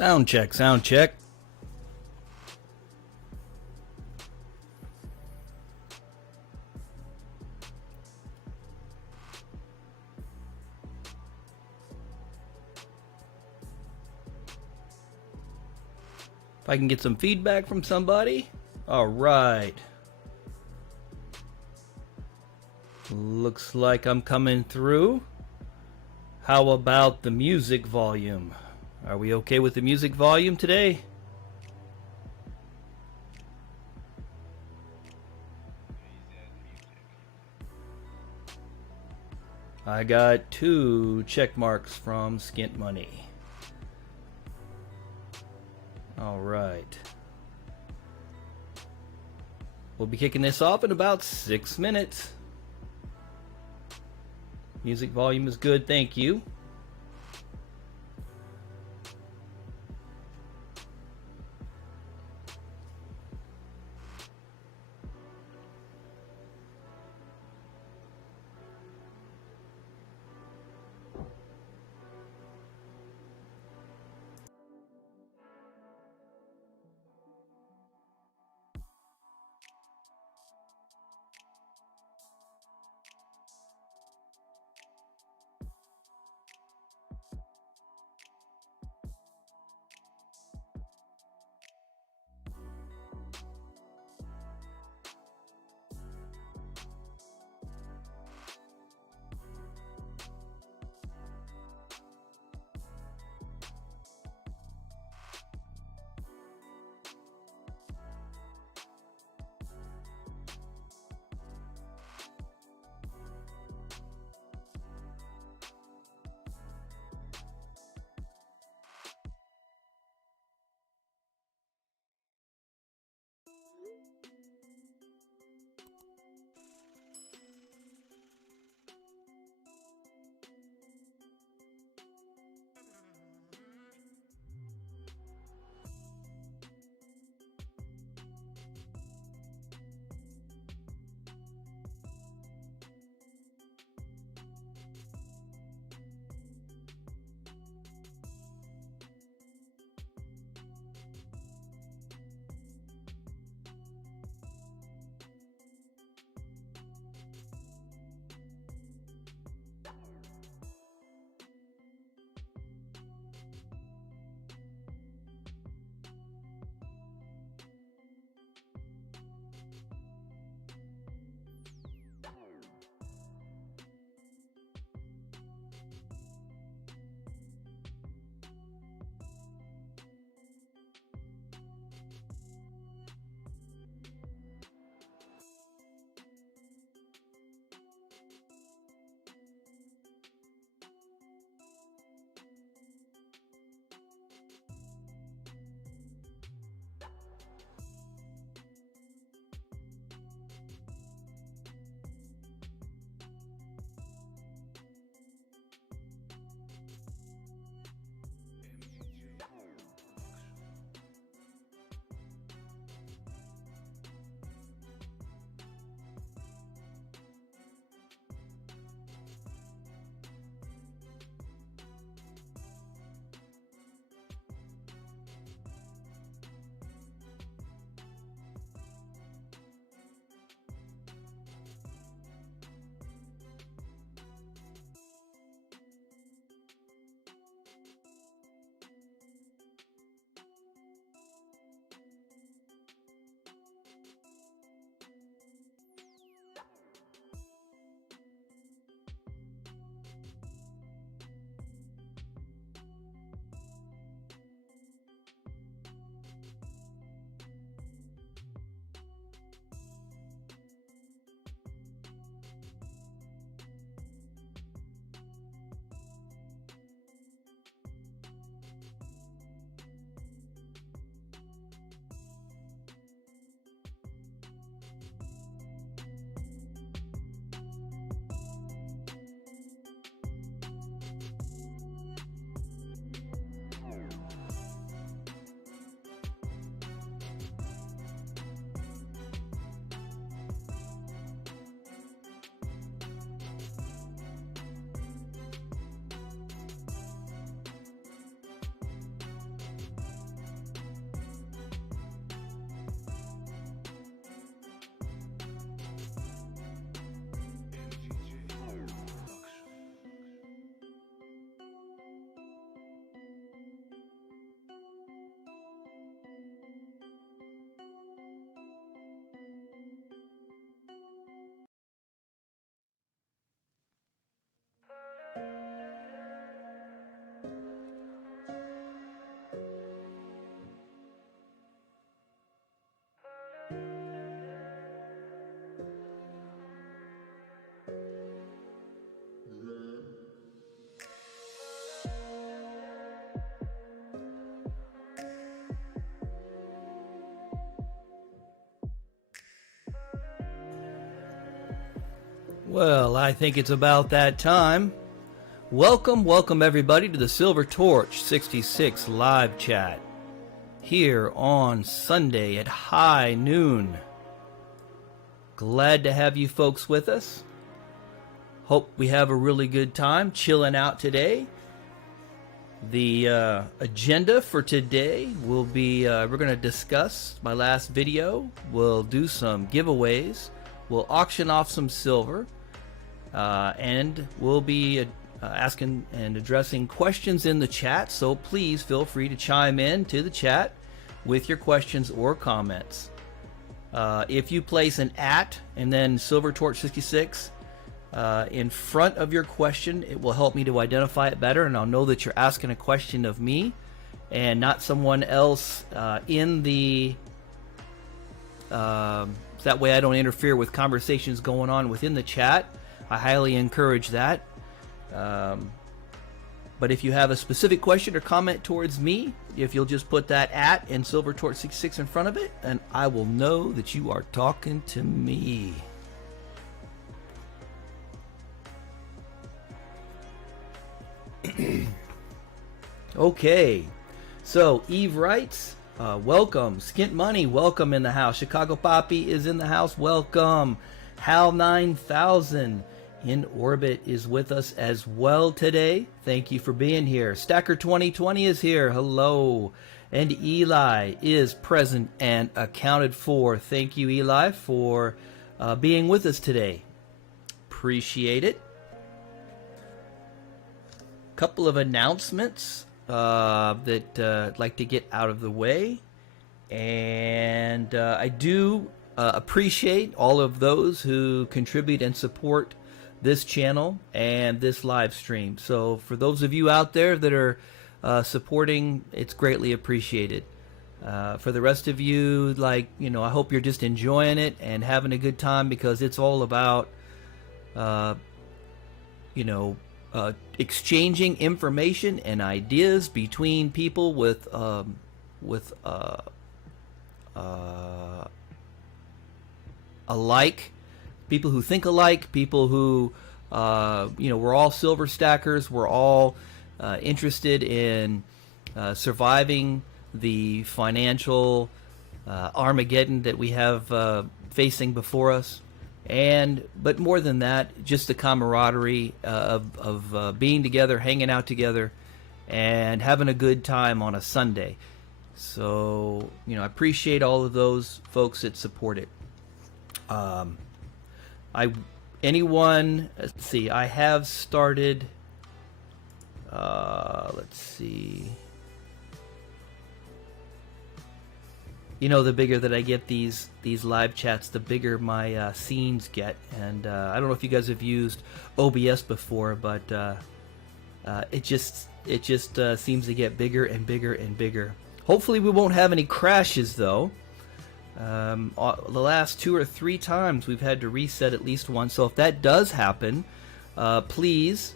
Sound check, sound check. If I can get some feedback from somebody. All right. Looks like I'm coming through. How about the music volume? Are we okay with the music volume today? I got 2 check marks from Skint Money. All right. We'll be kicking this off in about 6 minutes. Music volume is good, thank you. Well, I think it's about that time. Welcome everybody to the SilverTorch66 live chat here on Sunday at high noon. Glad to have you folks with us. Hope we have a really good time chilling out today. The agenda for today will be, we're going to discuss my last video. We'll do some giveaways. We'll auction off some silver. And we'll be asking and addressing questions in the chat, so please feel free to chime in to the chat with your questions or comments. If you place an @ and then SilverTorch66 in front of your question, it will help me to identify it better, and I'll know that you're asking a question of me and not someone else in the that way I don't interfere with conversations going on within the chat. I highly encourage that. But if you have a specific question or comment towards me, if you'll just put that @ and SilverTorch66 in front of it, and I will know that you are talking to me. Okay, so Eve writes, welcome. Skint Money, welcome in the house. Chicago Poppy is in the house, welcome. Hal 9000 in orbit is with us as well today. Thank you for being here. Stacker 2020 is here. Hello. And Eli is present and accounted for. Thank you, Eli, for being with us today. Appreciate it. Couple of announcements that I'd like to get out of the way. And I do appreciate all of those who contribute and support this channel and this live stream. So for those of you out there that are supporting, it's greatly appreciated. For the rest of you, I hope you're just enjoying it and having a good time, because it's all about exchanging information and ideas between people with alike. People who think alike, people who, we're all silver stackers. We're all interested in surviving the financial Armageddon that we have facing before us. But more than that, just the camaraderie of being together, hanging out together, and having a good time on a Sunday. So, I appreciate all of those folks that support it. Let's see, I have started, let's see, the bigger that I get these live chats, the bigger my scenes get, and I don't know if you guys have used OBS before, but it just seems to get bigger and bigger and bigger. Hopefully we won't have any crashes though. The last 2 or 3 times we've had to reset at least once, so if that does happen, please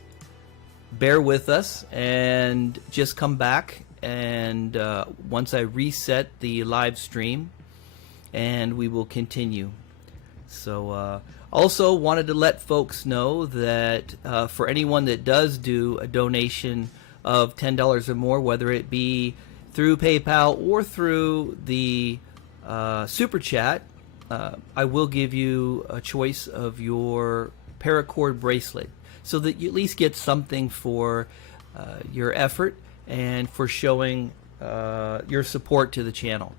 bear with us and just come back and once I reset the live stream, and we will continue. So also wanted to let folks know that for anyone that does do a donation of $10 or more, whether it be through PayPal or through the Super Chat, I will give you a choice of your paracord bracelet, so that you at least get something for your effort and for showing your support to the channel.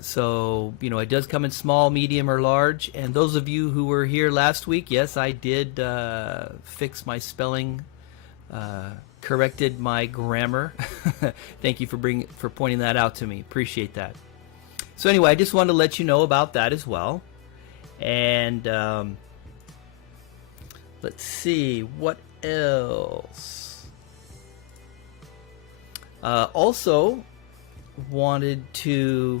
So, it does come in small, medium, or large. And those of you who were here last week, yes, I did fix my spelling, corrected my grammar. Thank you for pointing that out to me. Appreciate that. So anyway, I just wanted to let you know about that as well. And let's see, what else? Also wanted to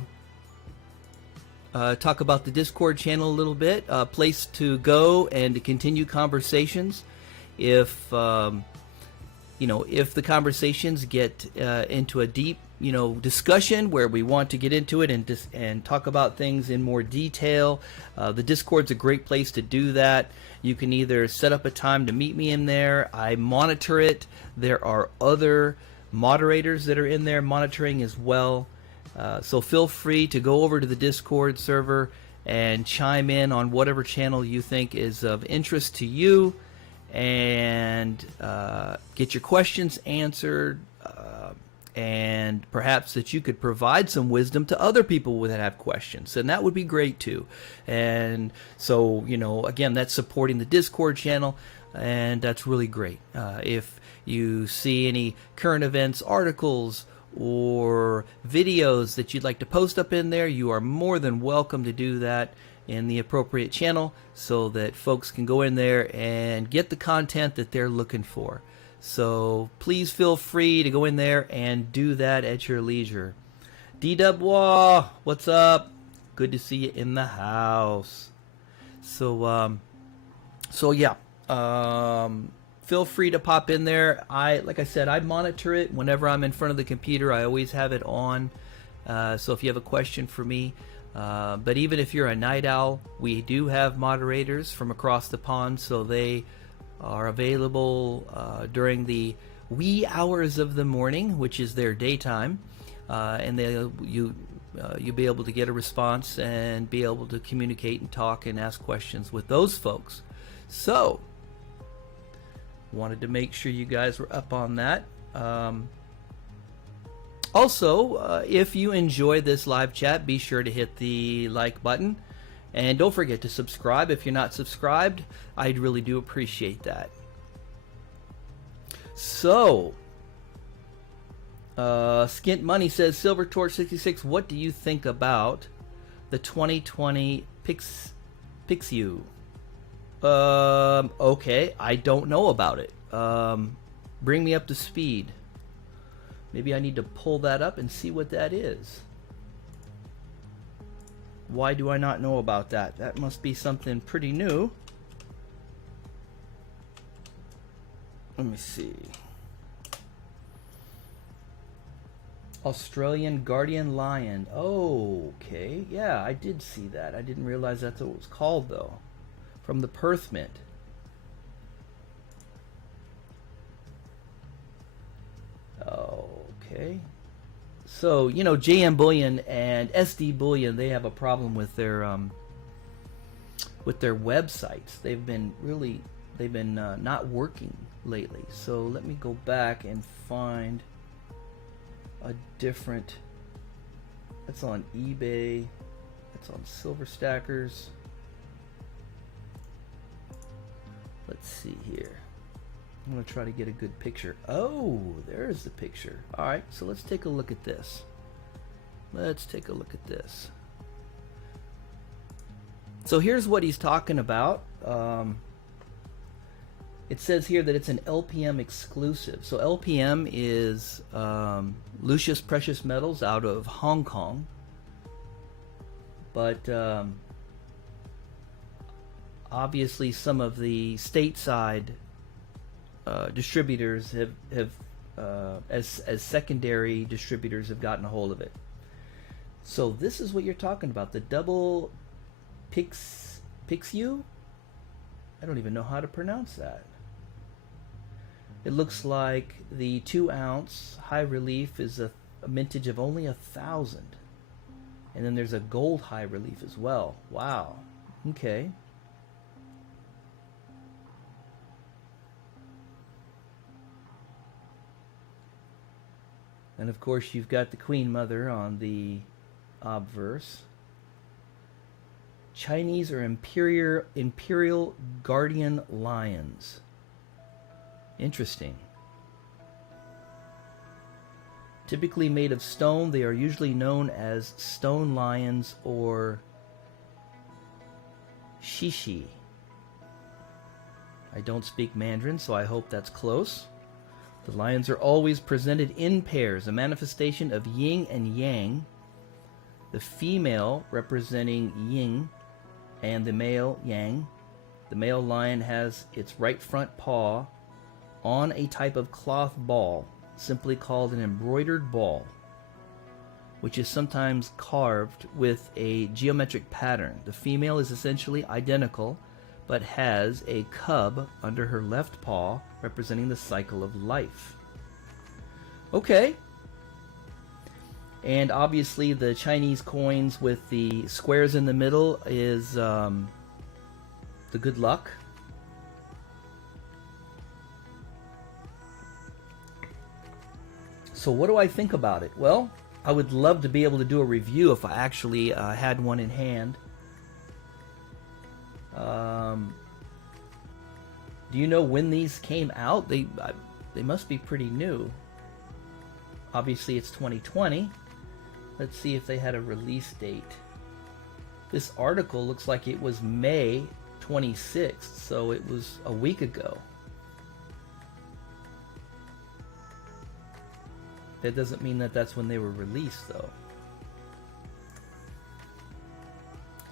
talk about the Discord channel a little bit. A place to go and to continue conversations. If if the conversations get into a deep discussion where we want to get into it and talk about things in more detail, the Discord's a great place to do that. You can either set up a time to meet me in there. I monitor it. There are other moderators that are in there monitoring as well. So feel free to go over to the Discord server and chime in on whatever channel you think is of interest to you, and get your questions answered, and perhaps that you could provide some wisdom to other people that have questions, and that would be great too. And so, again, that's supporting the Discord channel, and that's really great. If you see any current events articles or videos that you'd like to post up in there, you are more than welcome to do that in the appropriate channel so that folks can go in there and get the content that they're looking for. So please feel free to go in there and do that at your leisure. D-Dub-Wah, what's up? Good to see you in the house. So yeah, feel free to pop in there. Like I said, I monitor it whenever I'm in front of the computer. I always have it on. So if you have a question for me, but even if you're a night owl, we do have moderators from across the pond, so they are available during the wee hours of the morning, which is their daytime, and you'll be able to get a response and be able to communicate and talk and ask questions with those folks. So wanted to make sure you guys were up on that. Also, if you enjoy this live chat, be sure to hit the like button. And don't forget to subscribe if you're not subscribed. I really do appreciate that. So, Skint Money says, SilverTorch66, what do you think about the 2020 Pixiu? Okay, I don't know about it. Bring me up to speed. Maybe I need to pull that up and see what that is. Why do I not know about that? That must be something pretty new. Let me see. Australian Guardian Lion. Oh, okay. Yeah, I did see that. I didn't realize that's what it was called, though. From the Perth Mint. Okay. So, JM Bullion and SD Bullion, they have a problem with their websites. They've been not working lately. So let me go back and find a different. That's on eBay. That's on Silver Stackers. Let's see here. I'm going to try to get a good picture. Oh, there's the picture. All right, so let's take a look at this. So here's what he's talking about. It says here that it's an LPM exclusive. So LPM is Lucius Precious Metals out of Hong Kong. But obviously some of the stateside distributors have as secondary distributors have gotten a hold of it. So this is what you're talking about, the double Pixiu? I don't even know how to pronounce that. It looks like the 2-ounce high relief is a mintage of only 1,000. And then there's a gold high relief as well. Wow. Okay. And of course you've got the Queen Mother on the obverse. Chinese or Imperial Guardian Lions. Interesting. Typically made of stone, they are usually known as stone lions or shishi. I don't speak Mandarin, so I hope that's close. The lions are always presented in pairs, a manifestation of yin and yang. The female representing yin and the male yang. The male lion has its right front paw on a type of cloth ball, simply called an embroidered ball. which is sometimes carved with a geometric pattern. The female is essentially identical, but has a cub under her left paw, representing the cycle of life. Okay. And obviously the Chinese coins with the squares in the middle is the good luck. So what do I think about it? Well, I would love to be able to do a review if I actually had one in hand. Do you know when these came out? They must be pretty new. Obviously it's 2020. Let's see if they had a release date. This article looks like it was May 26th, so it was a week ago. That doesn't mean that that's when they were released, though.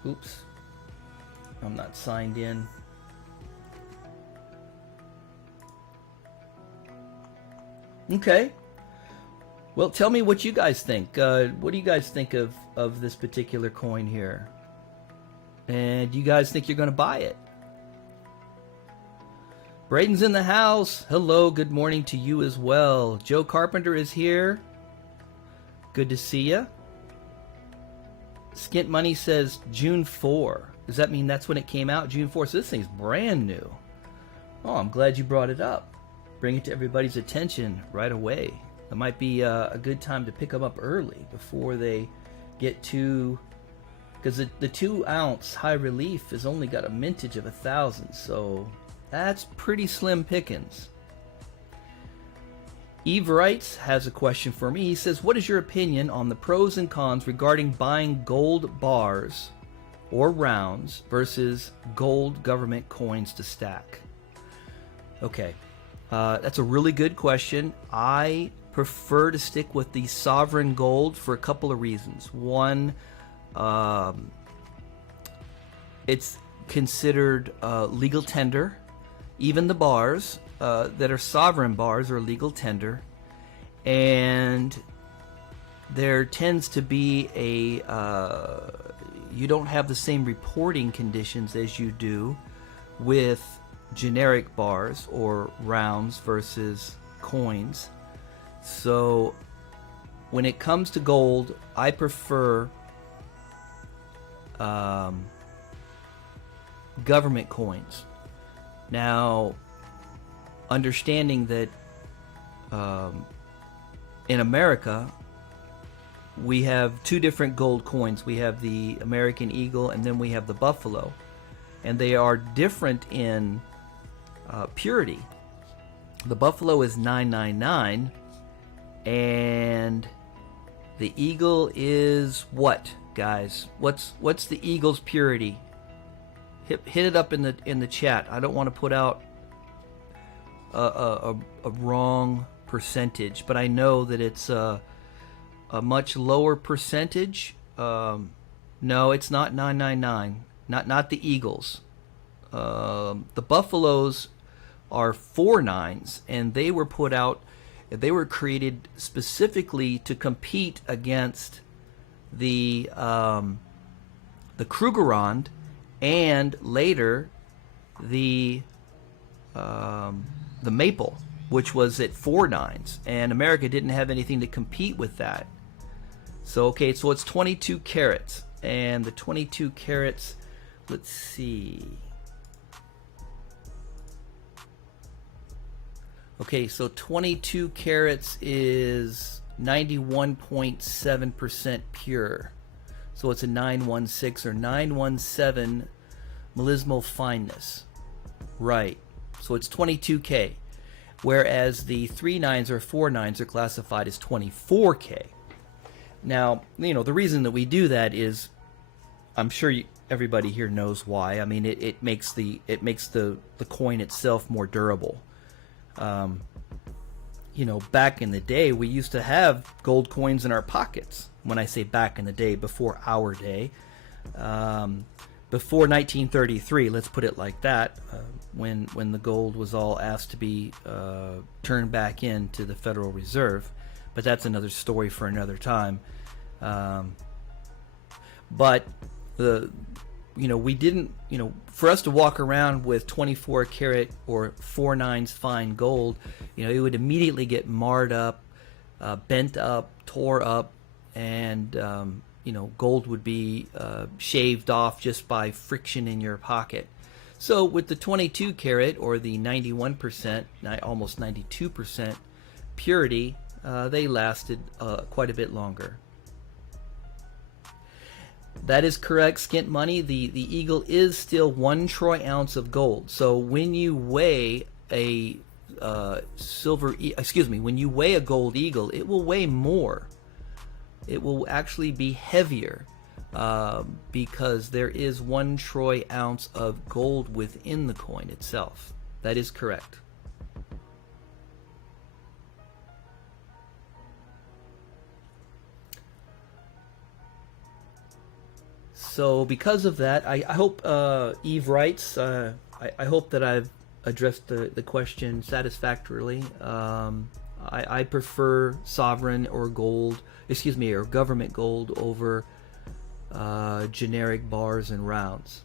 Oops. I'm not signed in. Okay. Well, tell me what you guys think. What do you guys think of this particular coin here? And do you guys think you're going to buy it? Braden's in the house. Hello, good morning to you as well. Joe Carpenter is here. Good to see ya. Skint Money says June 4. Does that mean that's when it came out? June 4. So this thing's brand new. Oh, I'm glad you brought it up. Bring it to everybody's attention right away. It might be a good time to pick them up early before they get too... Because the 2 ounce high relief has only got a mintage of 1,000, so that's pretty slim pickings. Eve Wrights has a question for me. He says, what is your opinion on the pros and cons regarding buying gold bars or rounds versus gold government coins to stack? Okay, that's a really good question. I prefer to stick with the sovereign gold for a couple of reasons. One, it's considered legal tender. Even the bars that are sovereign bars are legal tender, and there tends to be a you don't have the same reporting conditions as you do with generic bars or rounds versus coins. So when it comes to gold, I prefer government coins. Now, understanding that in America we have 2 different gold coins. We have the American Eagle and then we have the Buffalo, and they are different in purity. The Buffalo is 999 and the Eagle is what, guys? What's the Eagle's purity? Hit it up in the chat. I don't want to put out a wrong percentage, but I know that it's a much lower percentage. No, it's not 999. Not the Eagles. The Buffaloes are 4 9s, and they were put out. They were created specifically to compete against the Krugerrand, and later the Maple, which was at 4 9s, and America didn't have anything to compete with that. So okay, so it's 22 carats, and the 22 carats, let's see. Okay, so 22 carats is 91.7% pure. So it's a 916 or 917 millismal fineness. Right. So it's 22K. Whereas the 3 9s or 4 9s are classified as 24K. Now, you know, the reason that we do that is, I'm sure everybody here knows why. I mean, it makes the coin itself more durable. You know, back in the day, we used to have gold coins in our pockets. When I say back in the day, before our day, before 1933, let's put it like that, when the gold was all asked to be turned back into the Federal Reserve. But that's another story for another time. But the we didn't, for us to walk around with 24 karat or 4/9 fine gold, it would immediately get marred up, bent up, tore up, and gold would be shaved off just by friction in your pocket. So with the 22 karat or the 91%, almost 92% purity, they lasted quite a bit longer. That is correct, Skint Money. The eagle is still 1 troy ounce of gold. So when you weigh a when you weigh a gold eagle, it will weigh more. It will actually be heavier because there is 1 troy ounce of gold within the coin itself. That is correct. So because of that, I hope Eve writes. I hope that I've addressed the question satisfactorily. I prefer sovereign or gold, or government gold over generic bars and rounds.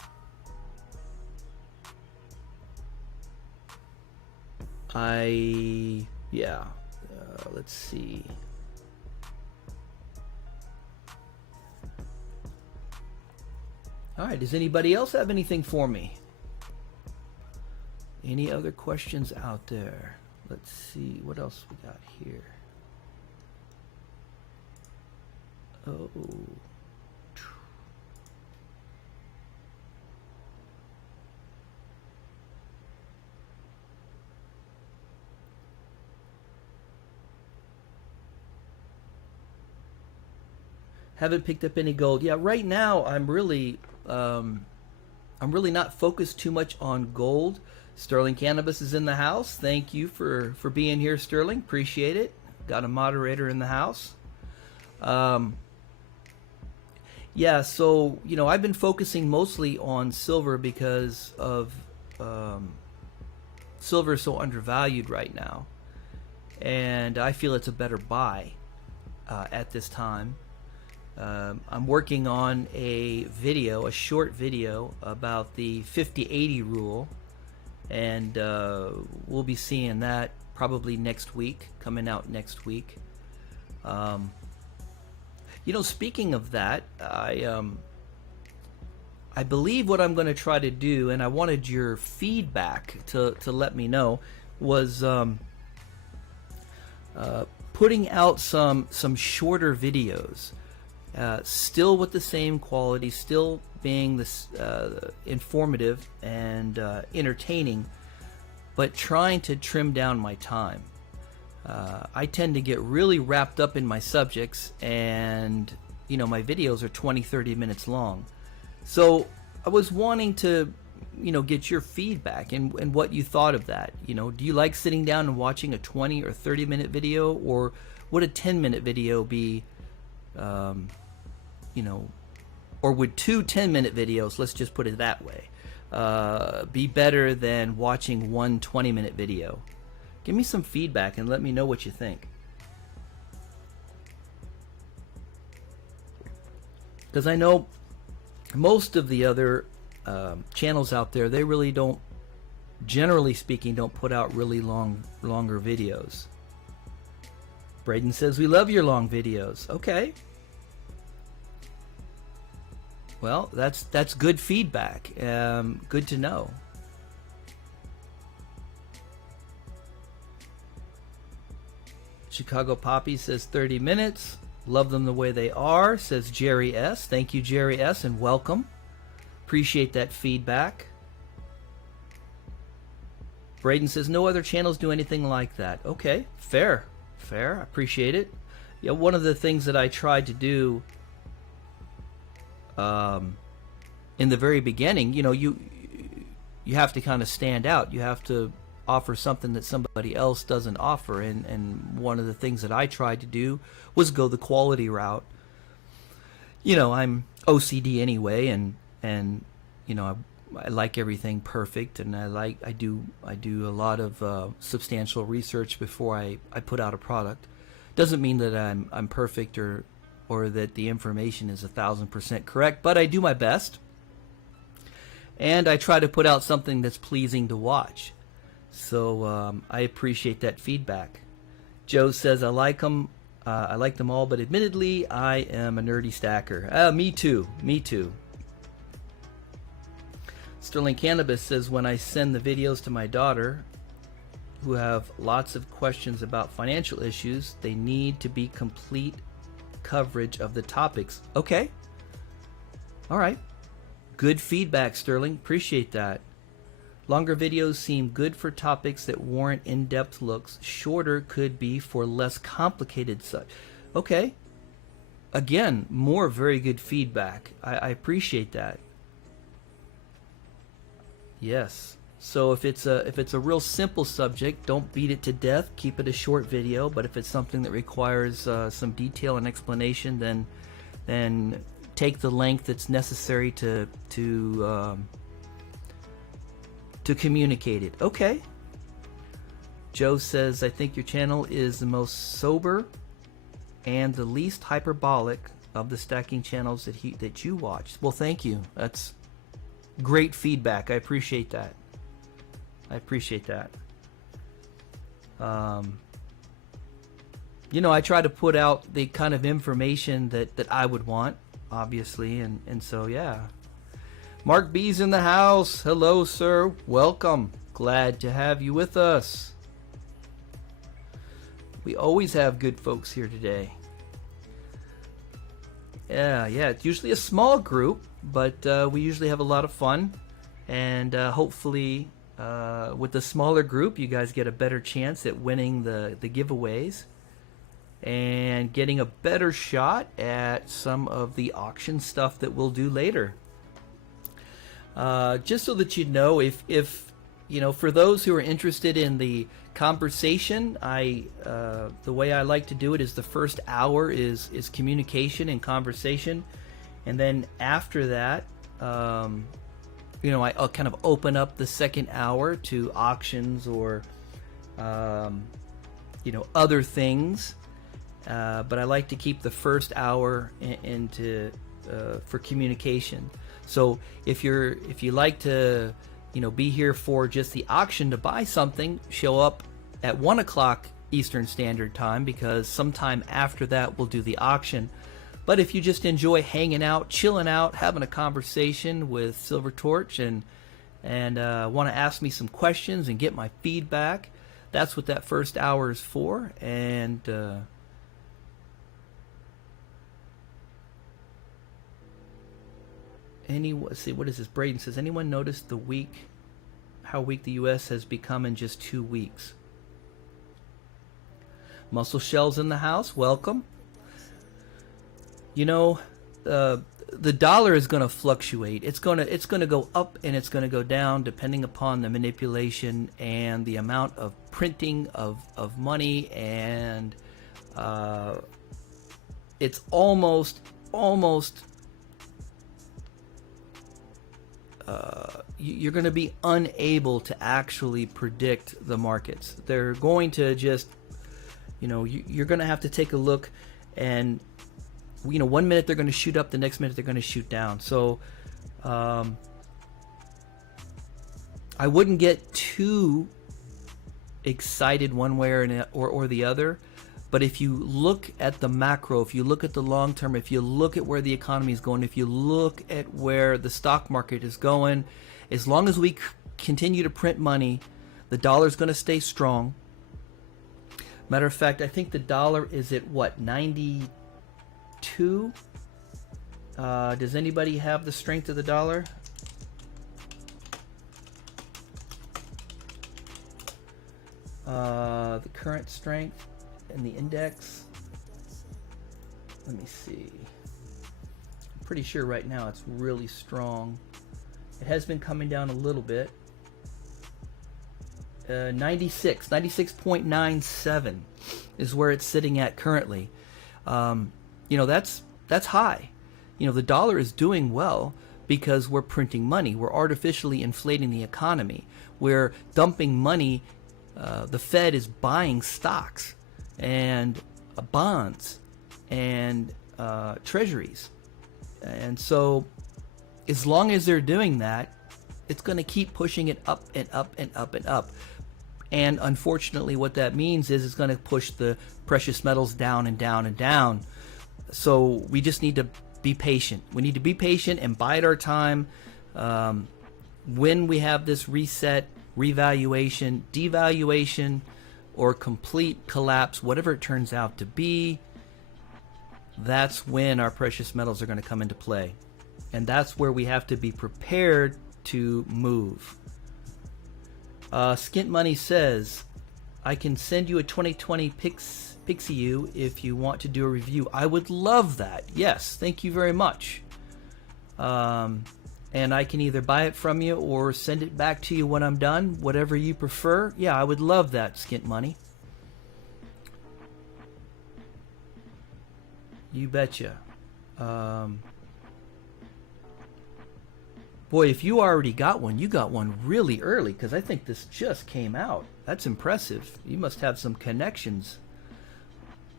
Let's see. All right, does anybody else have anything for me? Any other questions out there? Let's see, what else we got here? Oh. Haven't picked up any gold. Yeah, right now I'm really not focused too much on gold. Sterling Cannabis is in the house. Thank you for being here, Sterling. Appreciate it. Got a moderator in the house. Yeah, so I've been focusing mostly on silver because of silver is so undervalued right now, and I feel it's a better buy at this time. I'm working on a short video about the 50/80 rule, and we'll be seeing that probably next week, coming out next week. Speaking of that, I believe what I'm going to try to do, and I wanted your feedback to let me know, was putting out some shorter videos. Still with the same quality, still being this informative and entertaining, but trying to trim down my time. I tend to get really wrapped up in my subjects, and my videos are 20-30 minutes long. So I was wanting to get your feedback and what you thought of that. Do you like sitting down and watching a 20 or 30 minute video, or would a 10-minute video be or would 2 10-minute videos, let's just put it that way, be better than watching 1 20-minute video? Give me some feedback and let me know what you think. Because I know most of the other channels out there, they really don't, generally speaking, don't put out really longer videos. Braden says, we love your long videos. Okay. Well, that's good feedback. Good to know. Chicago Poppy says 30 minutes. Love them the way they are, says Jerry S. Thank you, Jerry S., and welcome. Appreciate that feedback. Braden says no other channels do anything like that. Okay, fair. I appreciate it. Yeah, one of the things that I tried to do in the very beginning, you have to kind of stand out. You have to offer something that somebody else doesn't offer, and one of the things that I tried to do was go the quality route. I'm OCD anyway, and I like everything perfect, and I do a lot of substantial research before I put out a product. Doesn't mean that I'm perfect or or that the information is 1,000% correct, but I do my best. And I try to put out something that's pleasing to watch. So I appreciate that feedback. Joe says, I like them all, but admittedly, I am a nerdy stacker. Me too. Sterling Cannabis says, when I send the videos to my daughter, who have lots of questions about financial issues, they need to be complete coverage of the topics. Okay. All right. Good feedback, Sterling. Appreciate that. Longer videos seem good for topics that warrant in-depth looks. Shorter could be for less complicated such. Okay. Again, more very good feedback. I appreciate that. Yes. So if it's a real simple subject, don't beat it to death. Keep it a short video. But if it's something that requires some detail and explanation, then take the length that's necessary to communicate it. Okay. Joe says, I think your channel is the most sober and the least hyperbolic of the stacking channels that you watch. Well, thank you. That's great feedback. I appreciate that. You know, I try to put out the kind of information that I would want, obviously, and so yeah. Mark B's in the house. Hello, sir. Welcome. Glad to have you with us. We always have good folks here today. Yeah, it's usually a small group, but we usually have a lot of fun, and hopefully with the smaller group, you guys get a better chance at winning the giveaways and getting a better shot at some of the auction stuff that we'll do later. Just so that you know, if you know, for those who are interested in the conversation, the way I like to do it is the first hour is communication and conversation, and then after that, you know, I'll kind of open up the second hour to auctions or you know, other things. But I like to keep the first hour into for communication. So if you like to, you know, be here for just the auction to buy something, show up at 1 o'clock Eastern Standard Time, because sometime after that we'll do the auction. But if you just enjoy hanging out, chilling out, having a conversation with SilverTorch and want to ask me some questions and get my feedback, that's what that first hour is for. And let's see, what is this? Braden says, anyone notice how weak the U.S. has become in just 2 weeks? Muscle Shells in the house, welcome. You know, the dollar is going to fluctuate. It's going to go up and it's going to go down depending upon the manipulation and the amount of printing of money, and it's almost you're going to be unable to actually predict the markets. They're going to just, you know, you're going to have to take a look, and you know, 1 minute they're going to shoot up, the next minute they're going to shoot down. So I wouldn't get too excited one way or the other. But if you look at the macro, if you look at the long term, if you look at where the economy is going, if you look at where the stock market is going, as long as we continue to print money, the dollar is going to stay strong. Matter of fact, I think the dollar is at what, 92? Does anybody have the strength of the dollar? The current strength and the index. Let me see. I'm pretty sure right now it's really strong. It has been coming down a little bit. 96.97 is where it's sitting at currently. You know, that's high. You know, the dollar is doing well because we're printing money. We're artificially inflating the economy. We're dumping money. The Fed is buying stocks and bonds and treasuries. And so as long as they're doing that, it's going to keep pushing it up and up and up and up. And unfortunately, what that means is it's going to push the precious metals down and down and down. So we just need to be patient. We need to be patient and bide our time. When we have this reset, revaluation, devaluation, or complete collapse, whatever it turns out to be, that's when our precious metals are going to come into play. And that's where we have to be prepared to move. Skint Money says, I can send you a 2020 Pixiu if you want to do a review. I would love that. Yes, thank you very much. And I can either buy it from you or send it back to you when I'm done, whatever you prefer. Yeah, I would love that, Skint Money. You betcha. Boy, if you already got one, you got one really early, because I think this just came out. That's impressive. You must have some connections.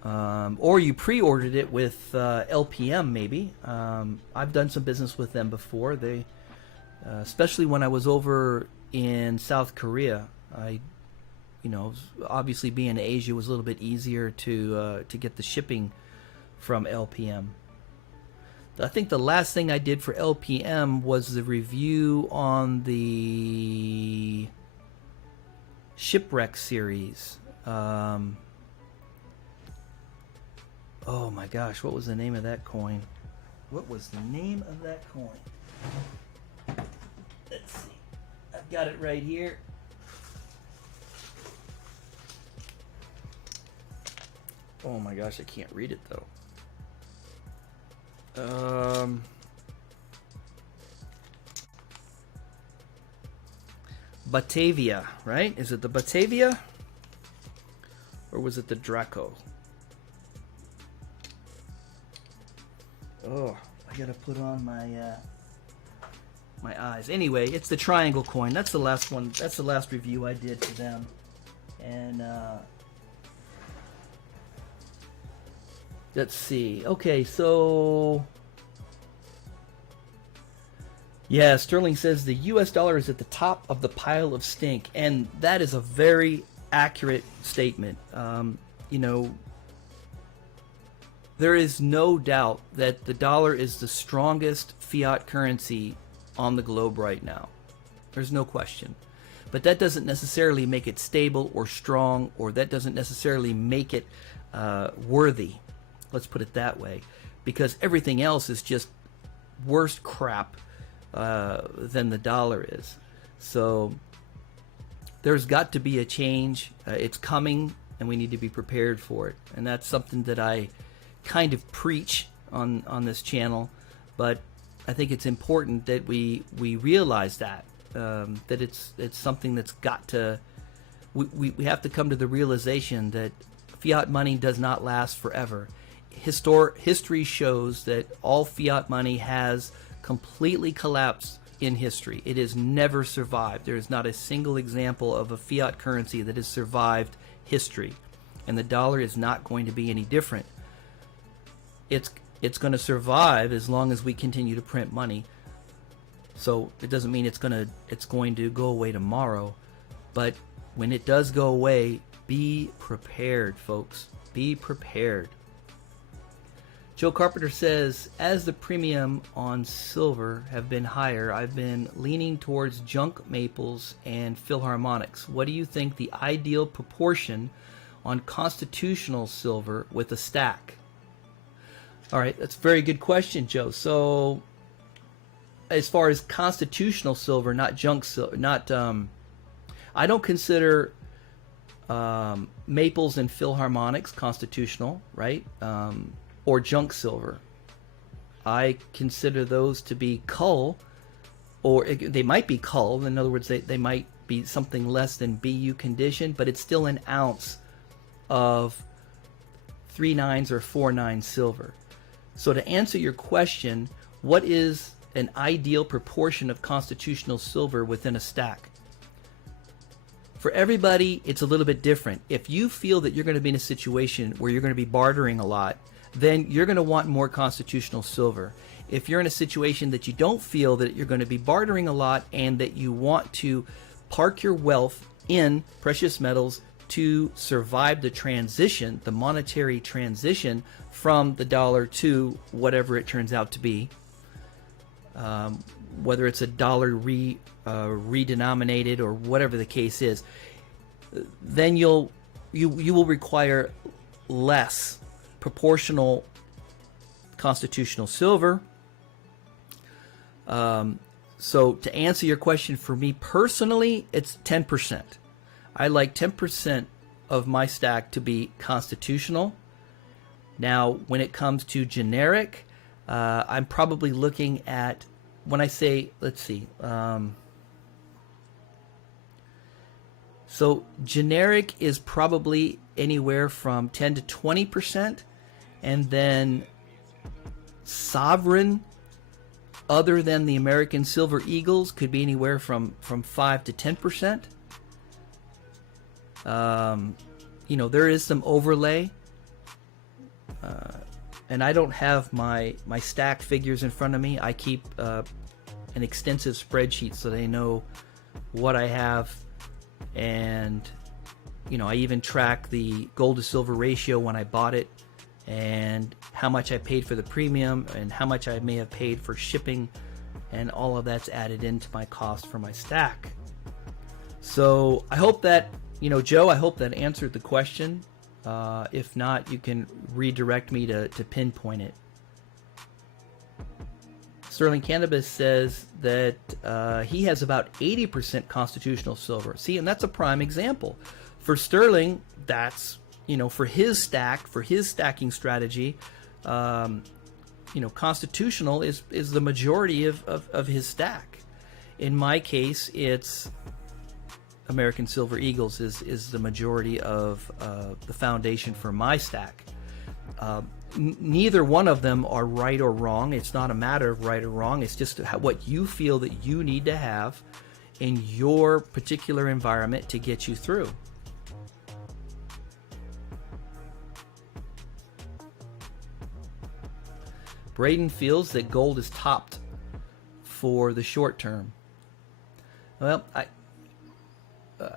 Or you pre-ordered it with LPM, maybe. I've done some business with them before. They, especially when I was over in South Korea, obviously being in Asia was a little bit easier to get the shipping from LPM. I think the last thing I did for LPM was the review on the Shipwreck series. Oh my gosh, what was the name of that coin? What was the name of that coin? Let's see. I've got it right here. Oh my gosh, I can't read it though. Batavia, right? Is it the Batavia? Or was it the Draco? Oh, I gotta put on my my eyes. Anyway, it's the triangle coin. That's the last one. That's the last review I did to them. And let's see. Okay, so yeah, Sterling says the US dollar is at the top of the pile of stink, and that is a very accurate statement. There is no doubt that the dollar is the strongest fiat currency on the globe right now. There's no question. But that doesn't necessarily make it stable or strong, or that doesn't necessarily make it worthy. Let's put it that way. Because everything else is just worse crap than the dollar is. So there's got to be a change. It's coming, and we need to be prepared for it. And that's something that I kind of preach on this channel, but I think it's important that we realize that it's something that's got to, we have to come to the realization that fiat money does not last forever. History shows that all fiat money has completely collapsed in history. It has never survived. There is not a single example of a fiat currency that has survived history, and the dollar is not going to be any different. It's going to survive as long as we continue to print money. So it doesn't mean it's going to go away tomorrow, but when it does go away, be prepared, folks. Be prepared. Joe Carpenter says, as the premium on silver have been higher, I've been leaning towards junk maples and philharmonics. What do you think the ideal proportion on constitutional silver with a stack? All right, that's a very good question, Joe. So, as far as constitutional silver, not junk silver, I don't consider maples and philharmonics constitutional, right? Or junk silver. I consider those to be cull, or they might be cull. In other words, they might be something less than BU condition, but it's still an ounce of 3/9 or 4/9 silver. So to answer your question, what is an ideal proportion of constitutional silver within a stack? For everybody, it's a little bit different. If you feel that you're going to be in a situation where you're going to be bartering a lot, then you're going to want more constitutional silver. If you're in a situation that you don't feel that you're going to be bartering a lot and that you want to park your wealth in precious metals to survive the transition, the monetary transition from the dollar to whatever it turns out to be, whether it's a dollar redenominated or whatever the case is, then you will require less proportional constitutional silver. So to answer your question, for me personally, it's 10%. I like 10% of my stack to be constitutional. Now, when it comes to generic, I'm probably looking at, when I say, let's see, so generic is probably anywhere from 10 to 20%, and then sovereign, other than the American Silver Eagles, could be anywhere from 5 to 10%. You know, there is some overlay, and I don't have my stack figures in front of me. I keep an extensive spreadsheet so they know what I have, and you know, I even track the gold to silver ratio when I bought it, and how much I paid for the premium, and how much I may have paid for shipping, and all of that's added into my cost for my stack. So I hope that, you know, Joe, I hope that answered the question. If not, you can redirect me to pinpoint it. Sterling Cannabis says that he has about 80% constitutional silver. See, and that's a prime example. For Sterling, that's, you know, for his stack, for his stacking strategy, you know, constitutional is the majority of his stack. In my case, it's American Silver Eagles is the majority of the foundation for my stack. Neither one of them are right or wrong. It's not a matter of right or wrong. It's just what you feel that you need to have in your particular environment to get you through. Braden feels that gold is topped for the short term. Well,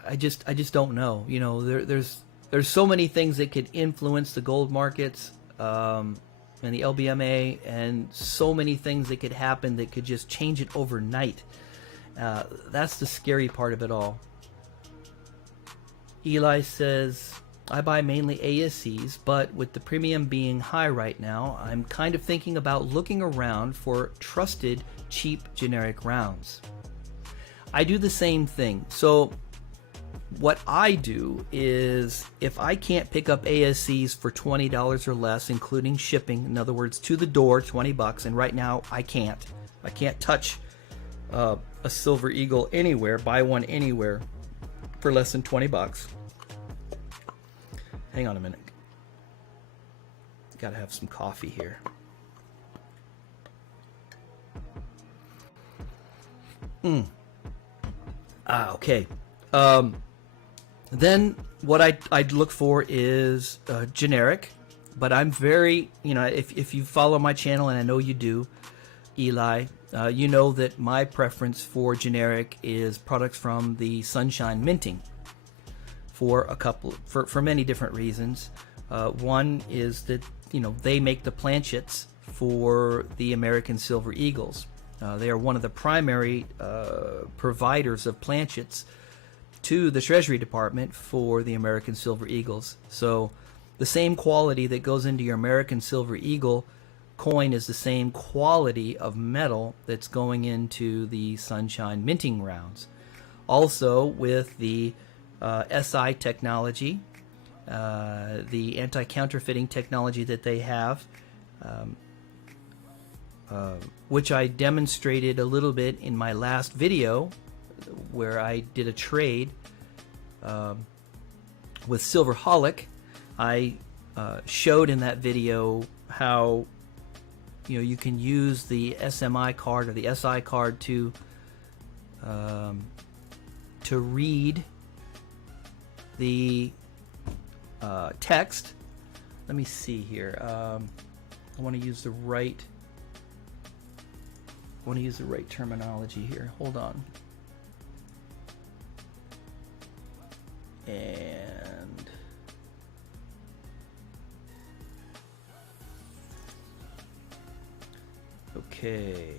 I just don't know. You know, there's so many things that could influence the gold markets and the LBMA, and so many things that could happen that could just change it overnight. That's the scary part of it all. Eli says, I buy mainly ASCs, but with the premium being high right now, I'm kind of thinking about looking around for trusted, cheap, generic rounds. I do the same thing. So what I do is, if I can't pick up ASCs for $20 or less, including shipping, in other words, to the door, $20, and right now I can't touch a Silver Eagle anywhere, buy one anywhere for less than $20. Hang on a minute. Gotta have some coffee here. Okay. Then what I'd look for is generic, but I'm very, you know, if you follow my channel, and I know you do, Eli, you know that my preference for generic is products from the Sunshine Minting for many different reasons. One is that, you know, they make the planchets for the American Silver Eagles. They are one of the primary providers of planchets to the Treasury Department for the American Silver Eagles. So the same quality that goes into your American Silver Eagle coin is the same quality of metal that's going into the Sunshine Minting rounds. Also, with the SI technology, the anti-counterfeiting technology that they have, which I demonstrated a little bit in my last video, where I did a trade with Silverholic. I showed in that video how, you know, you can use the SMI card or the SI card to read the text let me see here. I want to use the right. I want to use the right terminology here. Hold on. And okay,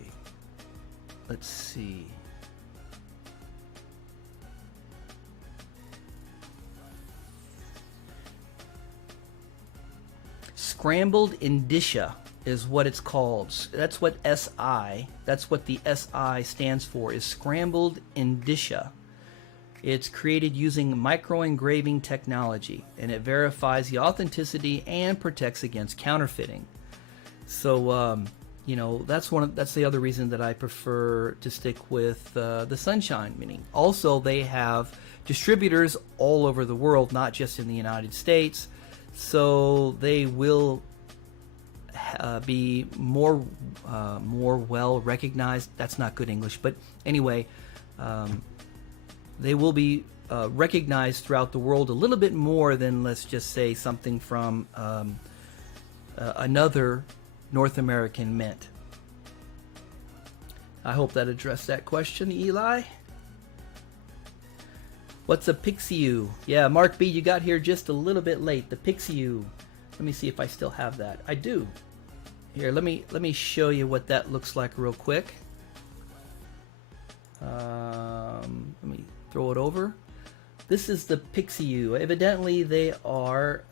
let's see. Scrambled indicia is what it's called. That's what SI, that's what the SI stands for, is scrambled indicia. It's created using microengraving technology, and it verifies the authenticity and protects against counterfeiting. So, you know, that's the other reason that I prefer to stick with the Sunshine Mini. Also, they have distributors all over the world, not just in the United States. So they will be more well recognized. That's not good English, but anyway, they will be recognized throughout the world a little bit more than, let's just say, something from another North American mint. I hope that addressed that question, Eli. What's a Pixiu? Yeah, Mark B, you got here just a little bit late. The Pixiu. Let me see if I still have that. I do. Here, let me show you what that looks like real quick. Let me throw it over. This is the Pixiu. Evidently, they are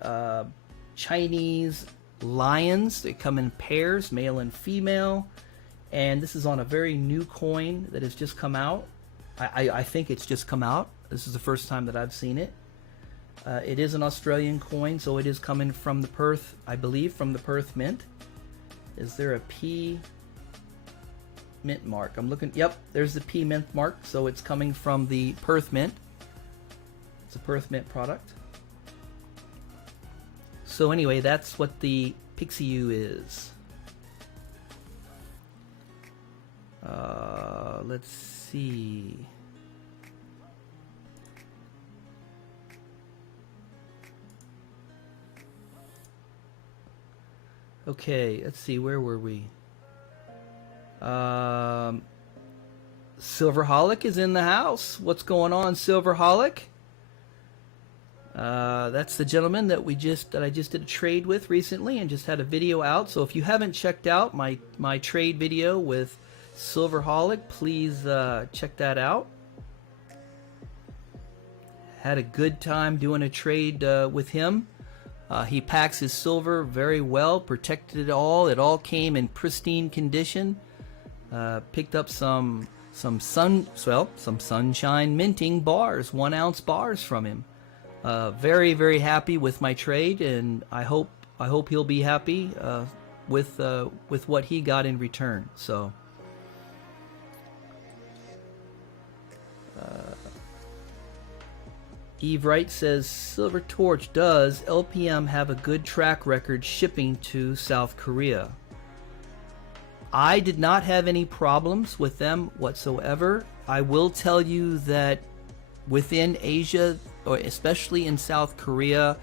Chinese lions. They come in pairs, male and female. And this is on a very new coin that has just come out. I think it's just come out. This is the first time that I've seen it. It is an Australian coin, so it is coming from the Perth, I believe, from the Perth Mint. Is there a P Mint mark? I'm looking. Yep, there's the P Mint mark, so it's coming from the Perth Mint. It's a Perth Mint product. So anyway, that's what the Pixiu is. Let's see. Okay, let's see, where were we? Silverholic is in the house. What's going on, Silverholic? That's the gentleman that I just did a trade with recently and just had a video out. So if you haven't checked out my trade video with Silverholic, please check that out. Had a good time doing a trade with him. He packs his silver very well, protected it all. It all came in pristine condition. Picked up some sunshine minting bars, 1 ounce bars from him. Very, very happy with my trade, and I hope he'll be happy with what he got in return. So. Eve Wright says, SilverTorch, does LPM have a good track record shipping to South Korea? I did not have any problems with them whatsoever. I will tell you that within Asia, or especially in South Korea,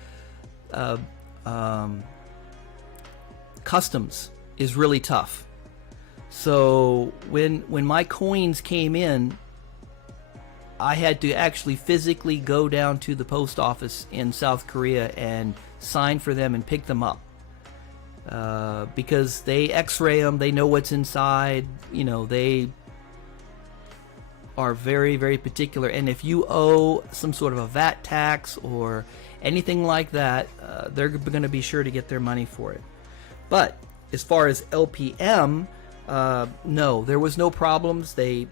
customs is really tough. So when my coins came in, I had to actually physically go down to the post office in South Korea and sign for them and pick them up. Because they x-ray them, they know what's inside, you know, they are very, very particular. And if you owe some sort of a VAT tax or anything like that, they're going to be sure to get their money for it. But as far as LPM, no, there was no problems. They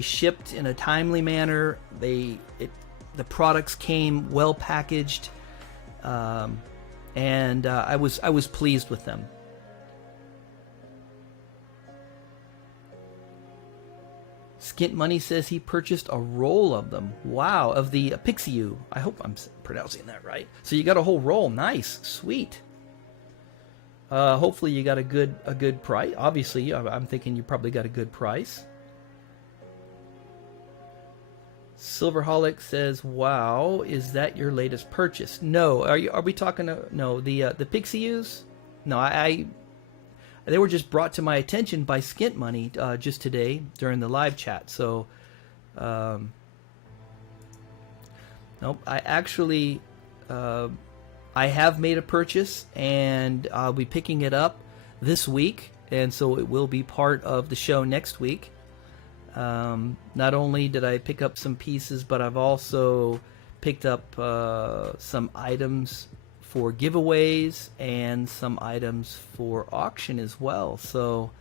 shipped in a timely manner. The products came well packaged, and I was pleased with them. Skint Money says he purchased a roll of them. Wow, of the Pixiu. I hope I'm pronouncing that right. So you got a whole roll. Nice, sweet. Hopefully you got a good price. Obviously, I'm thinking you probably got a good price. Silverholic says, "Wow, is that your latest purchase?" No, are we talking? No, the Pixius? No, they were just brought to my attention by Skint Money just today during the live chat. So, nope, I actually I have made a purchase, and I'll be picking it up this week, and so it will be part of the show next week. Not only did I pick up some pieces, but I've also picked up some items for giveaways and some items for auction as well. So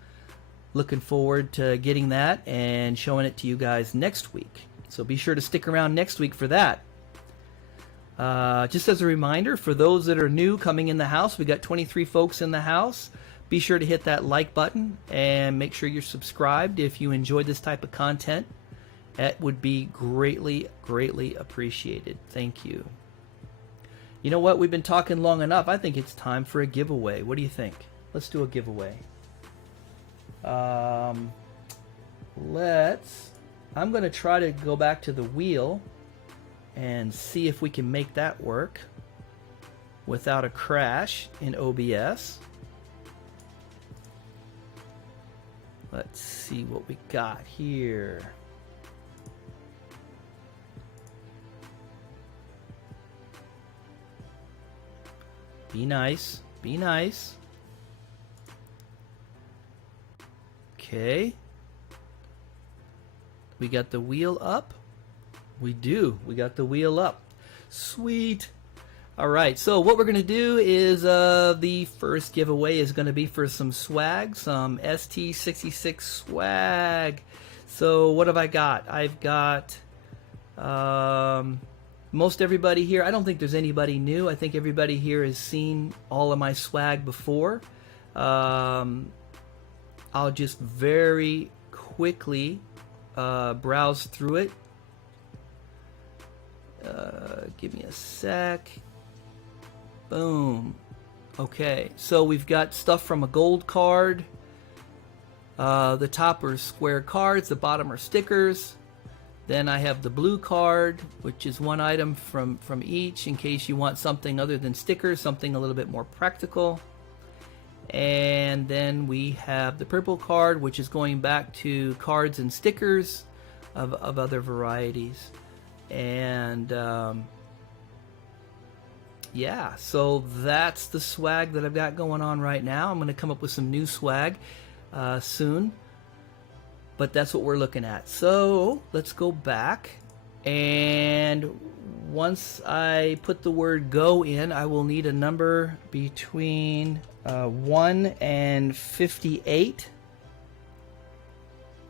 looking forward to getting that and showing it to you guys next week. So be sure to stick around next week for that. Just as a reminder, for those that are new coming in the house, we got 23 folks in the house. Be sure to hit that like button and make sure you're subscribed if you enjoy this type of content. That would be greatly, greatly appreciated. Thank you. You know what? We've been talking long enough. I think it's time for a giveaway. What do you think? Let's do a giveaway. I'm going to try to go back to the wheel and see if we can make that work without a crash in OBS. Let's see what we got here. Be nice. Be nice. Okay. We got the wheel up. We do. We got the wheel up. Sweet. All right. So what we're going to do is the first giveaway is going to be for some swag, some ST66 swag. So what have I got? I've got most everybody here. I don't think there's anybody new. I think everybody here has seen all of my swag before. I'll just very quickly browse through it. Give me a sec. Boom. Okay, so we've got stuff from a gold card. The top are square cards, the bottom are stickers. Then I have the blue card, which is one item from each in case you want something other than stickers, something a little bit more practical. And then we have the purple card, which is going back to cards and stickers of other varieties. And yeah, so that's the swag that I've got going on right now. I'm going to come up with some new swag soon, but that's what we're looking at. So let's go back, and once I put the word go in, I will need a number between 1 and 58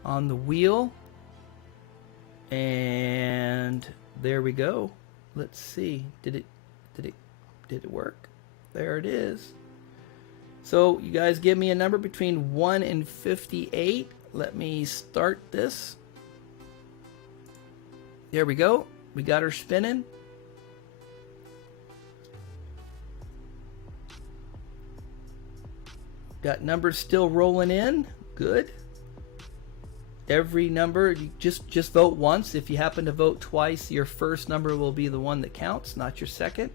on the wheel. And there we go. Let's see. Did it work? There it is. So you guys give me a number between 1 and 58. Let me start this. There we go. We got her spinning. Got numbers still rolling in. Good. Every number, you just vote once. If you happen to vote twice, your first number will be the one that counts, not your second.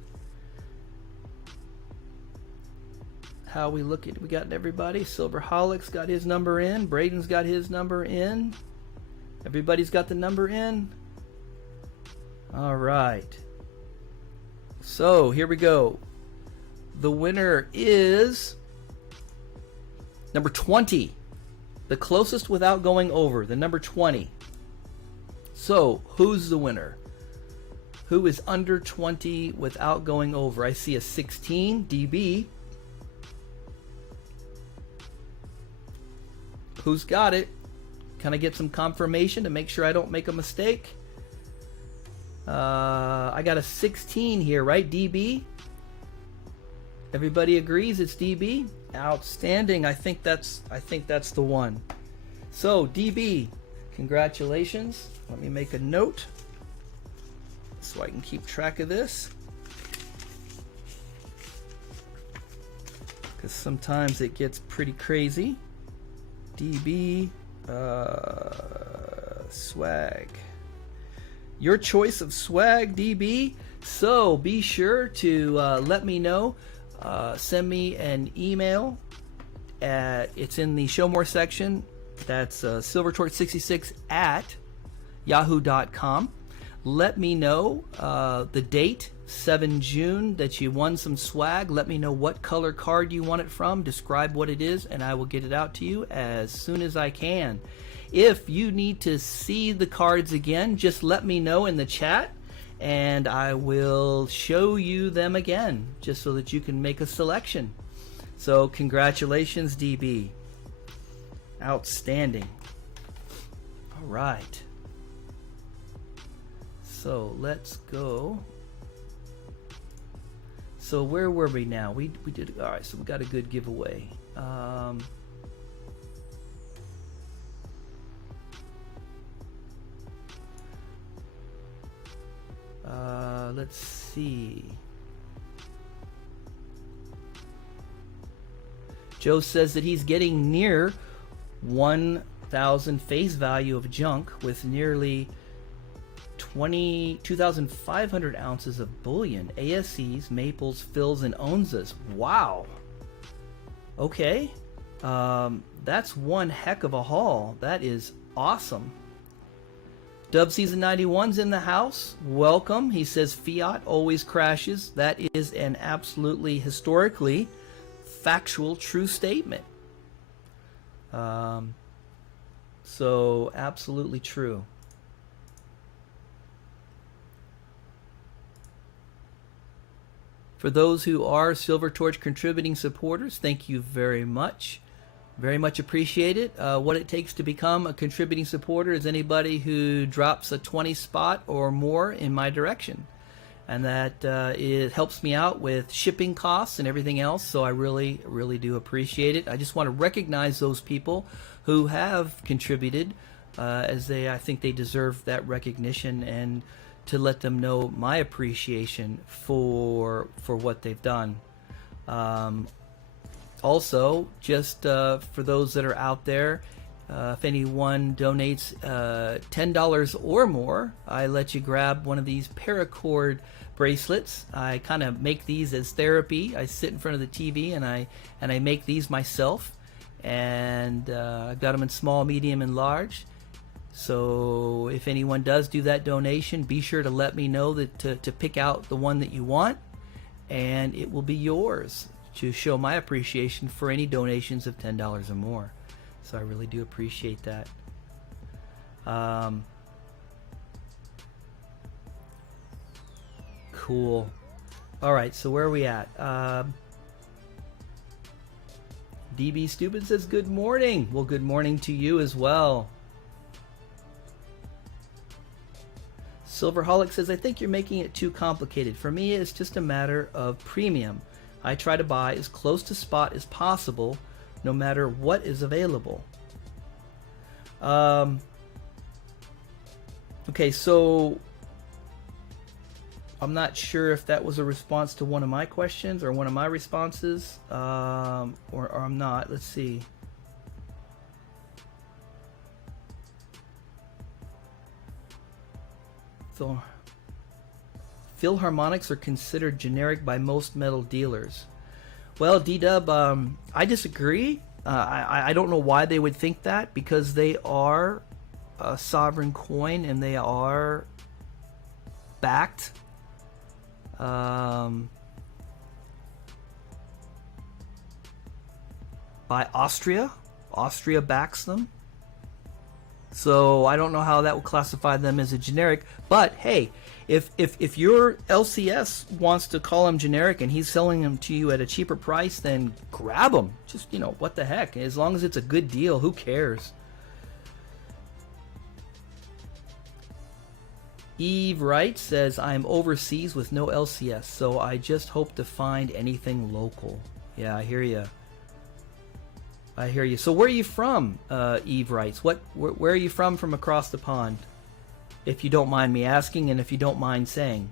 How we look at, we got everybody. Silverholic's got his number in. Braden's got his number in. Everybody's got the number in. All right. So here we go. The winner is number 20. The closest without going over, the number 20. So, who's the winner? Who is under 20 without going over? I see a 16, DB. Who's got it? Can I get some confirmation to make sure I don't make a mistake? I got a 16 here, right, DB? Everybody agrees it's DB? Outstanding. I think that's the one. So DB, congratulations. Let me make a note so I can keep track of this, because sometimes it gets pretty crazy. DB swag. your choice of swag, DB. So be sure to let me know. Send me an email. It's in the Show More section. That's SilverTorch66 at yahoo.com. Let me know the date, 7 June, that you won some swag. Let me know what color card you want it from. Describe what it is, and I will get it out to you as soon as I can. If you need to see the cards again, just let me know in the chat, and I will show you them again, just so that you can make a selection. So congratulations, DB. Outstanding. All right. So let's go. So where were we now? We did, all right, so we got a good giveaway. Let's see. Joe says that he's getting near 1,000 face value of junk with nearly 22,500 ounces of bullion, ASCs, maples, fills, and onzas. Wow. Okay. That's one heck of a haul. That is awesome. Dub Season 91's in the house. Welcome. He says fiat always crashes. That is an absolutely historically factual true statement. So absolutely true. For those who are Silver Torch contributing supporters, thank you very much. Very much appreciated. What it takes to become a contributing supporter is anybody who drops a 20 spot or more in my direction. And that it helps me out with shipping costs and everything else, so I really, really do appreciate it. I just want to recognize those people who have contributed, as I think they deserve that recognition, and to let them know my appreciation for what they've done. Also, just for those that are out there, if anyone donates $10 or more, I let you grab one of these paracord bracelets. I kind of make these as therapy. I sit in front of the TV and I make these myself, and I've got them in small, medium, and large. So if anyone does do that donation, be sure to let me know that to pick out the one that you want, and it will be yours to show my appreciation for any donations of $10 or more. So I really do appreciate that. Cool. All right, so where are we at? DB Stupid says good morning. Well, good morning to you as well. Silverholic says, I think you're making it too complicated. For me, it's just a matter of premium. I try to buy as close to spot as possible, no matter what is available. Okay, so I'm not sure if that was a response to one of my questions or one of my responses, or I'm not. Let's see. So, Philharmonics are considered generic by most metal dealers. Well, D-Dub, I disagree. I don't know why they would think that, because they are a sovereign coin and they are backed. By Austria. Austria backs them. So I don't know how that would classify them as a generic, but hey, if your LCS wants to call them generic and he's selling them to you at a cheaper price, then grab them. Just, you know, what the heck? As long as it's a good deal, who cares? Eve Wright says, I'm overseas with no LCS, so I just hope to find anything local. Yeah, I hear you. I hear you. So where are you from, Eve writes? Where are you from across the pond? If you don't mind me asking, and if you don't mind saying.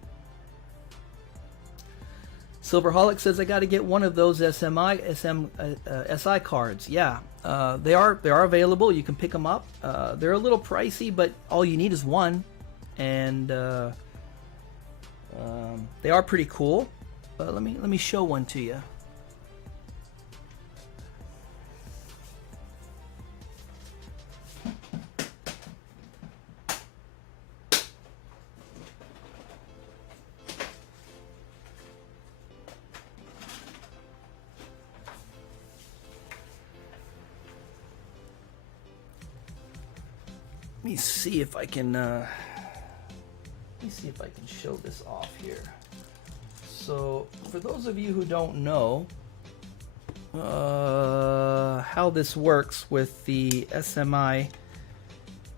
Silverholic says, I got to get one of those SI cards. Yeah, they are available. You can pick them up. They're a little pricey, but all you need is one. and they are pretty cool. Let me show one to you. Let me see if I can show this off here. So for those of you who don't know how this works with the SMI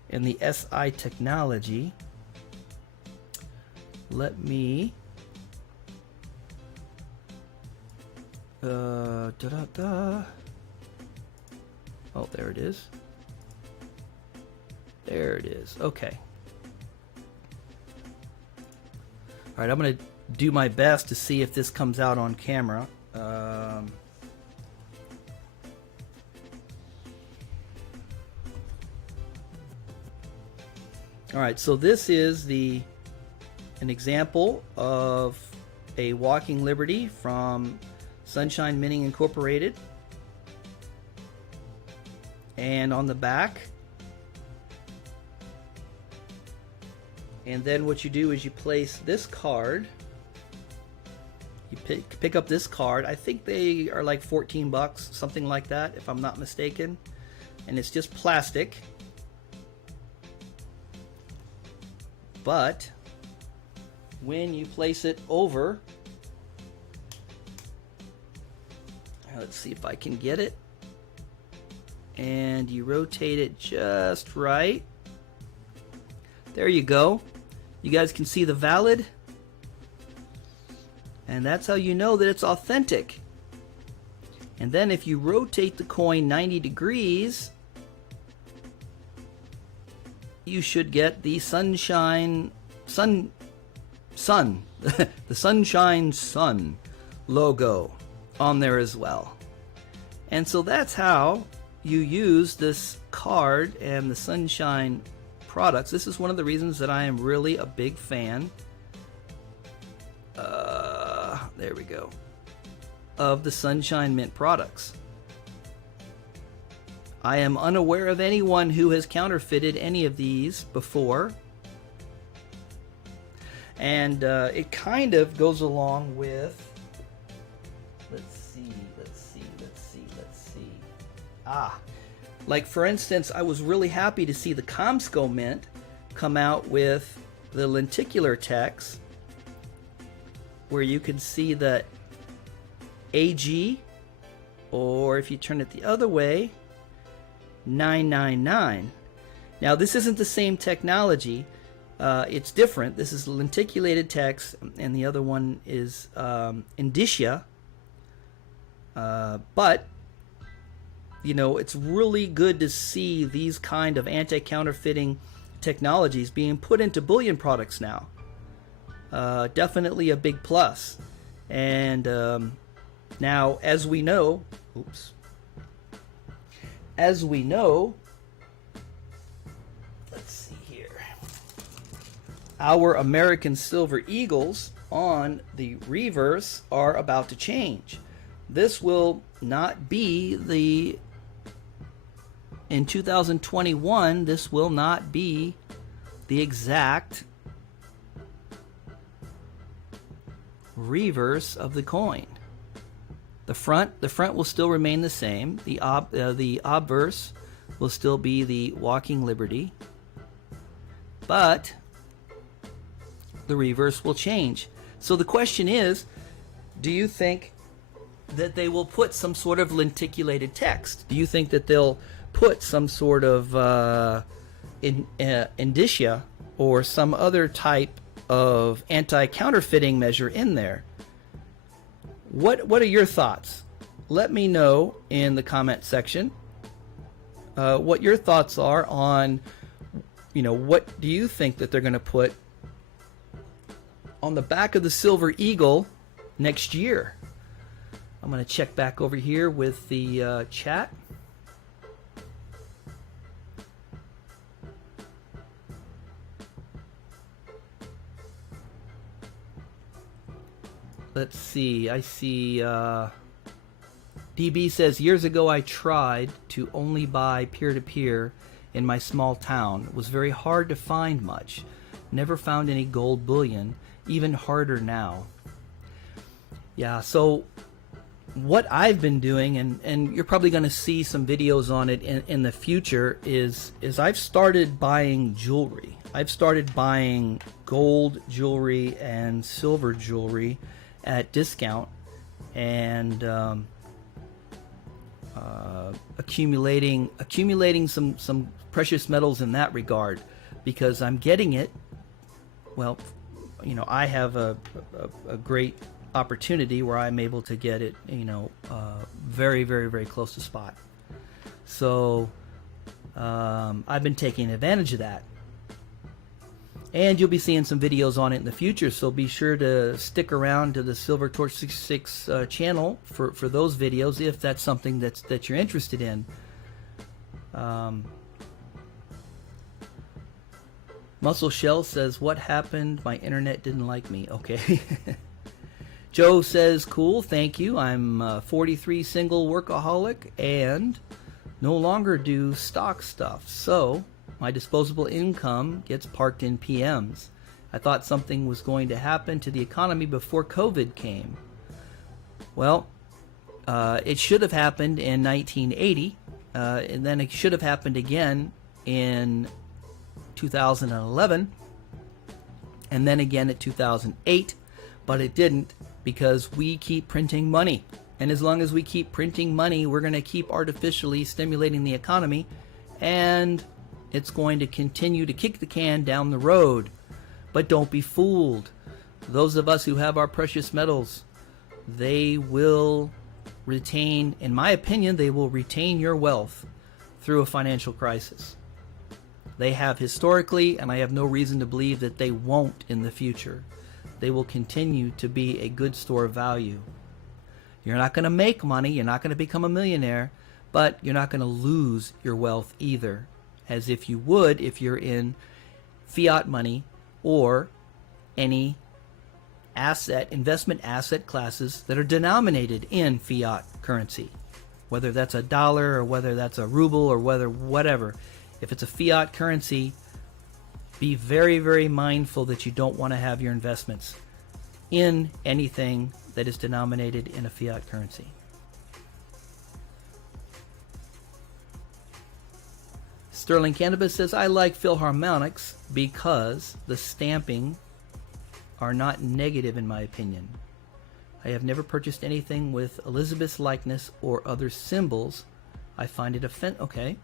and the SI technology, let me oh, there it is. There it is. Okay. All right, I'm going to do my best to see if this comes out on camera. All right, so this is an example of a Walking Liberty from Sunshine Minting Incorporated. And on the back, and then what you do is you place this card. You pick up this card. I think they are like 14 bucks, something like that, if I'm not mistaken. And it's just plastic. But when you place it over, let's see if I can get it. And you rotate it just right. There you go. You guys can see the valid, and that's how you know that it's authentic. And then if you rotate the coin 90 degrees, you should get the Sunshine the Sunshine Sun logo on there as well. And so that's how you use this card and the Sunshine products. This is one of the reasons that I am really a big fan, there we go, of the Sunshine Mint products. I am unaware of anyone who has counterfeited any of these before, and it kind of goes along with, let's see. Like for instance, I was really happy to see the Comsco Mint come out with the lenticular text, where you can see the AG, or if you turn it the other way, 999. Now this isn't the same technology. It's different. This is lenticulated text, and the other one is indicia. But you know, it's really good to see these kind of anti-counterfeiting technologies being put into bullion products now. Definitely a big plus. And now, as we know, let's see here, our American Silver Eagles on the reverse are about to change. This will not be in 2021, this will not be the exact reverse of the coin. The front will still remain the same. The obverse will still be the Walking Liberty, but the reverse will change. So the question is, do you think that they will put some sort of lenticulated text? Do you think that they'll put some sort of indicia or some other type of anti-counterfeiting measure in there? What are your thoughts? Let me know in the comment section what your thoughts are on, you know, what do you think that they're going to put on the back of the Silver Eagle next year? I'm going to check back over here with the chat. Let's see. I see. DB says, years ago I tried to only buy peer-to-peer in my small town. It was very hard to find much. Never found any gold bullion. Even harder now. Yeah, so what I've been doing, and you're probably going to see some videos on it in the future, is I've started buying jewelry. I've started buying gold jewelry and silver jewelry at discount, and accumulating some precious metals in that regard, because I'm getting it. Well, you know, I have a great opportunity where I'm able to get it, you know, very, very, very close to spot. So I've been taking advantage of that. And you'll be seeing some videos on it in the future, so be sure to stick around to the SilverTorch66 channel for those videos if that's something that you're interested in. Muscle Shell says, what happened? My internet didn't like me. Okay. Joe says, cool, thank you. I'm 43, single, workaholic, and no longer do stock stuff. So my disposable income gets parked in PMs. I thought something was going to happen to the economy before COVID came. Well, it should have happened in 1980, and then it should have happened again in 2011, and then again at 2008, but it didn't, because we keep printing money. And as long as we keep printing money, we're going to keep artificially stimulating the economy, and it's going to continue to kick the can down the road. But don't be fooled. Those of us who have our precious metals, they will retain, in my opinion, they will retain your wealth through a financial crisis. They have historically, and I have no reason to believe that they won't in the future. They will continue to be a good store of value. You're not going to make money, you're not going to become a millionaire, but you're not going to lose your wealth either, as if you would if you're in fiat money or any investment asset classes that are denominated in fiat currency, whether that's a dollar or whether that's a ruble or whatever. If it's a fiat currency, be very, very mindful that you don't want to have your investments in anything that is denominated in a fiat currency. Sterling Cannabis says, I like Philharmonics because the stamping are not negative in my opinion. I have never purchased anything with Elizabeth's likeness or other symbols. I find it offensive. Okay.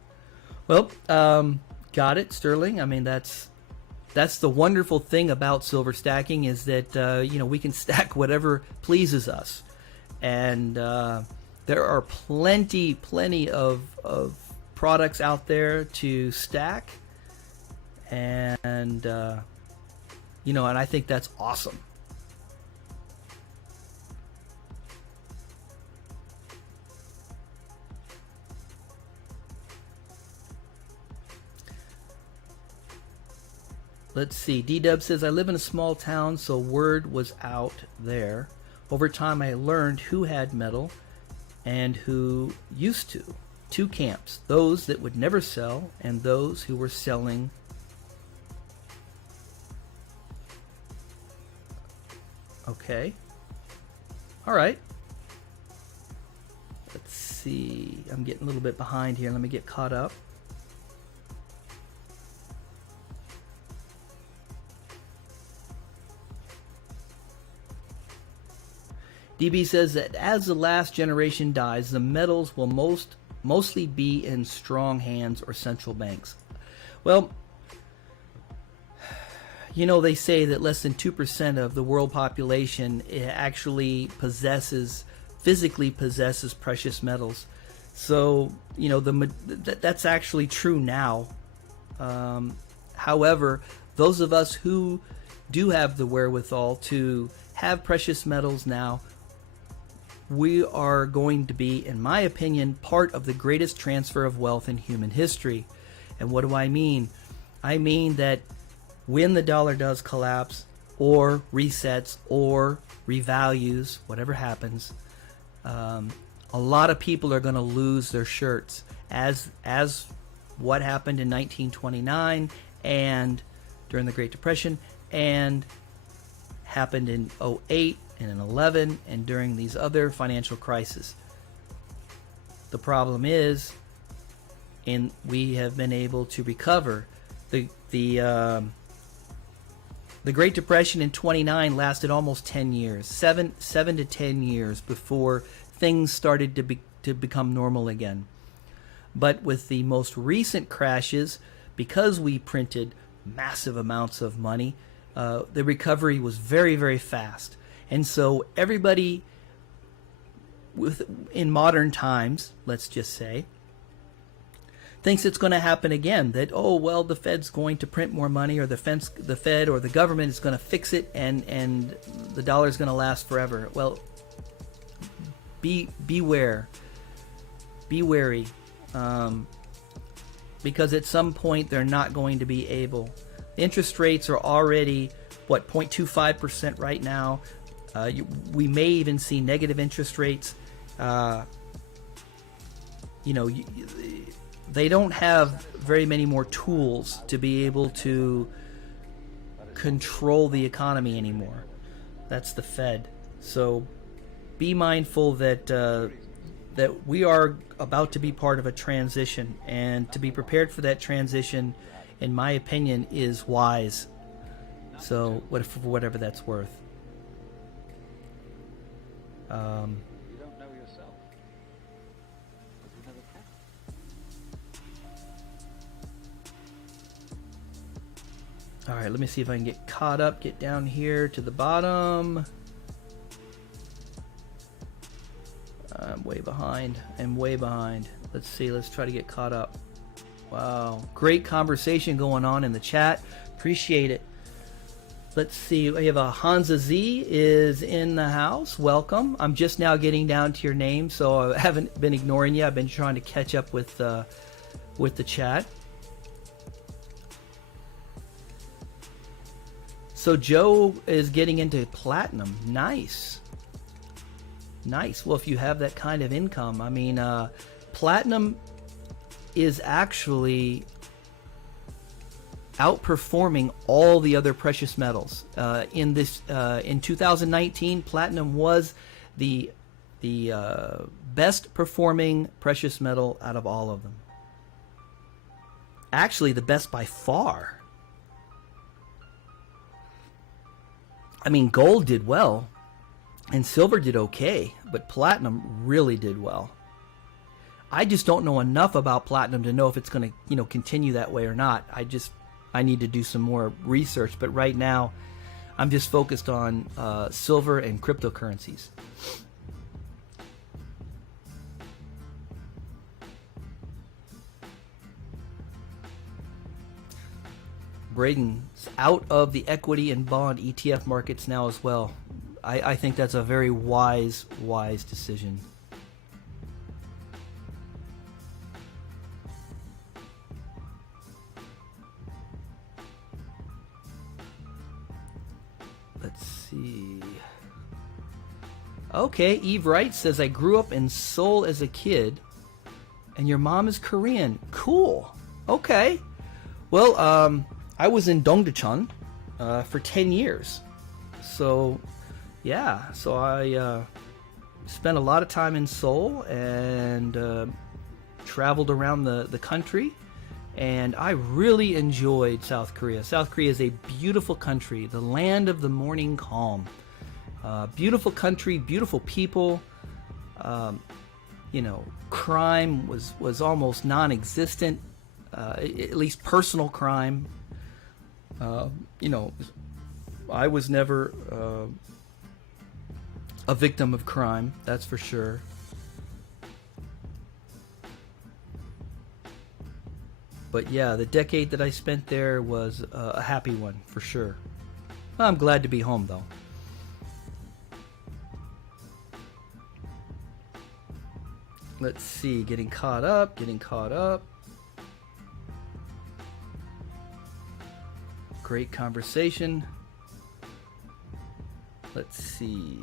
Well, got it, Sterling. I mean, that's the wonderful thing about silver stacking, is that you know, we can stack whatever pleases us, and there are plenty of products out there to stack, and you know, and I think that's awesome. Let's see. D-Dub says, I live in a small town, so word was out there. Over time, I learned who had metal and who used to. Two camps, those that would never sell and those who were selling. Okay. All right. Let's see. I'm getting a little bit behind here. Let me get caught up. DB says that as the last generation dies, the metals will mostly be in strong hands or central banks. Well, you know, they say that less than 2% of the world population actually physically possesses precious metals. So, you know, that's actually true now. However, those of us who do have the wherewithal to have precious metals now, we are going to be, in my opinion, part of the greatest transfer of wealth in human history. And what do I mean? I mean that when the dollar does collapse, or resets or revalues, whatever happens, a lot of people are going to lose their shirts, as what happened in 1929 and during the Great Depression, and happened in '08 and in '11 and during these other financial crises. The problem is, we have been able to recover. The Great Depression in '29 lasted almost 10 years, 7 to 10 years before things started to become normal again. But with the most recent crashes, because we printed massive amounts of money, the recovery was very, very fast. And so everybody in modern times, let's just say, thinks it's going to happen again. That, oh, well, the Fed's going to print more money, or the Fed or the government is going to fix it, and the dollar's going to last forever. Well, beware. Be wary. Because at some point they're not going to be able. Interest rates are already, 0.25% right now. We may even see negative interest rates. They don't have very many more tools to be able to control the economy anymore. That's the Fed. So be mindful that that we are about to be part of a transition, and to be prepared for that transition, in my opinion, is wise. So for whatever that's worth. You don't know yourself, but you never can. All right, let me see if I can get caught up, get down here to the bottom. I'm way behind. Let's see, let's try to get caught up. Wow, great conversation going on in the chat. Appreciate it. Let's see, we have a Hansa Z is in the house. Welcome. I'm just now getting down to your name, so I haven't been ignoring you. I've been trying to catch up with the chat. So Joe is getting into platinum. Nice. Well, if you have that kind of income, I mean, platinum is actually outperforming all the other precious metals. In 2019, platinum was the best performing precious metal out of all of them. Actually, the best by far. I mean, gold did well, and silver did okay, but platinum really did well. I just don't know enough about platinum to know if it's going to, continue that way or not. I need to do some more research, but right now I'm just focused on silver and cryptocurrencies. Braden's out of the equity and bond ETF markets now as well. I think that's a very wise decision. Let's see. Okay, Eve Wright says, I grew up in Seoul as a kid, and your mom is Korean. Cool. Okay. Well, I was in Dongdaecheon for 10 years. So, yeah. So I spent a lot of time in Seoul and traveled around the country. And I really enjoyed South Korea. South Korea is a beautiful country, the land of the morning calm. Beautiful country, beautiful people. Crime was almost non-existent, at least personal crime. I was never a victim of crime, that's for sure. But yeah, the decade that I spent there was a happy one, for sure. I'm glad to be home, though. Let's see, getting caught up. Great conversation. Let's see.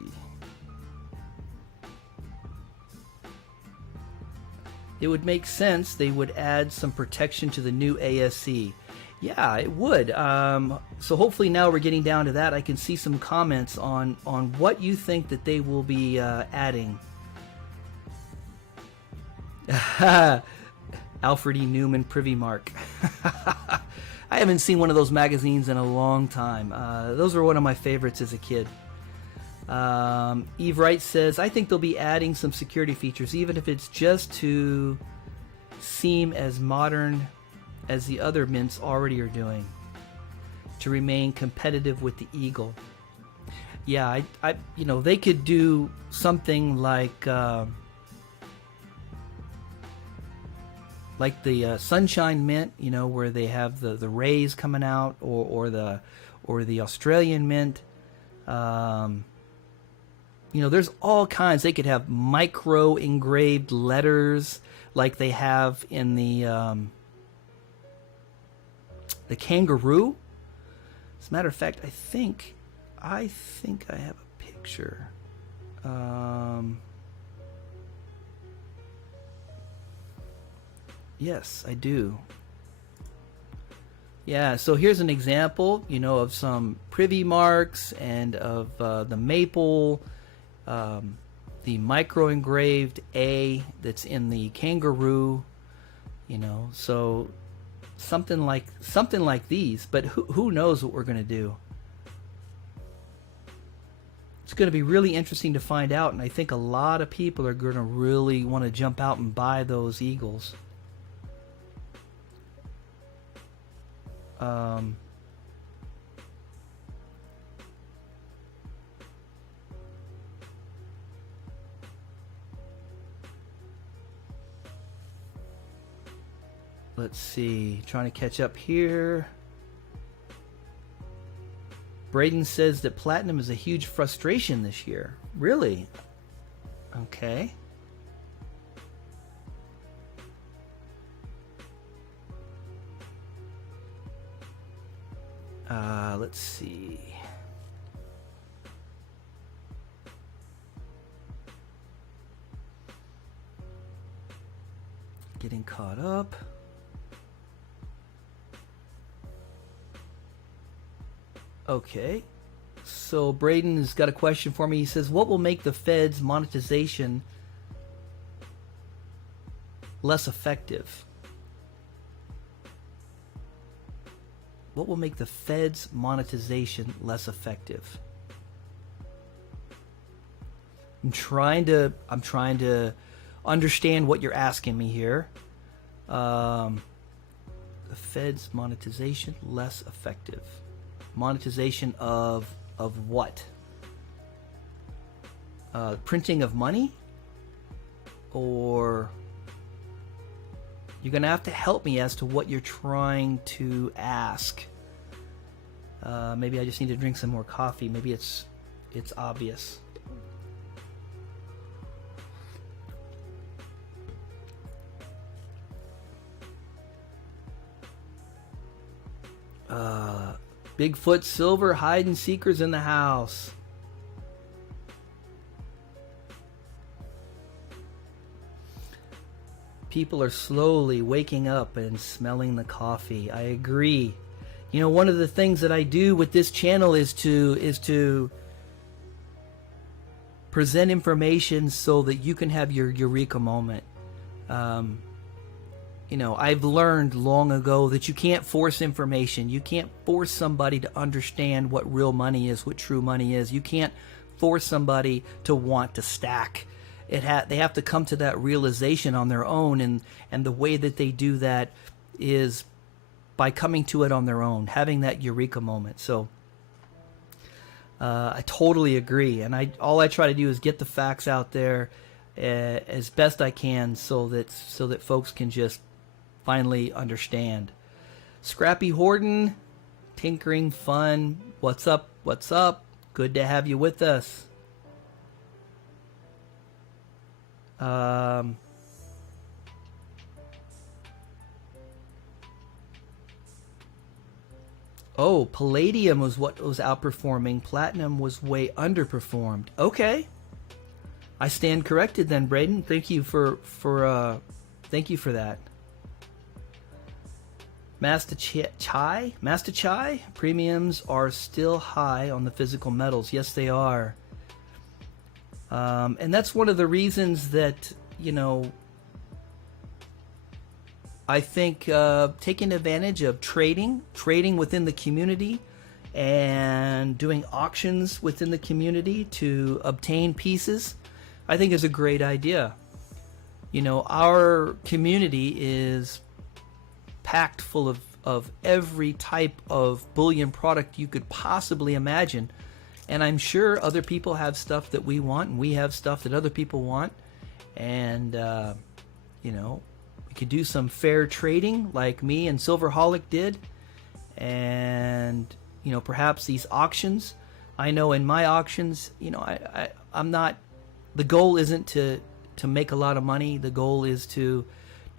It would make sense they would add some protection to the new ASC. Yeah, it would. So hopefully now we're getting down to that. I can see some comments on what you think that they will be adding. Alfred E. Newman Privy Mark. I haven't seen one of those magazines in a long time. Those were one of my favorites as a kid. Eve Wright says, I think they'll be adding some security features, even if it's just to seem as modern as the other mints already are doing, to remain competitive with the Eagle. Yeah, you know, they could do something like the Sunshine Mint, you know, where they have the rays coming out, or the Australian Mint. You know, there's all kinds. They could have micro engraved letters like they have in the kangaroo. As a matter of fact, I think I have a picture. Yes, I do. Yeah, so here's an example, you know, of some privy marks and of the maple, the micro engraved A that's in the kangaroo, you know. So something like these, but who knows what we're going to do. It's going to be really interesting to find out, and I think a lot of people are going to really want to jump out and buy those eagles. Let's see, trying to catch up here. Braden says that platinum is a huge frustration this year. Really? Okay. Let's see. Getting caught up. Okay. So Braden has got a question for me. He says, what will make the Fed's monetization less effective? What will make the Fed's monetization less effective? I'm trying to understand what you're asking me here. The Fed's monetization less effective. Monetization of what? Printing of money? Or you're going to have to help me as to what you're trying to ask. Maybe I just need to drink some more coffee. Maybe it's obvious. Bigfoot Silver, hide and seekers in the house. People are slowly waking up and smelling the coffee. I agree. You know, one of the things that I do with this channel is to present information so that you can have your eureka moment. You know, I've learned long ago that you can't force information. You can't force somebody to understand what real money is, what true money is. You can't force somebody to want to stack. They have to come to that realization on their own, and the way that they do that is by coming to it on their own, having that eureka moment. So I totally agree, and all I try to do is get the facts out there as best I can, so that folks can just finally understand. Scrappy Horton, Tinkering Fun, what's up? What's up? Good to have you with us. Oh, palladium was what was outperforming. Platinum was way underperformed. Okay, I stand corrected then, Braden. Thank you thank you for that. Master Chai premiums are still high on the physical metals. Yes, they are. And that's one of the reasons that, I think taking advantage of trading within the community and doing auctions within the community to obtain pieces, I think is a great idea. Our community is packed full of every type of bullion product you could possibly imagine. And I'm sure other people have stuff that we want, and we have stuff that other people want. And, we could do some fair trading like me and Silverholic did. And, perhaps these auctions. I know in my auctions, I'm not, the goal isn't to make a lot of money. The goal is to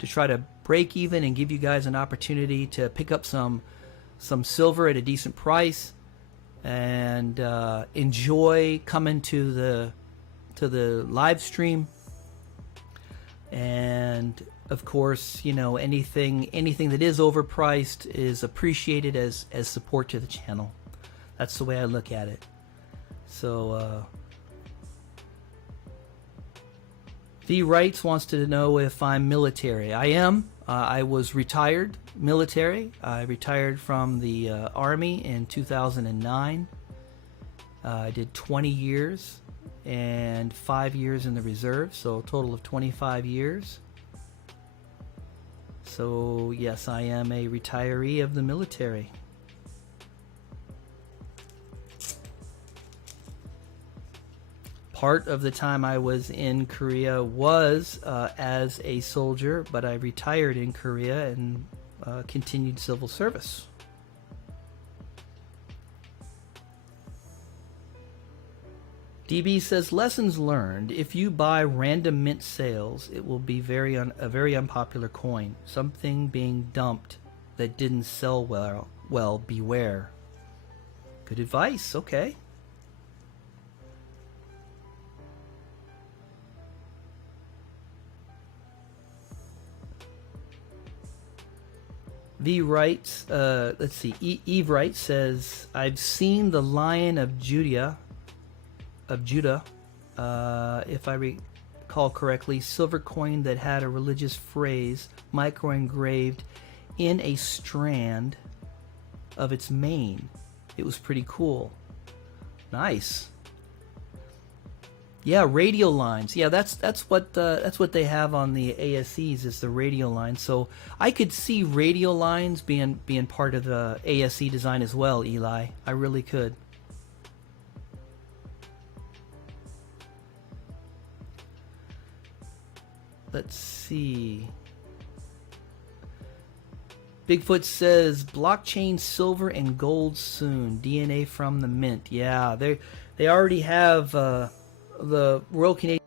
try to break even and give you guys an opportunity to pick up some silver at a decent price and enjoy coming to the live stream. And of course, anything that is overpriced is appreciated as support to the channel. That's the way I look at it. So V Wrights wants to know if I'm military. I am. I was retired military. I retired from the Army in 2009. I did 20 years and 5 years in the reserve, so a total of 25 years. So yes, I am a retiree of the military. Part of the time I was in Korea was as a soldier, but I retired in Korea and continued civil service. DB says, lessons learned. If you buy random mint sales, it will be a very unpopular coin. Something being dumped that didn't sell well, beware. Good advice. Okay. V writes, let's see, Eve writes says, I've seen the Lion of Judah, if I recall correctly, silver coin that had a religious phrase micro engraved in a strand of its mane. It was pretty cool. Nice. Yeah, radial lines. Yeah, that's what they have on the ASEs is the radial lines. So I could see radial lines being part of the ASE design as well, Eli. I really could. Let's see. Bigfoot says blockchain silver and gold soon. DNA from the mint. Yeah, they already have the Royal Canadian.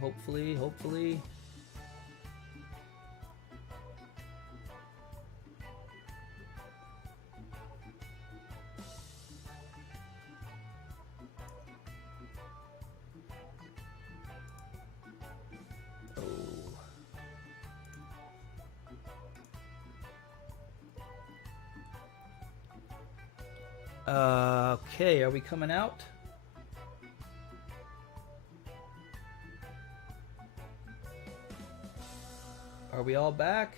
Hopefully. Okay, are we coming out? Are we all back?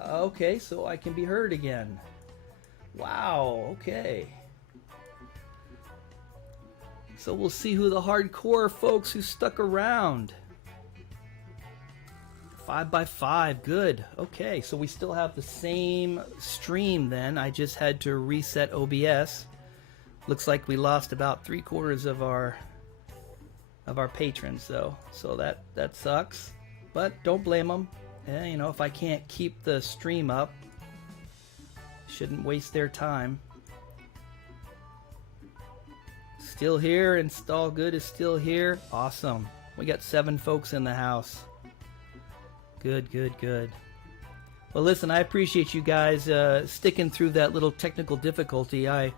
Okay, so I can be heard again. Wow, okay. So we'll see who the hardcore folks who stuck around. 5x5, good. Okay, so we still have the same stream then. I just had to reset OBS. Looks like we lost about 3/4 of our patrons though. So that sucks. But don't blame them. Yeah, you know, if I can't keep the stream up, shouldn't waste their time. Still here, Install Good is still here. Awesome. We got 7 folks in the house. Good. Well, listen, I appreciate you guys sticking through that little technical difficulty. I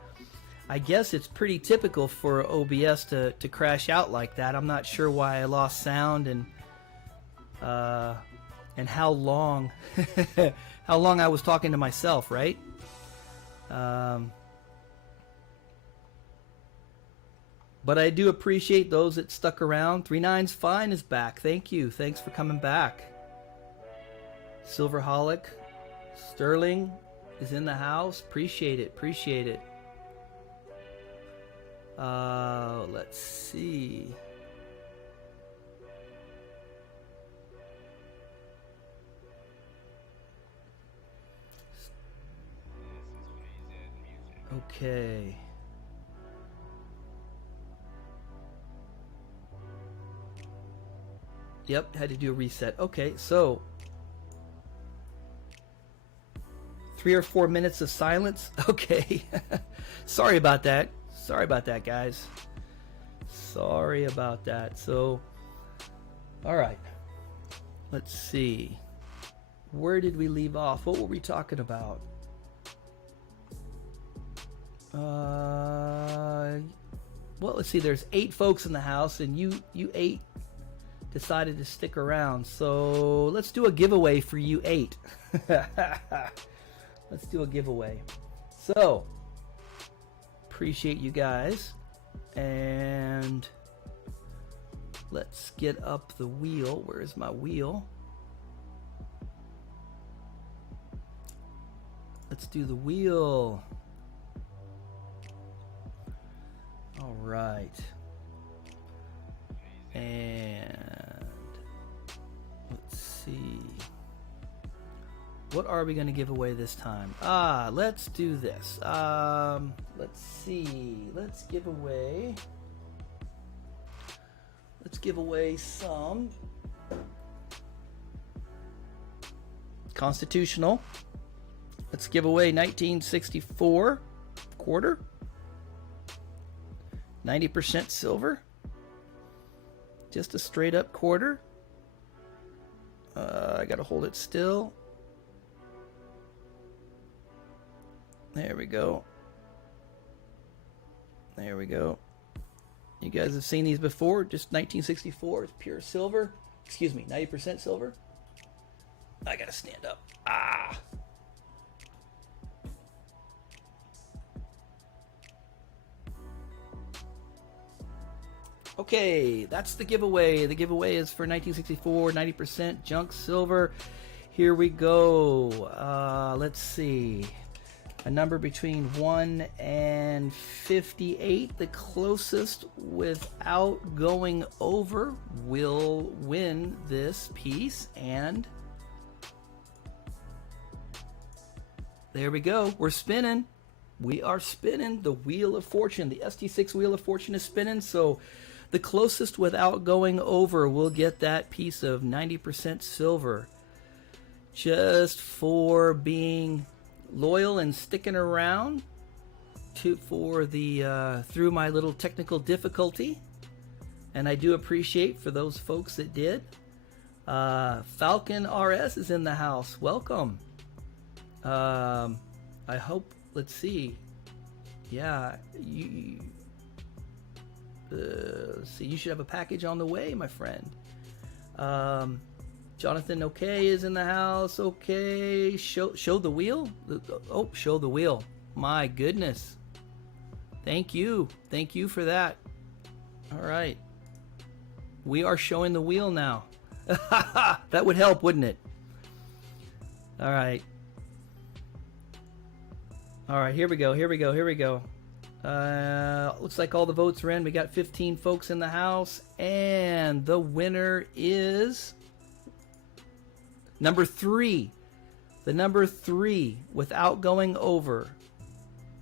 guess it's pretty typical for OBS to crash out like that. I'm not sure why I lost sound and how long how long I was talking to myself, right? But I do appreciate those that stuck around. 39's Fine is back. Thank you. Thanks for coming back. Silverholic, Sterling is in the house. Appreciate it. Let's see. Okay. Yep, had to do a reset. Okay, so 3 or 4 minutes of silence. Okay. Sorry about that, guys. Sorry about that. So, all right. Let's see. Where did we leave off? What were we talking about? Well, let's see. There's 8 folks in the house, and you 8 decided to stick around. So let's do a giveaway for you 8. Let's do a giveaway. So appreciate you guys, and let's get up the wheel. Where's my wheel? Let's do the wheel. All right. And let's see. What are we going to give away this time? Let's do this. Let's see. Let's give away some Constitutional. Let's give away 1964 quarter. 90% silver. Just a straight up quarter. I gotta hold it still. There we go. You guys have seen these before. Just 1964. It's pure silver. Excuse me, 90% silver. I gotta stand up. Okay, that's the giveaway. The giveaway is for 1964, 90% junk silver. Here we go. Let's see. A number between 1 and 58. The closest without going over will win this piece. And there we go. We're spinning. We are spinning the Wheel of Fortune. The ST6 Wheel of Fortune is spinning. So the closest without going over will get that piece of 90% silver. Just for being loyal and sticking around through my little technical difficulty. and I do appreciate for those folks that did. Falcon RS is in the house. Welcome. I hope. Let's see. Yeah, let's see. You should have a package on the way, my friend. Jonathan, okay, is in the house. Okay, show the wheel. Oh, show the wheel. My goodness. Thank you for that. All right, we are showing the wheel now. That would help, wouldn't it? All right, here we go. Looks like all the votes are in. We got 15 folks in the house, and the winner is number 3. The number 3 without going over.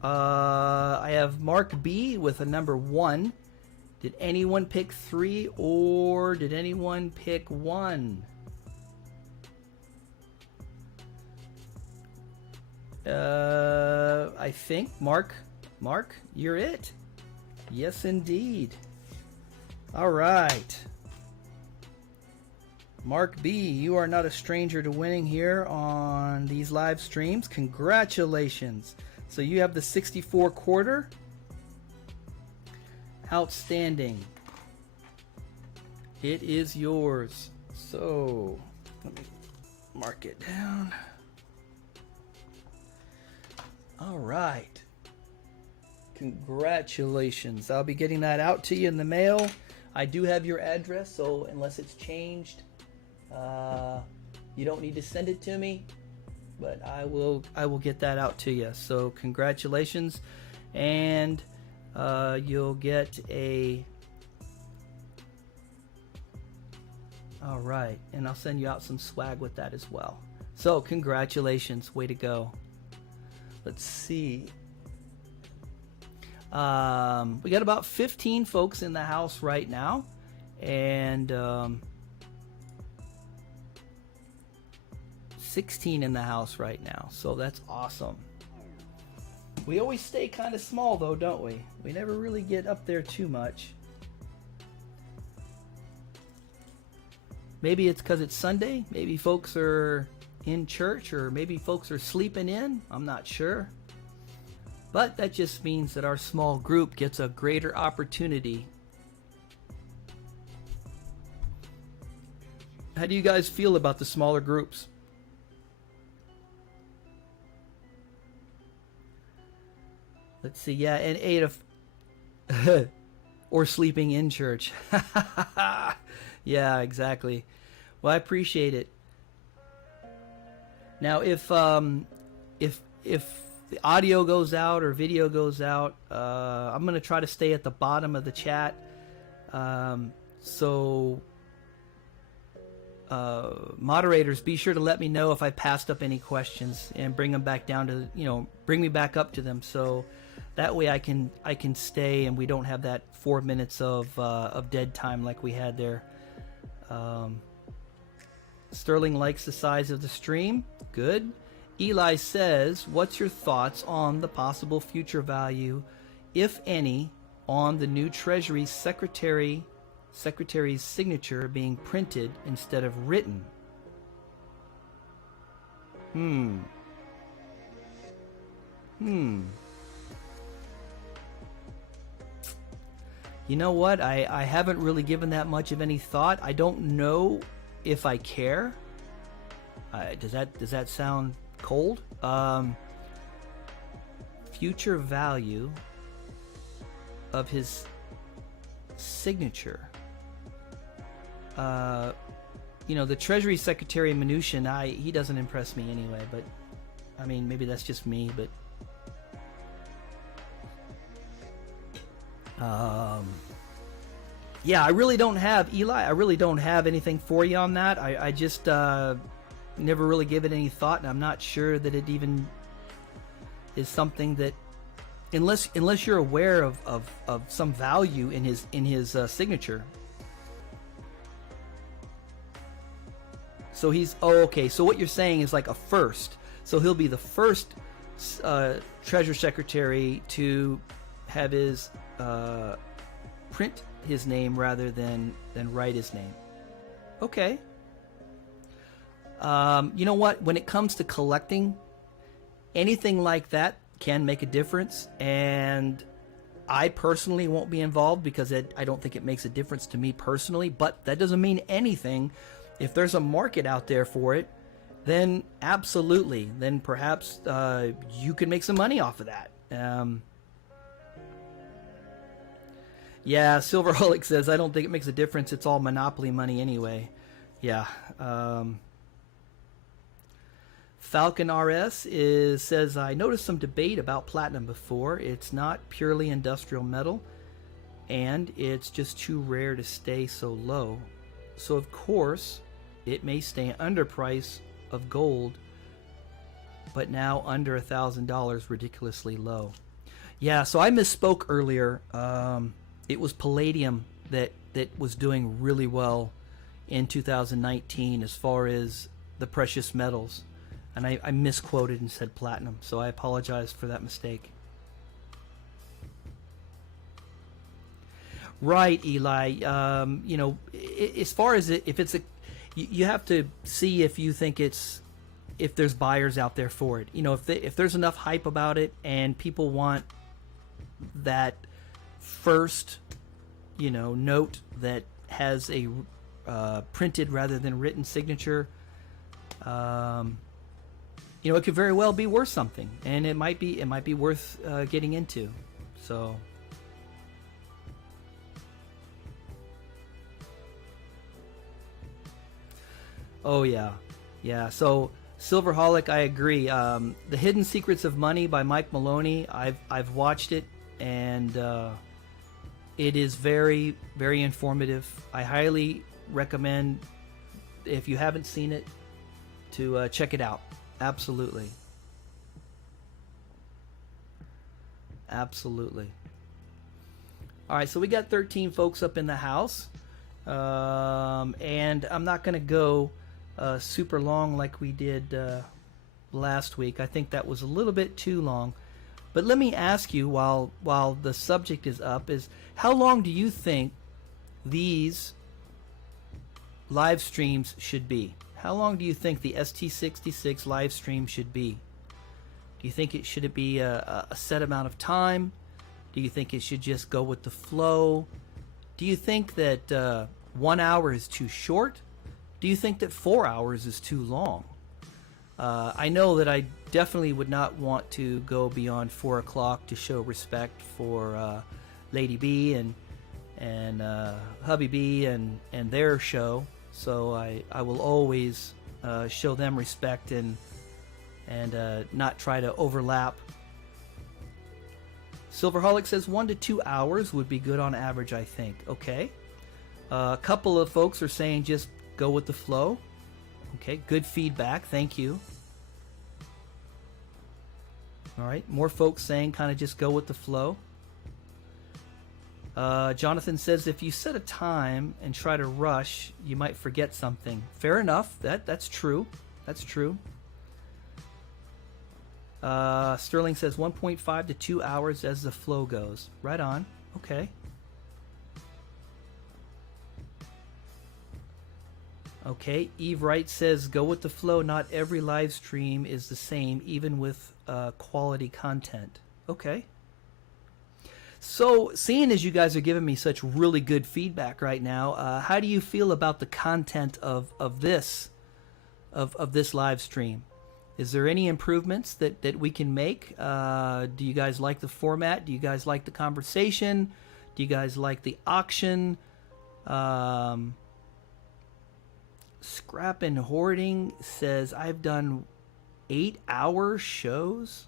I have Mark B with a number 1. Did anyone pick 3 or did anyone pick 1? I think Mark, you're it. Yes, indeed. All right. Mark B, you are not a stranger to winning here on these live streams. Congratulations. So you have the 64 quarter. Outstanding. It is yours. So let me mark it down. All right. Congratulations. I'll be getting that out to you in the mail. I do have your address, so unless it's changed, you don't need to send it to me, but I will get that out to you. So congratulations, and you'll get a. All right, and I'll send you out some swag with that as well. So congratulations, way to go. Let's see. We got about 15 folks in the house right now, and 16 in the house right now, so that's awesome. We always stay kind of small though, don't we? We never really get up there too much. Maybe it's because it's Sunday. Maybe folks are in church, or maybe folks are sleeping in. I'm not sure. But that just means that our small group gets a greater opportunity. How do you guys feel about the smaller groups? Let's see. Yeah, and 8 of or sleeping in church. Yeah, exactly. Well, I appreciate it. Now, if the audio goes out or video goes out, I'm going to try to stay at the bottom of the chat. So moderators, be sure to let me know if I passed up any questions and bring them back down to, bring me back up to them. So that way I can stay and we don't have that 4 minutes of dead time like we had there. Sterling likes the size of the stream. Good. Eli says, what's your thoughts on the possible future value, if any, on the new Treasury Secretary's signature being printed instead of written? You know what? I haven't really given that much of any thought. I don't know if I care. Does that sound cold? Future value of his signature. The Treasury Secretary Mnuchin, he doesn't impress me anyway, but I mean, maybe that's just me, but yeah, I really don't have, Eli, I really don't have anything for you on that. I just never really gave it any thought, and I'm not sure that it even is something that, unless you're aware of some value in his signature. So he's, okay, so what you're saying is like a first. So he'll be the first Treasury Secretary to have his print his name rather than write his name. Okay. You know what? When it comes to collecting, anything like that can make a difference, and I personally won't be involved because I don't think it makes a difference to me personally, but that doesn't mean anything. If there's a market out there for it, then absolutely. Then perhaps you can make some money off of that. Yeah, Silverholic says, I don't think it makes a difference. It's all monopoly money anyway. Yeah. Falcon RS says, I noticed some debate about platinum before. It's not purely industrial metal, and it's just too rare to stay so low. So, of course, it may stay under price of gold, but now under $1,000, ridiculously low. Yeah, so I misspoke earlier. It was palladium that was doing really well in 2019 as far as the precious metals. And I misquoted and said platinum, so I apologize for that mistake. Right, Eli. You know, as far as if it's you have to see if you think if there's buyers out there for it. You know, if there's enough hype about it and people want that first, you know, note that has a printed rather than written signature. You know, it could very well be worth something, and it might be worth getting into. So, oh yeah. So, Silverholic, I agree. The Hidden Secrets of Money by Mike Maloney. I've watched it, and it is very, very informative. I highly recommend, if you haven't seen it, to check it out. Absolutely. Absolutely. All right, so we got 13 folks up in the house. And I'm not going to go super long like we did last week. I think that was a little bit too long. But let me ask you, while the subject is up, is how long do you think these live streams should be? How long do you think the ST66 live stream should be? Do you think it should be a set amount of time? Do you think it should just go with the flow? Do you think that 1 hour is too short? Do you think that 4 hours is too long? I know that I definitely would not want to go beyond 4 o'clock to show respect for Lady B and Hubby B and their show. So I will always show them respect and not try to overlap. Silverholic says 1 to 2 hours would be good on average, I think. Okay. A couple of folks are saying just go with the flow. Okay, good feedback. Thank you. All right, more folks saying kind of just go with the flow. Jonathan says if you set a time and try to rush, you might forget something. Fair enough. That's true. That's true. Sterling says 1.5 to 2 hours as the flow goes. Right on. Okay. Okay. Eve Wright says go with the flow. Not every live stream is the same, even with quality content. Okay. So, seeing as you guys are giving me such really good feedback right now, how do you feel about the content of this live stream? Is there any improvements that we can make? Do you guys like the format? Do you guys like the conversation? Do you guys like the auction? Scrap and Hoarding says, I've done 8-hour shows.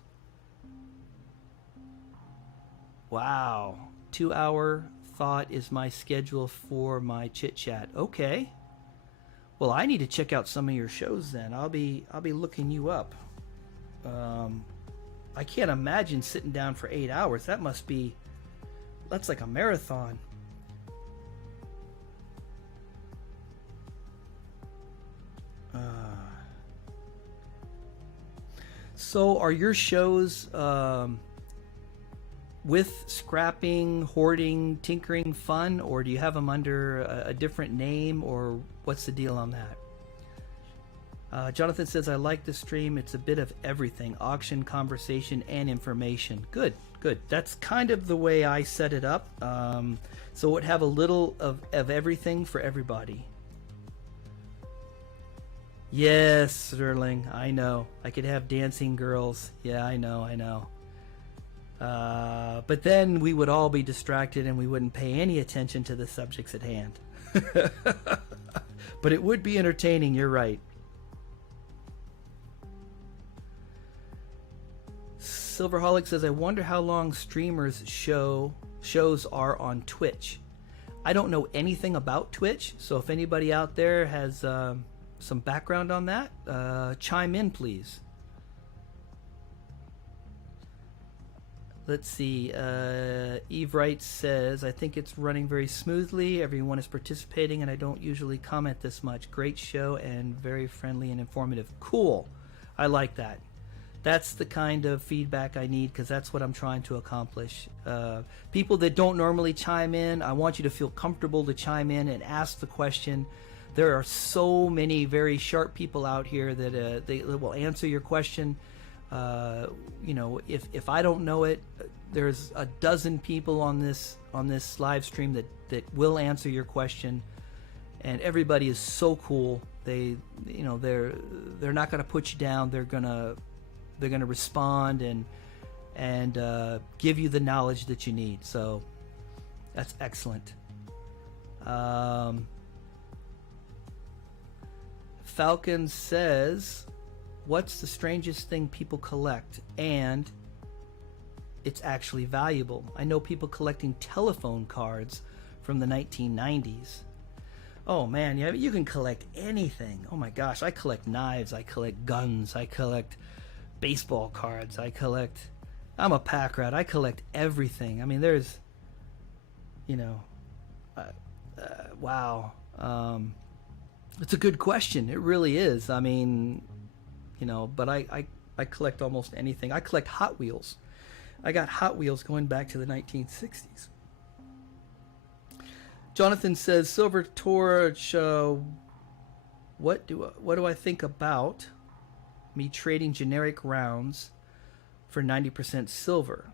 Wow. 2-hour thought is my schedule for my chit chat. Okay. Well, I need to check out some of your shows then. I'll be looking you up. I can't imagine sitting down for 8 hours. That's like a marathon. So are your shows with scrapping, hoarding, tinkering fun, or do you have them under a different name, or what's the deal on that? Jonathan says, I like the stream. It's a bit of everything, auction, conversation, and information. Good, good. That's kind of the way I set it up. So it would have a little of everything for everybody. Yes, Sterling, I know. I could have dancing girls. Yeah, I know. But then we would all be distracted and we wouldn't pay any attention to the subjects at hand. But it would be entertaining, you're right. Silverholic says, I wonder how long streamers shows are on Twitch. I don't know anything about Twitch, so if anybody out there has some background on that, chime in, please. Let's see. Eve Wright says, I think it's running very smoothly. Everyone is participating, and I don't usually comment this much. Great show and very friendly and informative. Cool. I like that. That's the kind of feedback I need, because that's what I'm trying to accomplish. People that don't normally chime in, I want you to feel comfortable to chime in and ask the question. There are so many very sharp people out here that they will answer your question. You know, if I don't know it, there's a dozen people on this live stream that will answer your question, and everybody is so cool. They're not going to put you down. They're gonna respond and give you the knowledge that you need. So that's excellent. Falcon says, what's the strangest thing people collect and it's actually valuable? I know people collecting telephone cards from the 1990s. Oh man, yeah, you can collect anything. Oh my gosh, I collect knives, I collect guns, I collect baseball cards, I'm a pack rat, I collect everything. I mean, there's, wow. It's a good question, it really is. I mean, but I collect almost anything. I collect Hot Wheels. I got Hot Wheels going back to the 1960s. Jonathan says, SilverTorch, what do I think about me trading generic rounds for 90% silver?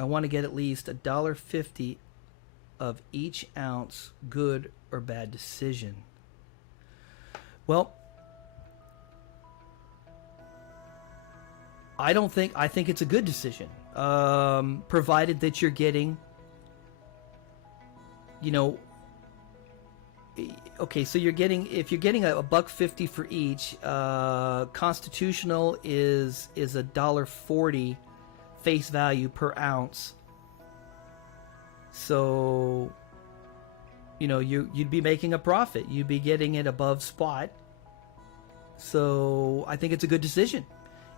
I want to get at least $1.50 of each ounce. Good or bad decision? Well, I think it's a good decision, provided that you're getting, okay, so if you're getting $1.50 for each, constitutional is $1.40 face value per ounce. So, you'd be making a profit. You'd be getting it above spot. So I think it's a good decision.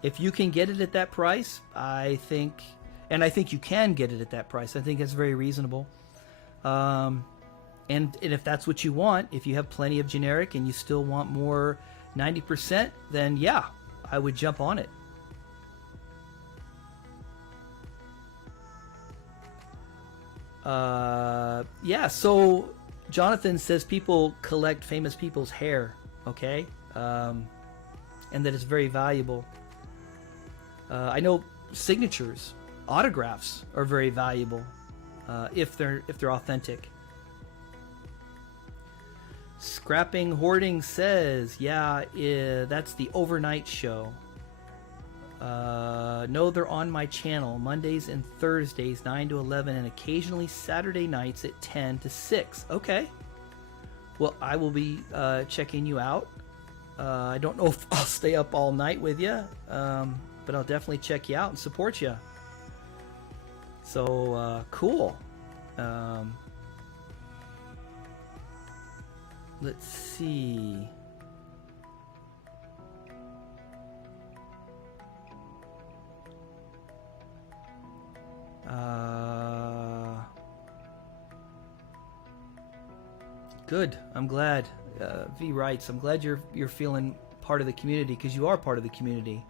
If you can get it at that price, I think you can get it at that price. I think it's very reasonable. And if that's what you want, if you have plenty of generic and you still want more 90%, then yeah, I would jump on it. Yeah, so Jonathan says people collect famous people's hair, okay? And that it's very valuable. I know signatures, autographs are very valuable if they're authentic. Scrapping Hoarding says, yeah, that's the overnight show. No, they're on my channel Mondays and Thursdays 9 to 11 and occasionally Saturday nights at 10 to 6. Okay. Well, I will be checking you out. I don't know if I'll stay up all night with you, but I'll definitely check you out and support you. So, cool. Let's see. Good. I'm glad. V writes, I'm glad you're feeling part of the community, because you are part of the community.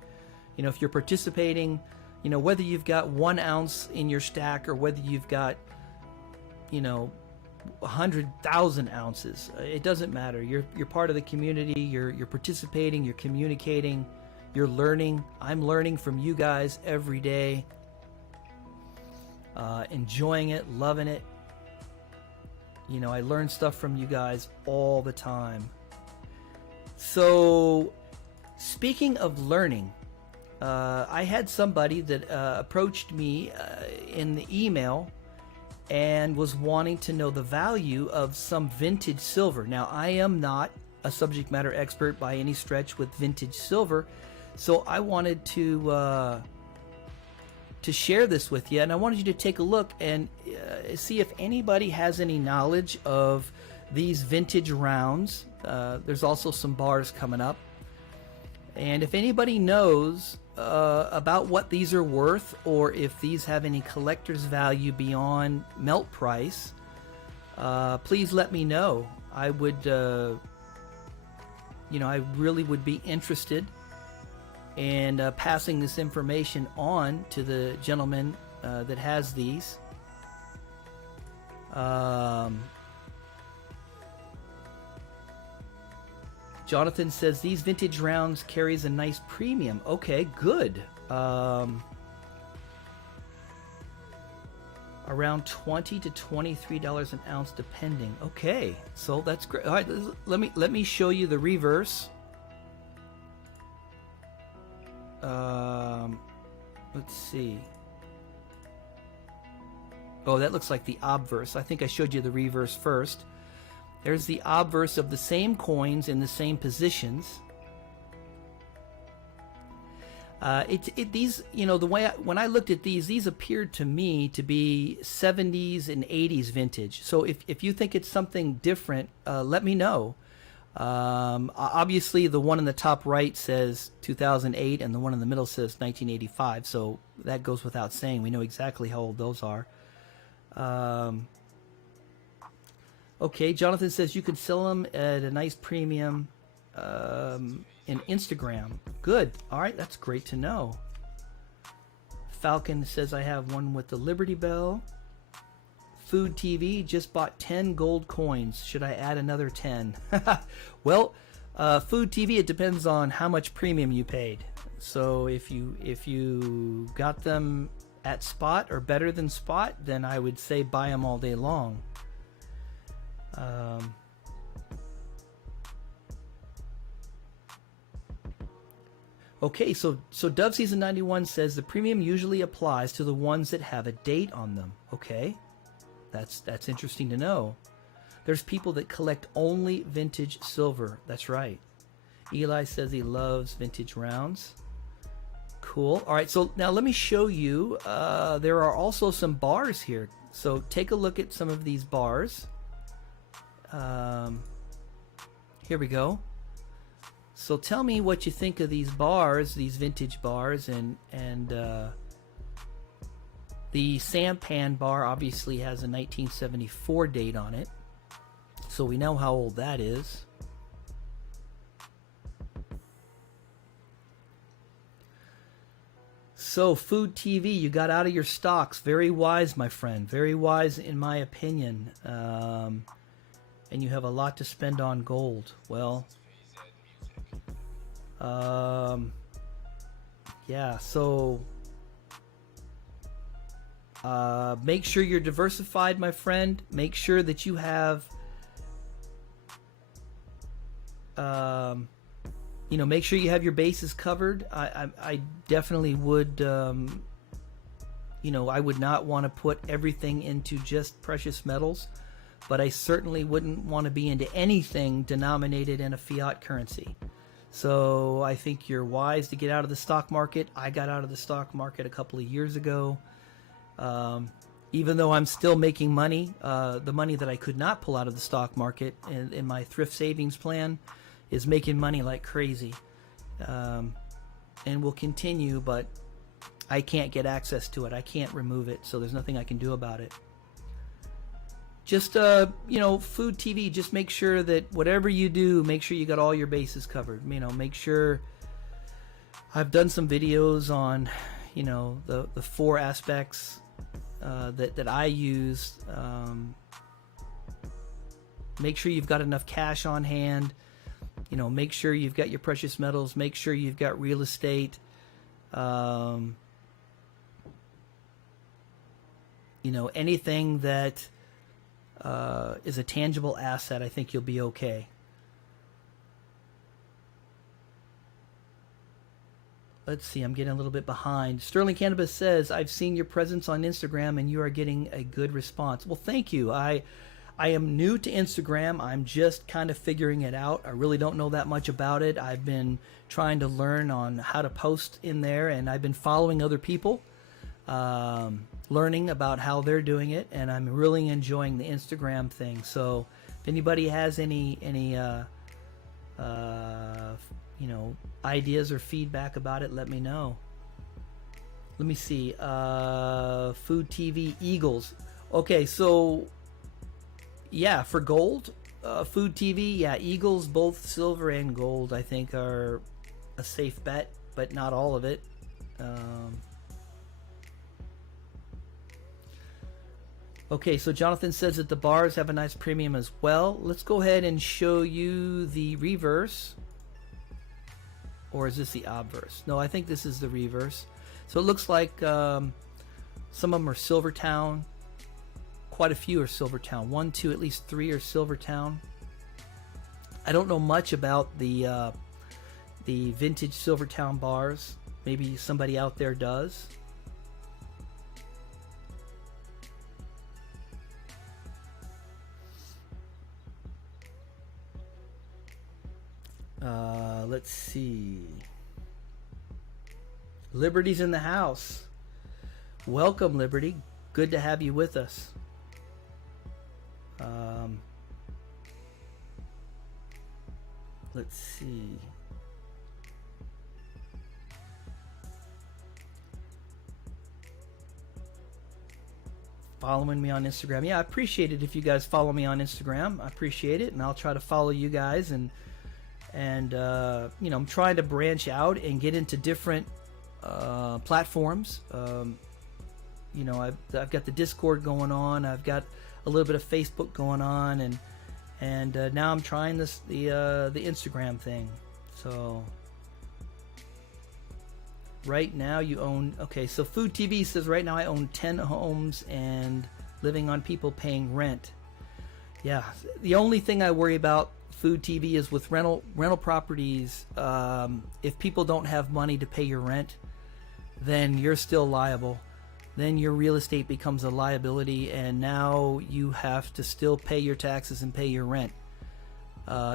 If you're participating, You know, whether you've got 1 ounce in your stack or whether you've got, you know, 100,000 ounces, it doesn't matter. You're part of the community. You're participating. You're communicating. You're learning. I'm learning from you guys every day. Enjoying it, loving it. You know, I learn stuff from you guys all the time. So, speaking of learning, I had somebody that approached me in the email and was wanting to know the value of some vintage silver. Now, I am not a subject matter expert by any stretch with vintage silver, so I wanted to share this with you, and I wanted you to take a look and see if anybody has any knowledge of these vintage rounds. There's also some bars coming up, and if anybody knows about what these are worth, or if these have any collector's value beyond melt price, please let me know. I would, you know, I really would be interested in passing this information on to the gentleman that has these. Jonathan says these vintage rounds carries a nice premium. Okay, good. Around $20 to $23 an ounce, depending. Okay, so that's great. All right, let me show you the reverse. Let's see. Oh, that looks like the obverse. I think I showed you the reverse first. There's the obverse of the same coins in the same positions. These, you know, the way when I looked at these appeared to me to be 70s and 80s vintage. So if you think it's something different, let me know. Obviously, the one in the top right says 2008, and the one in the middle says 1985. So that goes without saying. We know exactly how old those are. Okay, Jonathan says you can sell them at a nice premium in Instagram. Good. All right, that's great to know. Falcon says I have one with the Liberty Bell. Food TV just bought 10 gold coins. Should I add another 10? Well, Food TV, it depends on how much premium you paid. So if you got them at spot or better than spot, then I would say buy them all day long. Okay, so Dove Season 91 says the premium usually applies to the ones that have a date on them. Okay, that's interesting to know. There's people that collect only vintage silver. That's right. Eli says he loves vintage rounds. Cool. All right, so now let me show you. There are also some bars here. So take a look at some of these bars. Here we go. So tell me what you think of these bars, these vintage bars, and the sampan bar obviously has a 1974 date on it, so we know how old that is. So Food TV, you got out of your stocks. Very wise, my friend. Very wise, in my opinion. And you have a lot to spend on gold. Well, yeah, so make sure you're diversified, my friend. Make sure that you have you know, make sure you have your bases covered. I definitely would, you know, I would not want to put everything into just precious metals, but I certainly wouldn't want to be into anything denominated in a fiat currency. So I think you're wise to get out of the stock market. I got out of the stock market a couple of years ago. Even though I'm still making money, the money that I could not pull out of the stock market in my thrift savings plan is making money like crazy, and will continue, but I can't get access to it. I can't remove it, so there's nothing I can do about it. Just, you know, Food TV, just make sure that whatever you do, make sure you got all your bases covered. You know, make sure I've done some videos on, the four aspects that I use. Make sure you've got enough cash on hand. Make sure you've got your precious metals. Make sure you've got real estate. Anything that is a tangible asset, I think you'll be okay. Let's see, I'm getting a little bit behind. Sterling Cannabis says, I've seen your presence on Instagram and you are getting a good response. Well, thank you. I am new to Instagram. I'm just kind of figuring it out. I really don't know that much about it. I've been trying to learn on how to post in there, and I've been following other people, learning about how they're doing it, and I'm really enjoying the Instagram thing. So if anybody has any ideas or feedback about it, let me know. Let me see. Food TV Eagles. Okay, so yeah, for gold, Food TV, yeah, Eagles, both silver and gold, I think are a safe bet, but not all of it. Okay, so Jonathan says that the bars have a nice premium as well. Let's go ahead and show you the reverse. Or is this the obverse? No, I think this is the reverse. So it looks like some of them are SilverTown. Quite a few are SilverTown. 1, 2, at least 3 are SilverTown. I don't know much about the vintage SilverTown bars. Maybe somebody out there does. Let's see. Liberty's in the house. Welcome, Liberty. Good to have you with us. Let's see. Following me on Instagram. Yeah, I appreciate it if you guys follow me on Instagram. I appreciate it, and I'll try to follow you guys. And I'm trying to branch out and get into different platforms. I've got the Discord going on. I've got a little bit of Facebook going on, and now I'm trying the Instagram thing. So right now you own. Okay, so Food TV says right now I own 10 homes and living on people paying rent. Yeah, the only thing I worry about Food TV is with rental properties. If people don't have money to pay your rent, then you're still liable. Then your real estate becomes a liability, and now you have to still pay your taxes and pay your rent,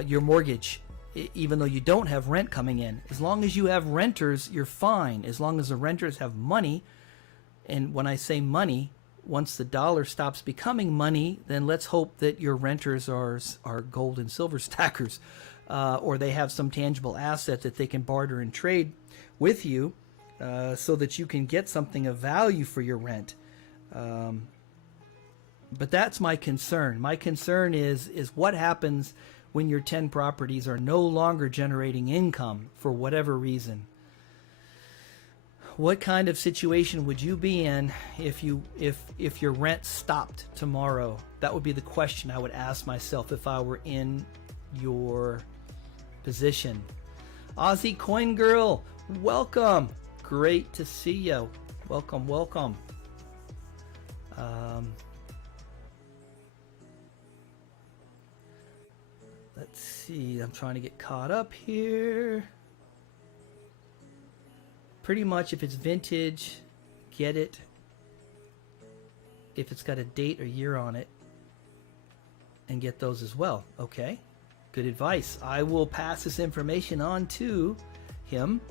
your mortgage, even though you don't have rent coming in. As long as you have renters, you're fine. As long as the renters have money, and when I say money, once the dollar stops becoming money, then let's hope that your renters are gold and silver stackers, or they have some tangible asset that they can barter and trade with you, so that you can get something of value for your rent. But that's my concern. My concern is what happens when your 10 properties are no longer generating income for whatever reason. What kind of situation would you be in if your rent stopped tomorrow? That would be the question I would ask myself if I were in your position. Aussie Coin Girl, welcome. Great to see you. Welcome, welcome. Let's see. I'm trying to get caught up here. Pretty much if it's vintage, get it. If it's got a date or year on it, and get those as well. Okay, good advice. I will pass this information on to him.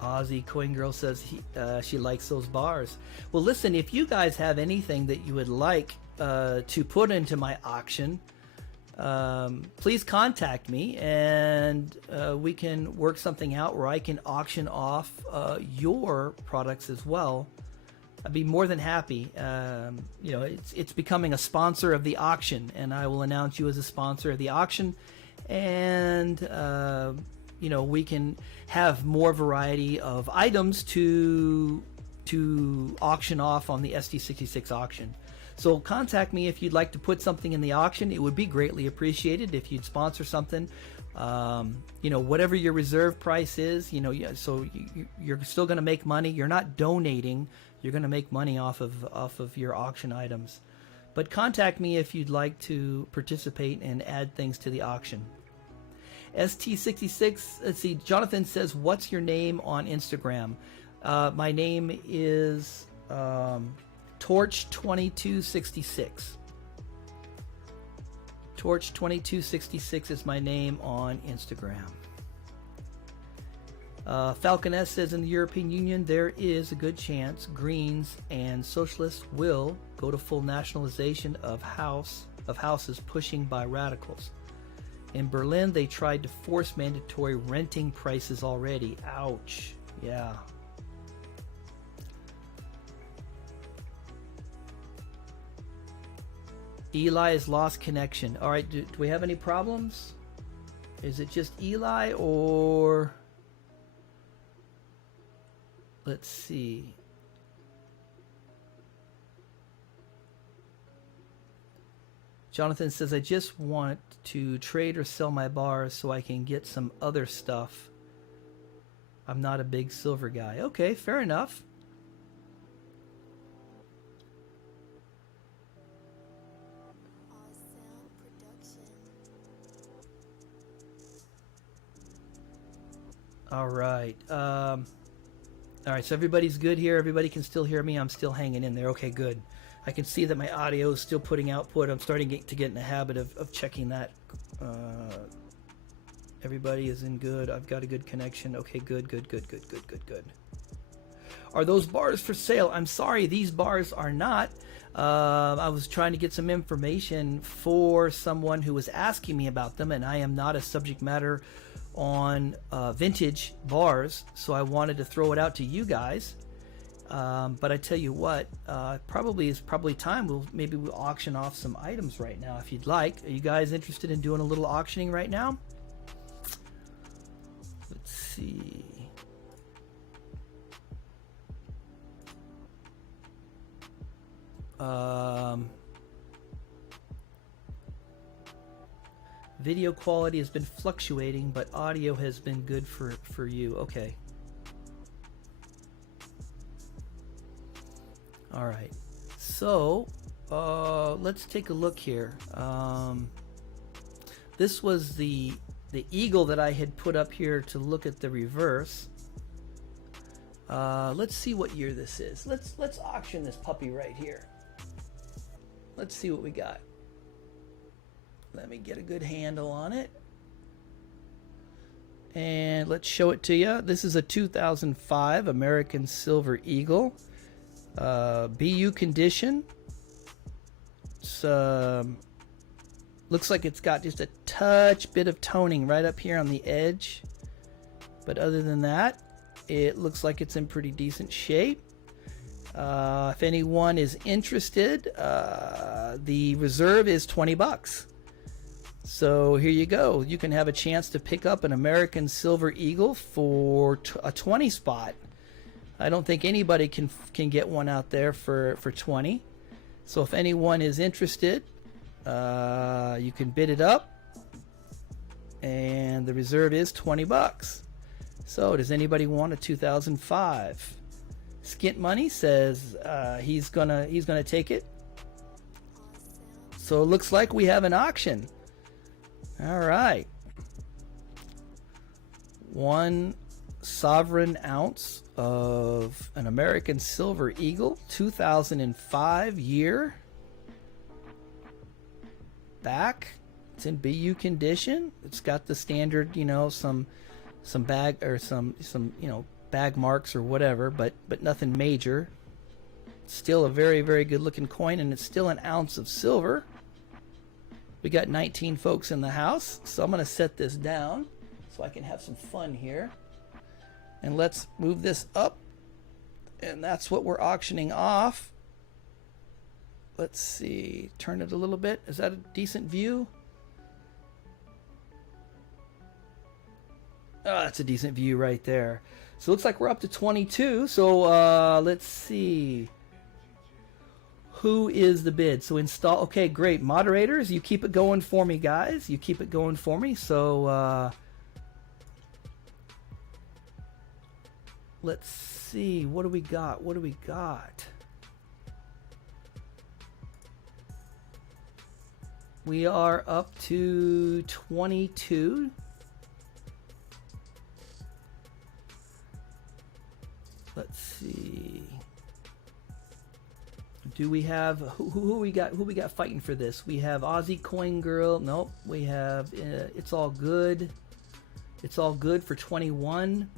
Aussie Coin Girl says she likes those bars. Well, listen, if you guys have anything that you would like to put into my auction, please contact me, and we can work something out where I can auction off your products as well. I'd be more than happy. You know, it's becoming a sponsor of the auction, and I will announce you as a sponsor of the auction, and you know, we can have more variety of items to auction off on the ST66 auction. So contact me if you'd like to put something in the auction. It would be greatly appreciated if you'd sponsor something. You know, whatever your reserve price is, you know, so you're still going to make money. You're not donating. You're going to make money off of your auction items. But contact me if you'd like to participate and add things to the auction. ST66, let's see, Jonathan says, what's your name on Instagram? My name is Torch2266. Torch2266 is my name on Instagram. Falconess says, in the European Union, there is a good chance Greens and Socialists will go to full nationalization of houses pushing by radicals. In Berlin, they tried to force mandatory renting prices already. Ouch. Yeah. Eli has lost connection. All right, do we have any problems? Is it just Eli, or let's see. Jonathan says, I just want to trade or sell my bars so I can get some other stuff. I'm not a big silver guy. Okay, fair enough. All right. All right, so everybody's good here. Everybody can still hear me. I'm still hanging in there. Okay, good. I can see that my audio is still putting output. I'm starting to get in the habit of checking that. Everybody is in good. I've got a good connection. Okay, good. Are those bars for sale? I'm sorry, these bars are not. I was trying to get some information for someone who was asking me about them, and I am not a subject matter on vintage bars, so I wanted to throw it out to you guys. But I tell you what, probably time. Maybe we'll auction off some items right now if you'd like. Are you guys interested in doing a little auctioning right now? Let's see. Video quality has been fluctuating, but audio has been good for you. Okay. All right. So let's take a look here. This was the eagle that I had put up here to look at the reverse. Let's see what year this is. Let's auction this puppy right here. Let's see what we got. Let me get a good handle on it. And let's show it to you. This is a 2005 American Silver Eagle. BU condition. It's, looks like it's got just a touch bit of toning right up here on the edge. But other than that, it looks like it's in pretty decent shape. If anyone is interested, the reserve is $20. So here you go. You can have a chance to pick up an American Silver Eagle for a 20 spot. I don't think anybody can get one out there for 20. So if anyone is interested, you can bid it up, and the reserve is $20. So does anybody want a 2005? Skint Money says he's gonna take it. So it looks like we have an auction. All right. 1 sovereign ounce of an American Silver Eagle, 2005 year. Back. It's in BU condition. It's got the standard, you know, some bag or some you know, bag marks or whatever, but nothing major. Still a very, very good looking coin, and it's still an ounce of silver. We got 19 folks in the house, so I'm going to set this down so I can have some fun here. And let's move this up And that's what we're auctioning off. Let's see, turn it a little bit. Is that a decent view? Oh, that's a decent view right there. So it looks like we're up to 22. So let's see. Who is the bid? So install. Okay, great. Moderators, you keep it going for me, guys. You keep it going for me. So let's see. What do we got? What do we got? We are up to 22. Let's see. Do we have who we got? Who we got fighting for this? We have Aussie Coin Girl. Nope. We have It's All Good. It's All Good for 21.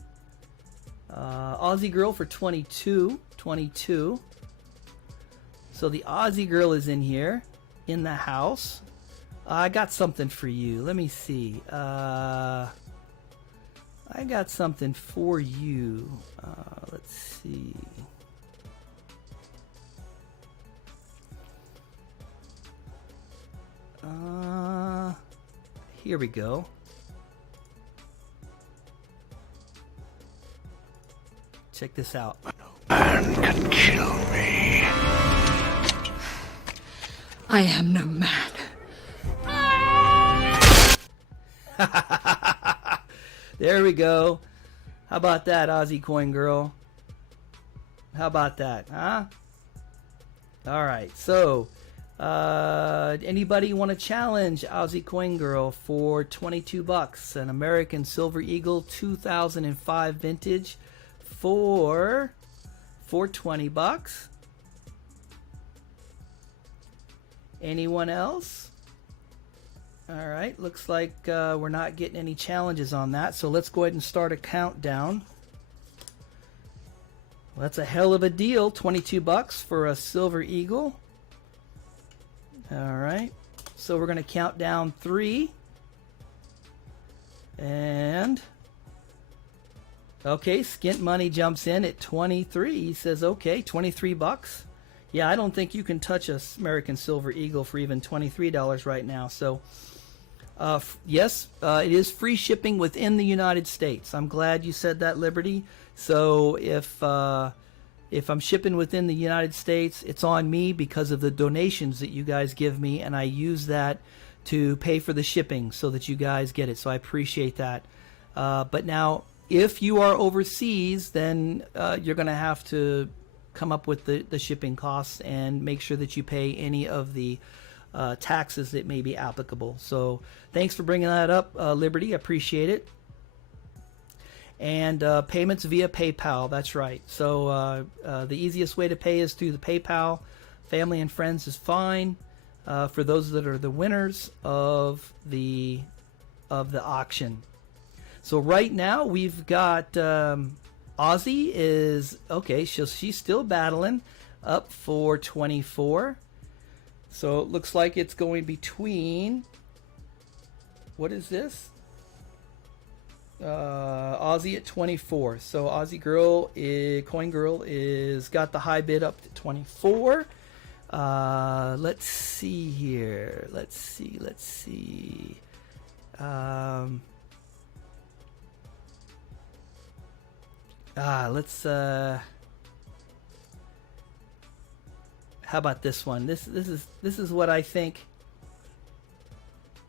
Aussie Girl for 22. 22. So the Aussie Girl is in here, in the house. I got something for you. Let me see. I got something for you. Let's see. Here we go. Check this out. No man can kill me. I am no man. There we go. How about that, Aussie Coin Girl? How about that, huh? All right. So, anybody want to challenge Aussie Coin Girl for 22 bucks? An American Silver Eagle 2005 vintage for 20 bucks. Anyone else? All right, looks like we're not getting any challenges on that, so let's go ahead and start a countdown. Well, that's a hell of a deal, 22 bucks for a Silver Eagle. All right, so we're going to count down 3. And, okay, Skint Money jumps in at 23. He says, okay, 23 bucks. Yeah, I don't think you can touch a American Silver Eagle for even $23 right now, so... yes, it is free shipping within the United States. I'm glad you said that, Liberty. So if I'm shipping within the United States, it's on me because of the donations that you guys give me, and I use that to pay for the shipping so that you guys get it. So I appreciate that. But now, if you are overseas, then you're going to have to come up with the shipping costs and make sure that you pay any of the taxes that may be applicable. So thanks for bringing that up, Liberty. I appreciate it. And payments via PayPal. That's right. So the easiest way to pay is through the PayPal. Family and friends is fine for those that are the winners of the auction. So right now we've got Aussie is okay. She's still battling, up for 24. So it looks like it's going between, what is this? Aussie at 24. So Aussie Girl, Coin Girl is got the high bid up to 24. Let's see here. Let's see. Let's how about this one? This is what I think.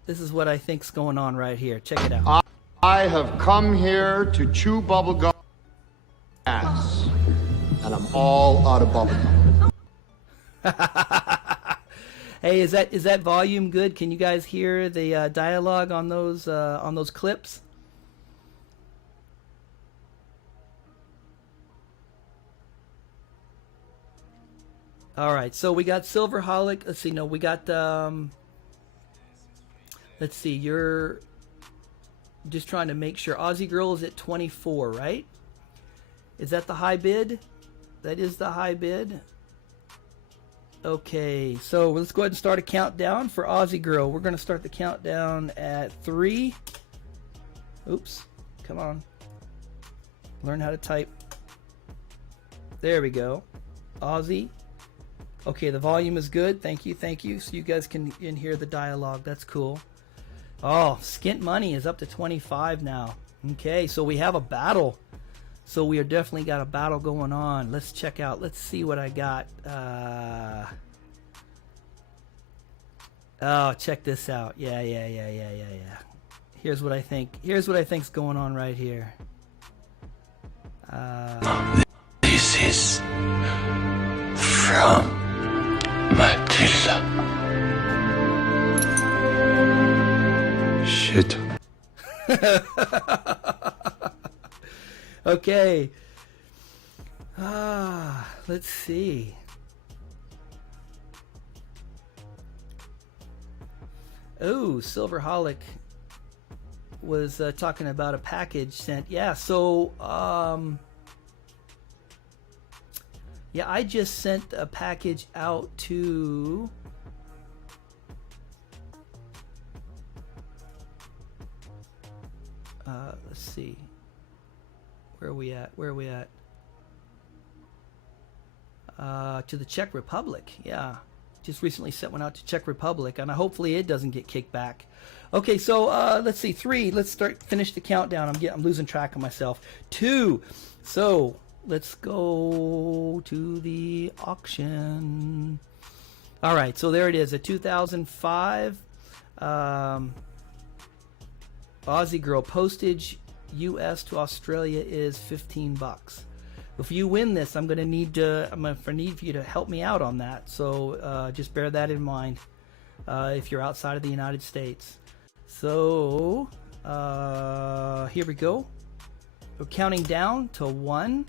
This is what I think's going on right here. Check it out. I have come here to chew bubblegum ass, and I'm all out of bubblegum. Hey, is that volume good? Can you guys hear the dialogue on those clips? All right, so we got Silverholic. Let's see. No, we got. Let's see. You're just trying to make sure. Aussie Girl is at 24, right? Is that the high bid? That is the high bid. Okay, so let's go ahead and start a countdown for Aussie Girl. We're going to start the countdown at 3. Oops, come on. Learn how to type. There we go. Aussie. Okay, the volume is good. Thank you, thank you. So you guys can hear the dialogue. That's cool. Oh, skint money is up to 25 now. Okay, so we have a battle. So we are definitely got a battle going on. Let's check out. Let's see what I got. Oh, check this out. Yeah. Here's what I think. Here's what I think's going on right here. This is from Matilda. Shit. Okay. Let's see. Oh, Silverholic was talking about a package sent. Yeah, so yeah, I just sent a package out to let's see. Where are we at? To the Czech Republic. Yeah. Just recently sent one out to Czech Republic, and hopefully it doesn't get kicked back. Okay, so let's see. 3. Let's finish the countdown. I'm losing track of myself. 2. So let's go to the auction. All right, so there it is. A 2005 Aussie Girl. Postage US to Australia is $15. If you win this, I'm gonna need for you to help me out on that. So just bear that in mind if you're outside of the United States. So here we go. We're counting down to 1,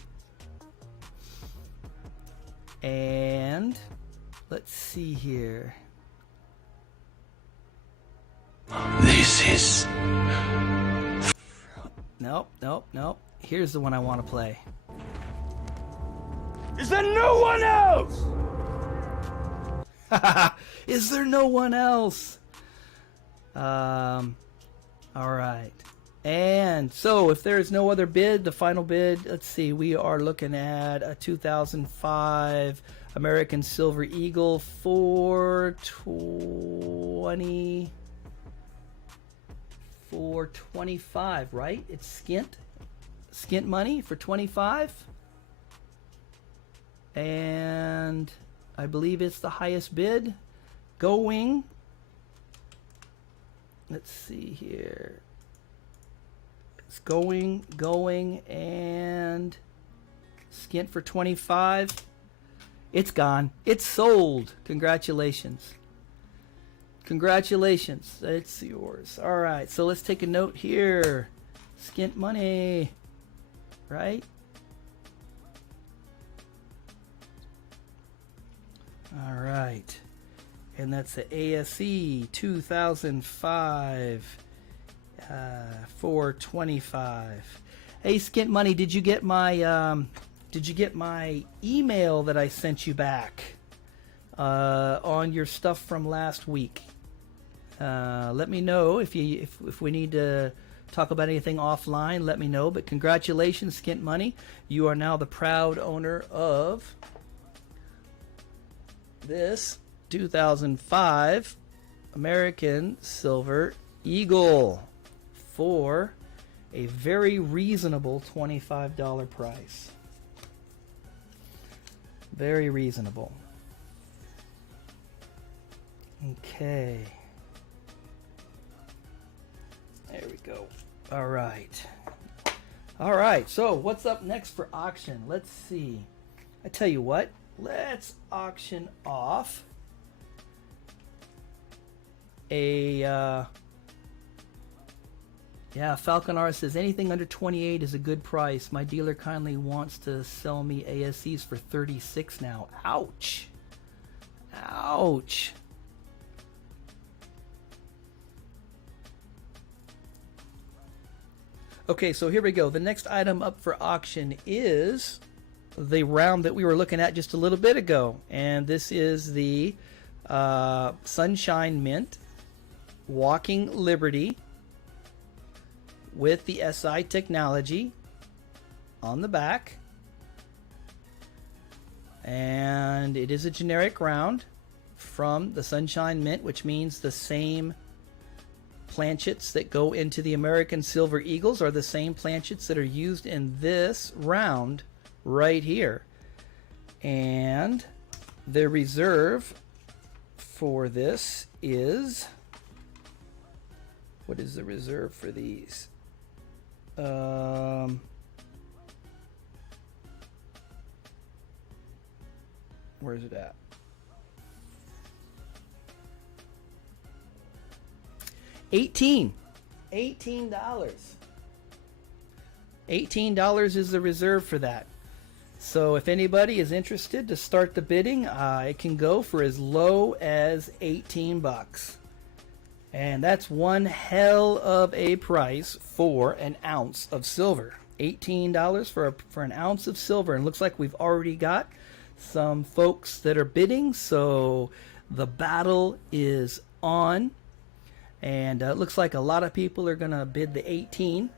and let's see here. This is... Nope. Here's the one I want to play. Is there no one else? Is there no one else? All right. And so if there is no other bid, the final bid, let's see, we are looking at a 2005 American Silver Eagle for 25, right? It's skint money for 25. And I believe it's the highest bid going. Let's see here. It's going, and skint for 25. It's gone. It's sold. Congratulations. It's yours. All right, so let's take a note here. Skint money, right? All right, and that's the ASE 2005 for 25. Hey, Skint Money, did you get my email that I sent you back on your stuff from last week? Let me know if we need to talk about anything offline. Let me know. But congratulations, Skint Money, you are now the proud owner of this 2005 American Silver Eagle for a very reasonable $25 price. Very reasonable. Okay. There we go. All right. So what's up next for auction? Let's see. I tell you what. Let's auction off a Falcon R says anything under 28 is a good price. My dealer kindly wants to sell me ASCs for 36 now. Ouch. Okay, so here we go. The next item up for auction is the round that we were looking at just a little bit ago, and this is the Sunshine Mint Walking Liberty with the SI technology on the back. And it is a generic round from the Sunshine Mint, which means the same planchets that go into the American Silver Eagles are the same planchets that are used in this round right here. And the reserve for this is, what is the reserve for these? Where's it at? $18. $18 is the reserve for that. So if anybody is interested to start the bidding, it can go for as low as 18 bucks. And that's one hell of a price for an ounce of silver. $18 for an ounce of silver. And it looks like we've already got some folks that are bidding. So the battle is on. And it looks like a lot of people are going to bid the 18.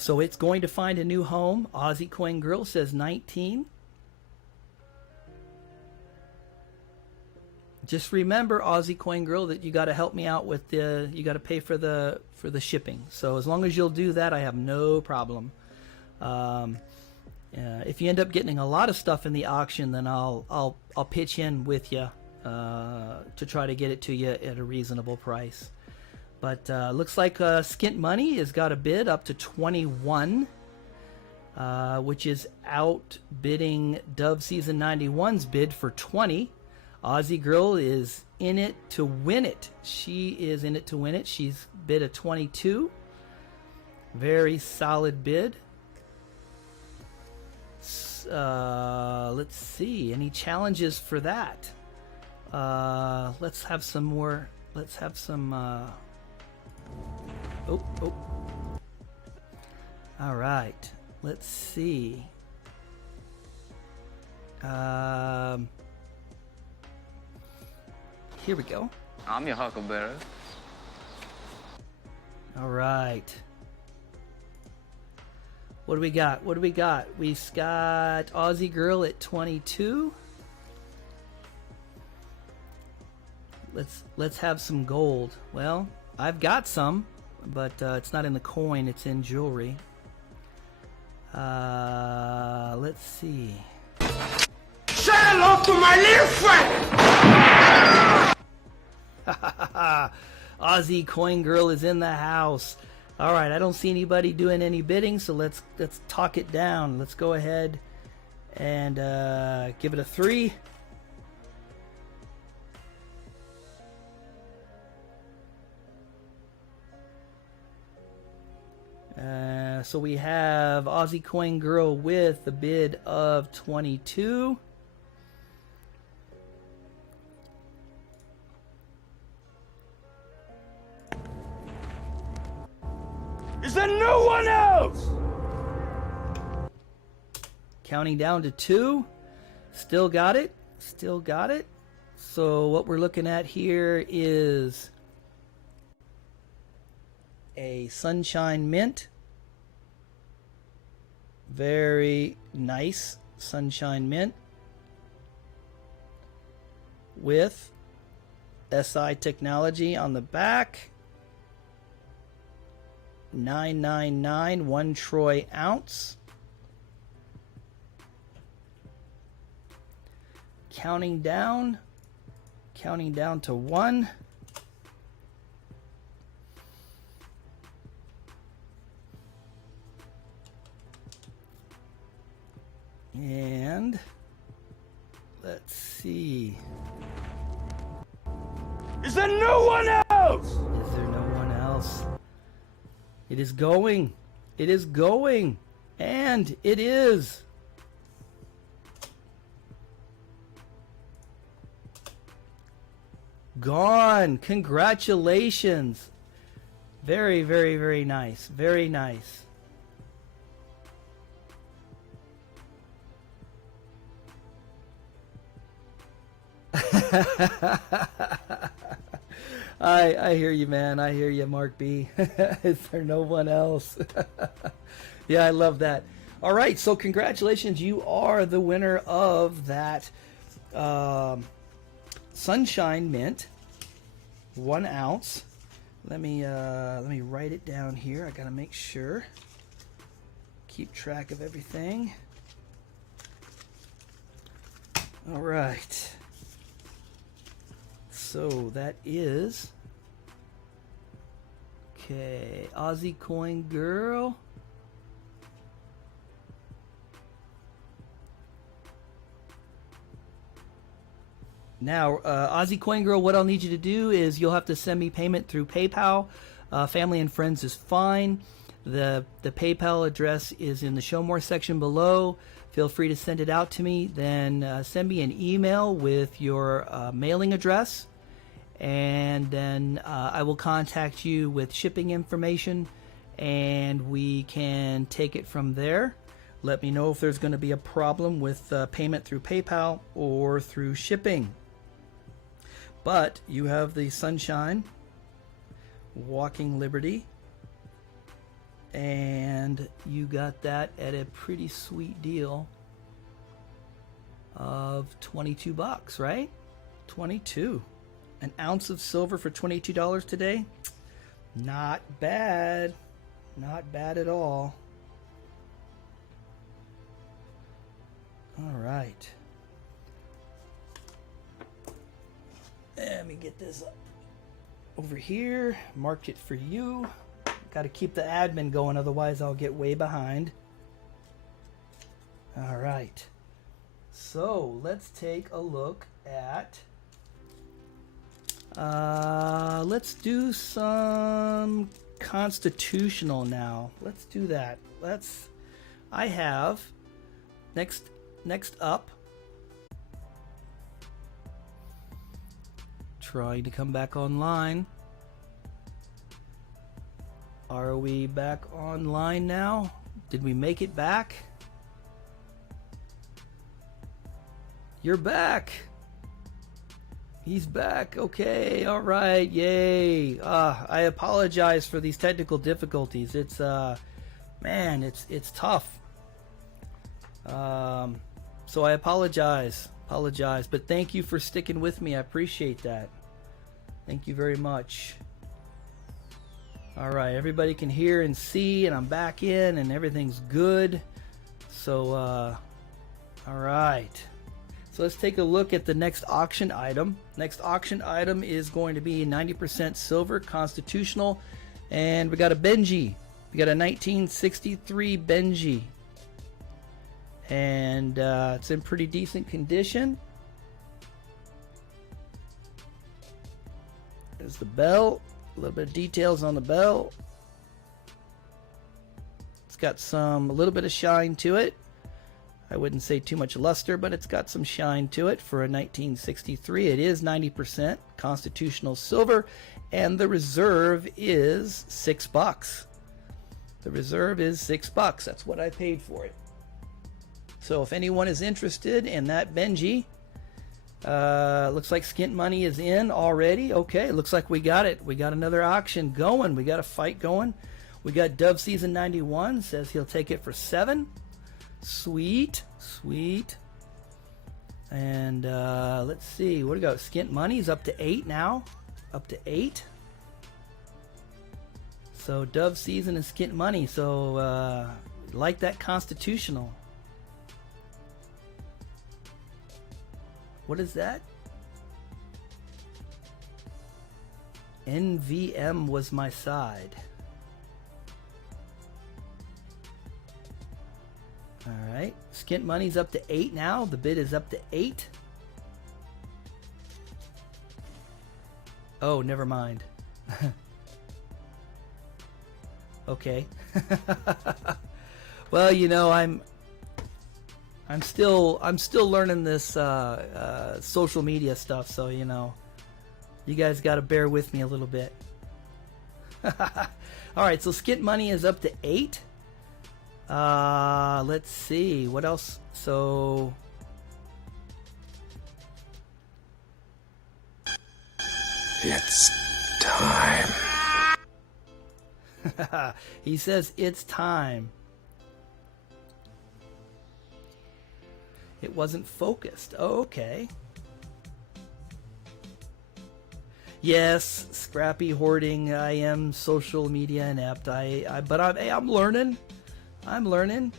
So it's going to find a new home. Aussie Coin Girl says 19. Just remember, Aussie Coin Girl, that you got to help me out with the. You got to pay for the shipping. So as long as you'll do that, I have no problem. If you end up getting a lot of stuff in the auction, then I'll pitch in with you to try to get it to you at a reasonable price. But looks like Skint Money has got a bid up to 21, which is outbidding Dove Season 91's bid for 20. Aussie Girl is in it to win it. She is in it to win it. She's bid a 22. Very solid bid. Let's see. Any challenges for that? Let's have some more. Let's have some. Oh. All right. Let's see. Here we go. I'm your huckleberry. All right. What do we got? What do we got? We've got Aussie Girl at 22. Let's have some gold. Well, I've got some, but it's not in the coin. It's in jewelry. Let's see. Say hello to my little friend! Aussie Coin Girl is in the house. All right, I don't see anybody doing any bidding, so let's talk it down. Let's go ahead and give it a 3. So we have Aussie Coin Girl with a bid of 22. Is there no one else? Counting down to 2. Still got it. Still got it. So what we're looking at here is a Sunshine Mint. Very nice Sunshine Mint with SI technology on the back. 999 1 troy ounce. Counting down to 1. And let's see. Is there no one else? Is there no one else? It is going. It is going. And it is. Gone. Congratulations. Very, very, very nice. Very nice. I hear you, man. I hear you, Mark B. Is there no one else? Yeah, I love that. All right, so congratulations. You are the winner of that Sunshine Mint, 1 ounce. Let me write it down here. I gotta make sure. Keep track of everything. All right. So that is, okay, Aussie Coin Girl. Now, Aussie Coin Girl, what I'll need you to do is you'll have to send me payment through PayPal. Family and friends is fine. The PayPal address is in the Show More section below. Feel free to send it out to me. Then send me an email with your mailing address. And then I will contact you with shipping information. And we can take it from there. Let me know if there's going to be a problem with payment through PayPal or through shipping. But you have the Sunshine, Walking Liberty, and you got that at a pretty sweet deal of 22 bucks, right? 22. An ounce of silver for $22 today? Not bad. Not bad at all. All right. Let me get this up over here. Mark it for you. Got to keep the admin going, otherwise I'll get way behind. All right. So let's take a look at. Let's do some constitutional now. Let's do that. I have next up. Trying to come back online. Are we back online now? Did we make it back? You're back. He's back. Okay, all right, yay. I apologize for these technical difficulties. It's man, it's tough. So I apologize, but thank you for sticking with me. I appreciate that. Thank you very much. All right, everybody can hear and see, and I'm back in, and everything's good. So, all right. So let's take a look at the next auction item. Next auction item is going to be 90% silver, constitutional, and we got a Benji. We got a 1963 Benji, and it's in pretty decent condition. There's the bell. A little bit of details on the bell. It's got a little bit of shine to it. I wouldn't say too much luster, but it's got some shine to it for a 1963. It is 90% constitutional silver, and the reserve is $6. The reserve is $6. That's what I paid for it. So if anyone is interested in that Benji, looks like Skint Money is in already. Okay, looks like we got it. We got another auction going. We got a fight going. We got Dove Season 91 says he'll take it for $7. Sweet. And let's see, what do we got? Skint Money's up to 8 now. Up to 8. So Dove Season and Skint Money. So like that constitutional. What is that? NVM was my side. All right. Skint Money's up to 8 now. The bid is up to 8. Oh, never mind. Okay. Well, you know, I'm still learning this social media stuff, so you know, you guys got to bear with me a little bit. All right, so Skint Money is up to 8. Let's see what else. So It's time. he says it's time. It wasn't focused. Oh, okay. Yes, scrappy hoarding. I am social media inept. But I'm learning. I'm learning.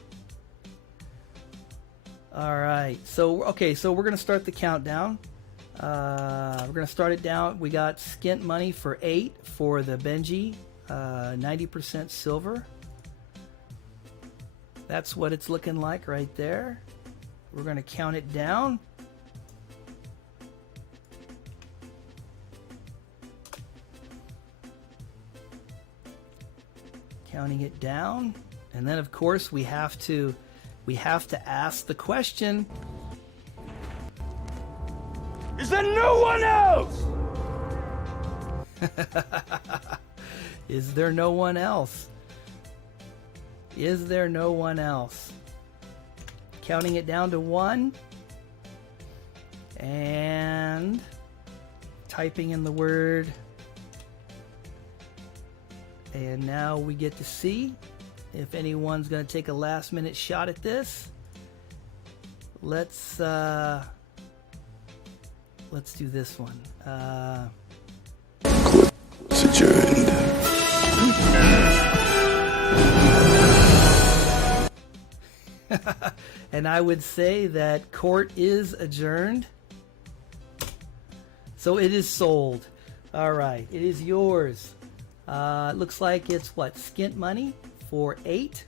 All right. So okay. So we're gonna start the countdown. We're gonna start it down. We got skint money for 8 for the Benji, 90% silver. That's what it's looking like right there. We're gonna count it down. Counting it down, and then of course we have to ask the question. Is there no one else? Is there no one else? Is there no one else? Counting it down to 1 and typing in the word. And now we get to see if anyone's going to take a last minute shot at this. Let's do this one. It's adjourned. And I would say that court is adjourned. So it is sold. All right, it is yours. It looks like it's what? Skint money for 8.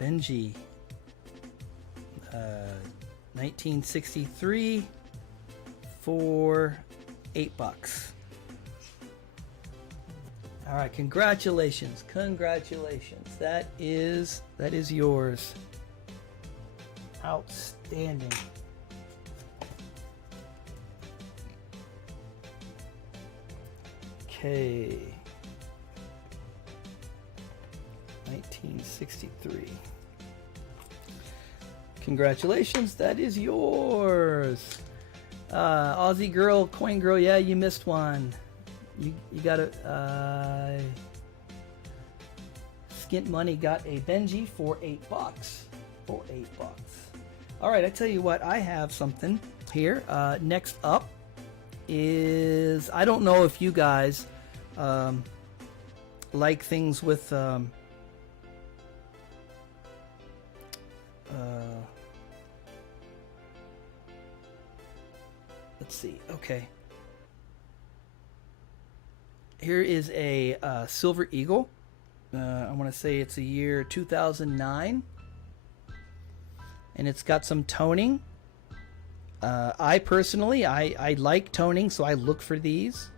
Benji. 1963 for $8. All right, congratulations. Congratulations. That is yours. Outstanding. Okay. 1963. Congratulations, that is yours. Aussie girl, coin girl, yeah, you missed one. You got a skint money got a Benji for $8. For $8. All right, I tell you what, I have something here. Next up is, I don't know if you guys like things with let's see. Okay, here is a silver eagle. I want to say it's a year 2009, and it's got some toning. I personally, I like toning, so I look for these.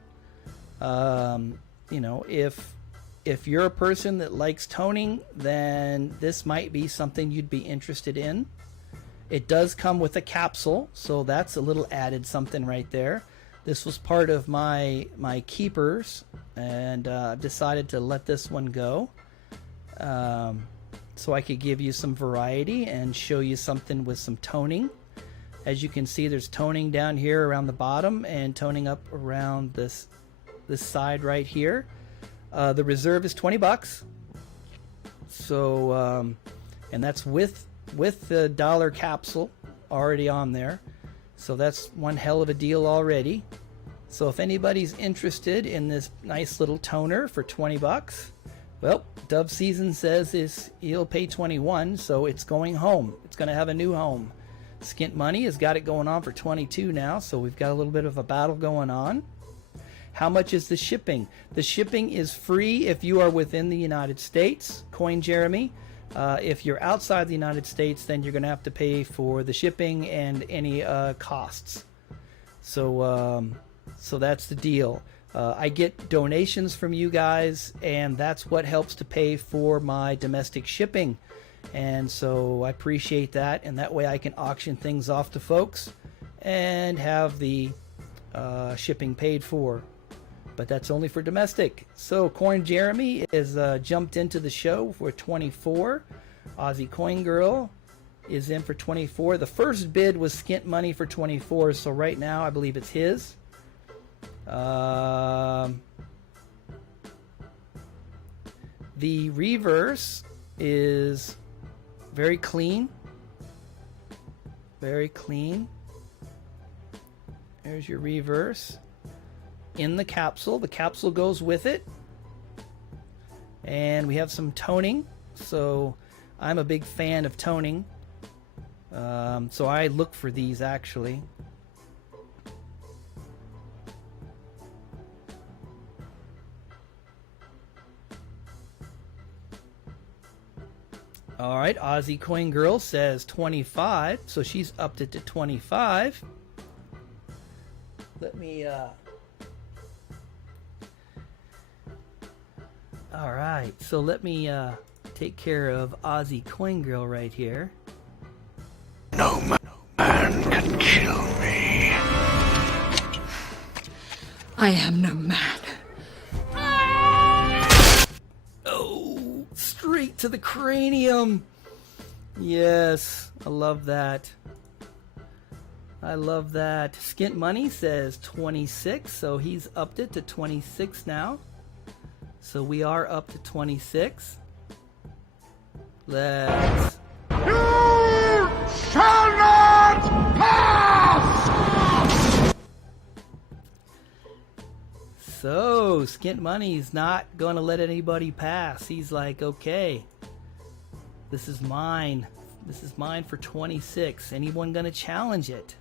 You know, if you're a person that likes toning, then this might be something you'd be interested in. It does come with a capsule, so that's a little added something right there. This was part of my keepers, and I've decided to let this one go, so I could give you some variety and show you something with some toning. As you can see, there's toning down here around the bottom and toning up around this side right here. The reserve is $20. So, and that's with the dollar capsule already on there. So that's one hell of a deal already. So if anybody's interested in this nice little toner for $20, well, Dove Season says he'll pay 21, so it's going home. It's going to have a new home. Skint Money has got it going on for 22 now, so we've got a little bit of a battle going on. How much is the shipping? The shipping is free if you are within the United States, Coin Jeremy. If you're outside the United States, then you're going to have to pay for the shipping and any costs. So that's the deal. I get donations from you guys, and that's what helps to pay for my domestic shipping. And so I appreciate that, and that way I can auction things off to folks and have the shipping paid for. But that's only for domestic. So Coin Jeremy is jumped into the show for 24. Aussie Coin Girl is in for 24. The first bid was Skint Money for 24, so right now I believe it's his. The reverse is very clean. Very clean. There's your reverse. In the capsule. The capsule goes with it. And we have some toning. So I'm a big fan of toning. So I look for these actually. All right, Aussie Coin Girl says 25, so she's upped it to 25. Let me, all right, so let me take care of Aussie Coin Girl right here. No man can kill me. I am no man. Oh, straight to the cranium. Yes, I love that. I love that. Skint Money says 26, so he's upped it to 26 now. So we are up to 26. Let's... You shall not pass! So, Skint Money's not going to let anybody pass. He's like, okay, this is mine. This is mine for 26. Anyone going to challenge it?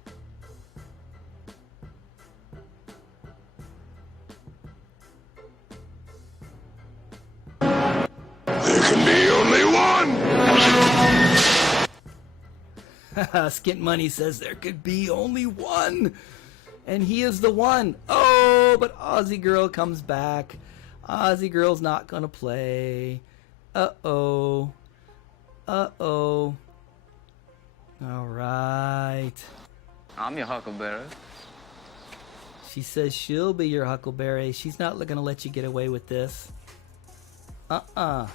There can be only one. Skint Money says there could be only one. And he is the one. Oh, but Aussie Girl comes back. Aussie Girl's not going to play. Uh-oh. Uh-oh. All right. I'm your huckleberry. She says she'll be your huckleberry. She's not going to let you get away with this. As a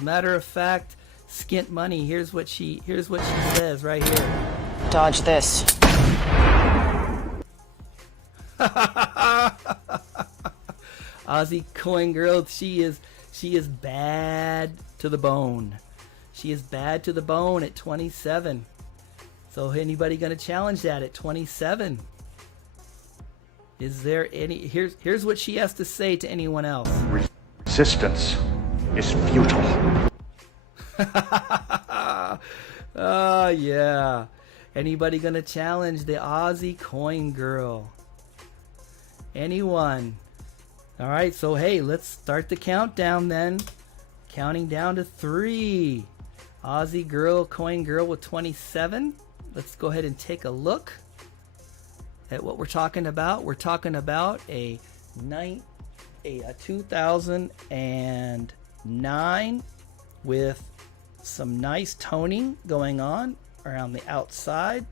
matter of fact, Skint Money, here's what she says right here. Dodge this. Aussie Coin Girl, she is bad to the bone. She is bad to the bone at 27. So anybody going to challenge that at 27? Is there any... Here's what she has to say to anyone else. Resistance is futile. Yeah. Anybody going to challenge the Aussie Coin Girl? Anyone? All right, so hey, let's start the countdown then. Counting down to 3. Aussie Girl, Coin Girl with 27. Let's go ahead and take a look at what we're talking about. We're talking about a 2009 with some nice toning going on around the outside.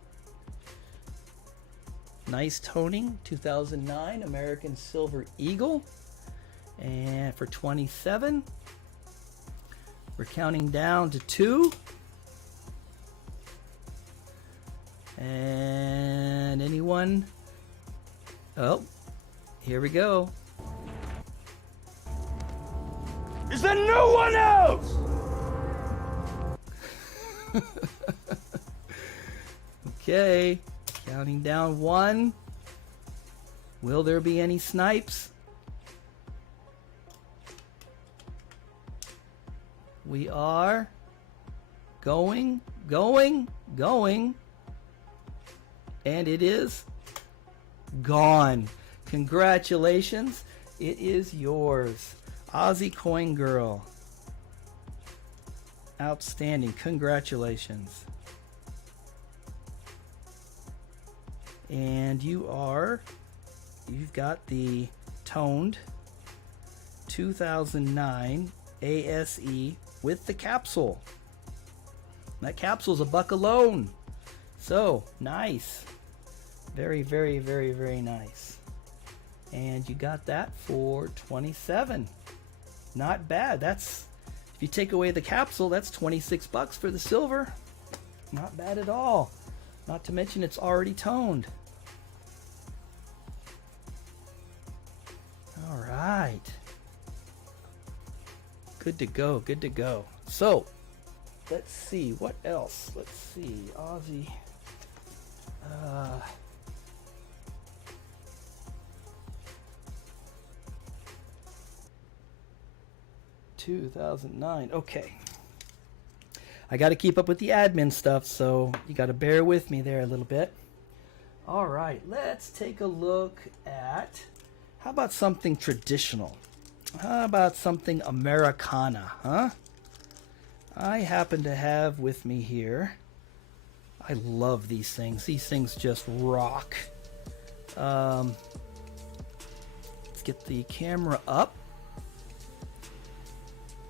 Nice toning, 2009 American Silver Eagle. And for 27, we're counting down to 2. And anyone? Oh, here we go. Is there no one else? Okay, counting down 1. Will there be any snipes? We are going. And it is gone. Congratulations. It is yours. Aussie Coin Girl. Outstanding. Congratulations. And you've got the toned 2009 ASE with the capsule. That capsule's $1 alone. So, nice. Very, very, very, very nice. And you got that for 27. Not bad. That's, if you take away the capsule, that's $26 for the silver. Not bad at all. Not to mention it's already toned. All right. Good to go. Good to go. So, let's see. What else? Let's see. Aussie. 2009. Okay. I got to keep up with the admin stuff, so you got to bear with me there a little bit. All right, let's take a look at, how about something traditional? How about something Americana, huh? I happen to have with me here, I love these things. These things just rock. Let's get the camera up.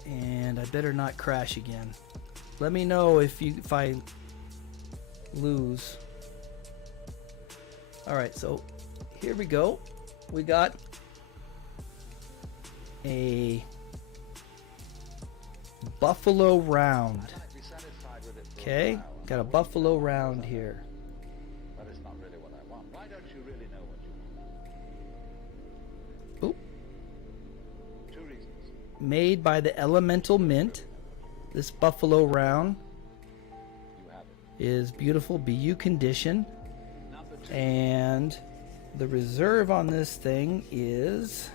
And I better not crash again. Let me know if I lose. All right, so here we go. We got a buffalo round. Okay, got a buffalo round here. But it's not really what I want. Why don't you really know what you want? Oop. 2 reasons. Made by the Elemental Mint. This buffalo round You have it. is beautiful BU condition. Number 2. And the reserve on this thing is,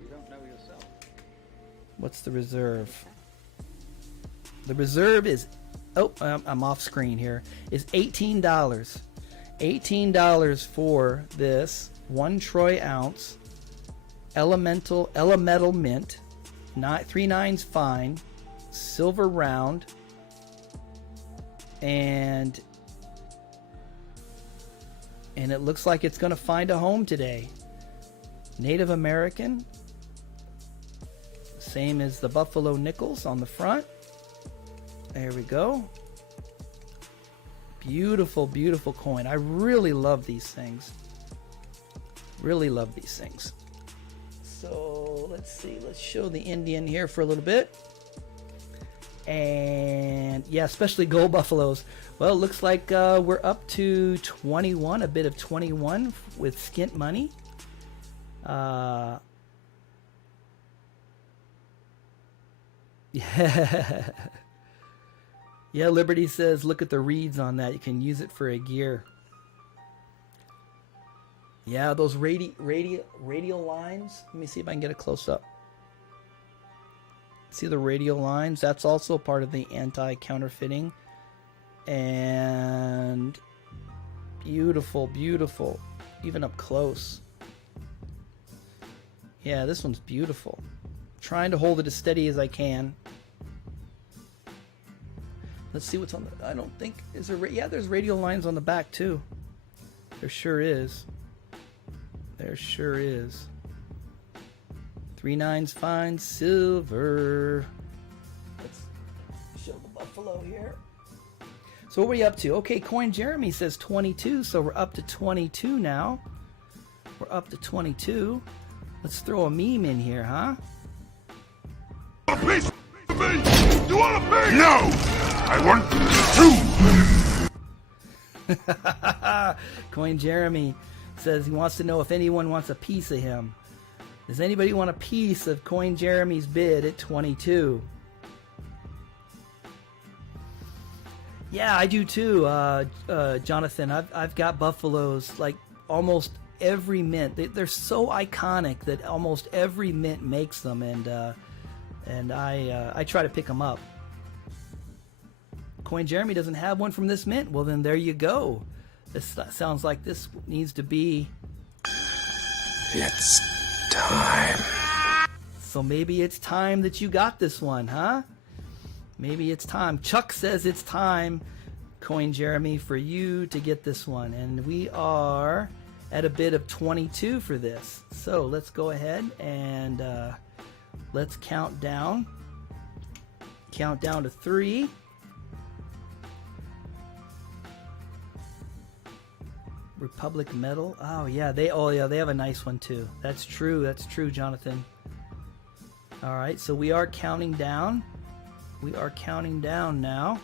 You don't know yourself. what's the reserve? The reserve is, oh, I'm off screen here, is $18. $18 for this 1 troy ounce elemental mint, 3 nines fine, silver round, and it looks like it's going to find a home today. Native American, same as the buffalo nickels on the front. There we go. Beautiful, beautiful coin. I really love these things. Really love these things. So let's see. Let's show the Indian here for a little bit. And yeah, especially gold buffaloes. Well, it looks like we're up to 21, a bit of 21 with skint money. Yeah. Yeah, Liberty says, look at the reeds on that. You can use it for a gear. Yeah, those radial lines. Let me see if I can get a close up. See the radial lines? That's also part of the anti-counterfeiting. And beautiful, beautiful. Even up close. Yeah, this one's beautiful. Trying to hold it as steady as I can. Let's see what's on the, I don't think, is there, yeah, there's radial lines on the back too. There sure is. There sure is. 3 nines fine silver. Let's show the buffalo here. So what are we up to? Okay, Coin Jeremy says 22, so we're up to 22 now. We're up to 22. Let's throw a meme in here, huh? A piece of me! You want a piece? No! I want 2! Coin Jeremy says he wants to know if anyone wants a piece of him. Does anybody want a piece of Coin Jeremy's bid at 22? Yeah, I do too, Jonathan. I've got buffaloes like almost every mint. They're so iconic that almost every mint makes them, and I try to pick them up. Coin Jeremy doesn't have one from this mint. Well, then there you go. This sounds like this needs to be. It's time. So maybe it's time that you got this one, huh? Maybe it's time. Chuck says it's time, Coin Jeremy, for you to get this one. And we are at a bid of 22 for this. So let's go ahead and let's count down. Count down to 3. Republic Medal. Oh yeah, they have a nice one too. That's true, Jonathan. All right, so we are counting down. We are counting down now.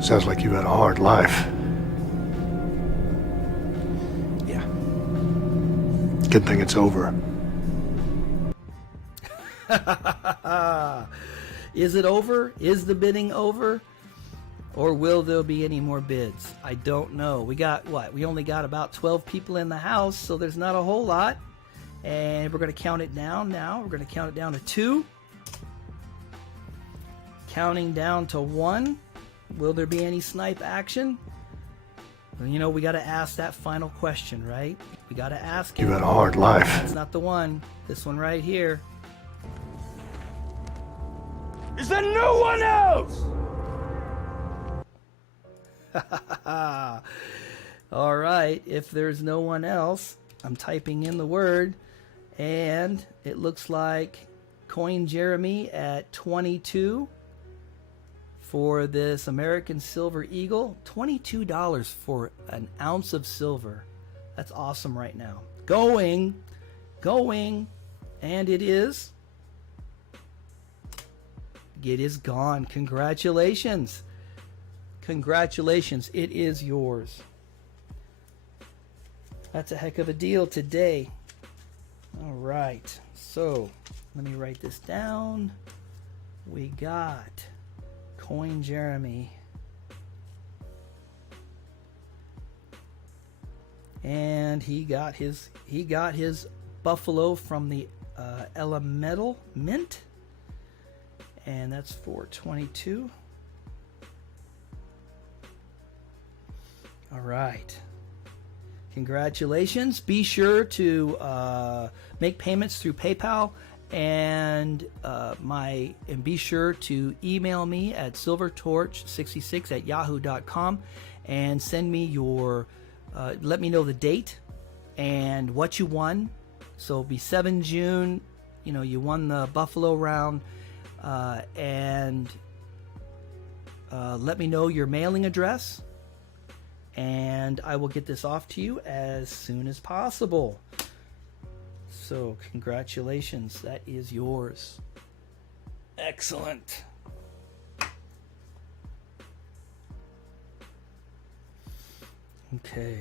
Sounds like you had a hard life. Yeah. Good thing it's over. Is it over? Is the bidding over? Or will there be any more bids? I don't know. We got what? We only got about 12 people in the house, so there's not a whole lot. And we're going to count it down now. We're going to count it down to 2. Counting down to 1. Will there be any snipe action? Well, you know, we got to ask that final question, right? We got to ask it. You've had a hard life. That's not the one. This one right here. Is there no one else? All right, if there's no one else, I'm typing in the word, and it looks like Coin Jeremy at 22 for this American Silver Eagle. $22 for an ounce of silver. That's awesome right now. Going, and it is. It is gone. Congratulations. Congratulations. It is yours. That's a heck of a deal today. All right. So let me write this down. We got Coin Jeremy. And he got his Buffalo from the Elemental Mint. And that's for 22. All right. Congratulations. Be sure to make payments through PayPal and be sure to email me at SilverTorch66@yahoo.com and send me your let me know the date and what you won. So it'll be 7 June. You know, you won the Buffalo round. And let me know your mailing address, and I will get this off to you as soon as possible. So congratulations, that is yours. Excellent. Okay.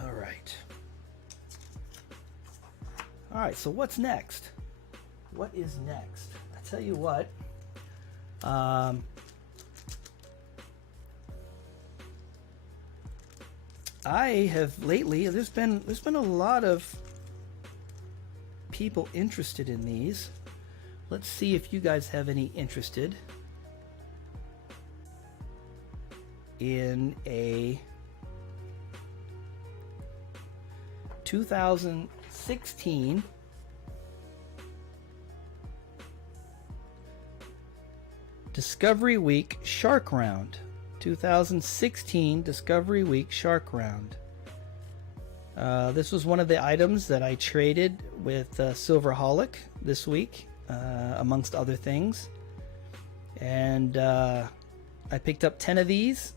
All right. All right, so what's next? What is next? I tell you what. I have lately. There's been a lot of people interested in these. Let's see if you guys have any interested in a 2016 Discovery Week Shark Round. 2016 Discovery Week Shark Round. This was one of the items that I traded with Silverholic this week, amongst other things. And I picked up 10 of these.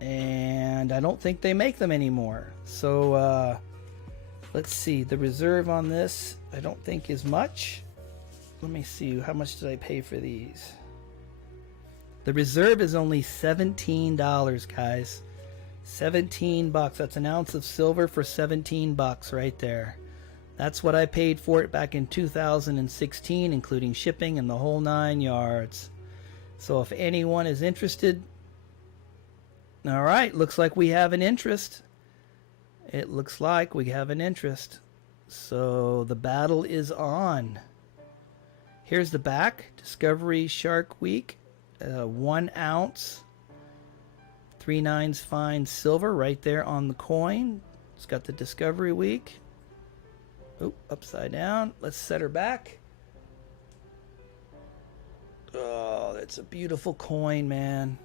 And I don't think they make them anymore. So let's see. The reserve on this I don't think is much. Let me see. How much did I pay for these? The reserve is only $17, guys. $17. That's an ounce of silver for $17 right there. That's what I paid for it back in 2016, including shipping and the whole 9 yards. So if anyone is interested, all right, looks like we have an interest. It looks like we have an interest. So the battle is on. Here's the back. Discovery Shark Week. 1 ounce. 3 9s fine silver right there on the coin. It's got the Discovery Week. Oh, upside down. Let's set her back. Oh, that's a beautiful coin, man.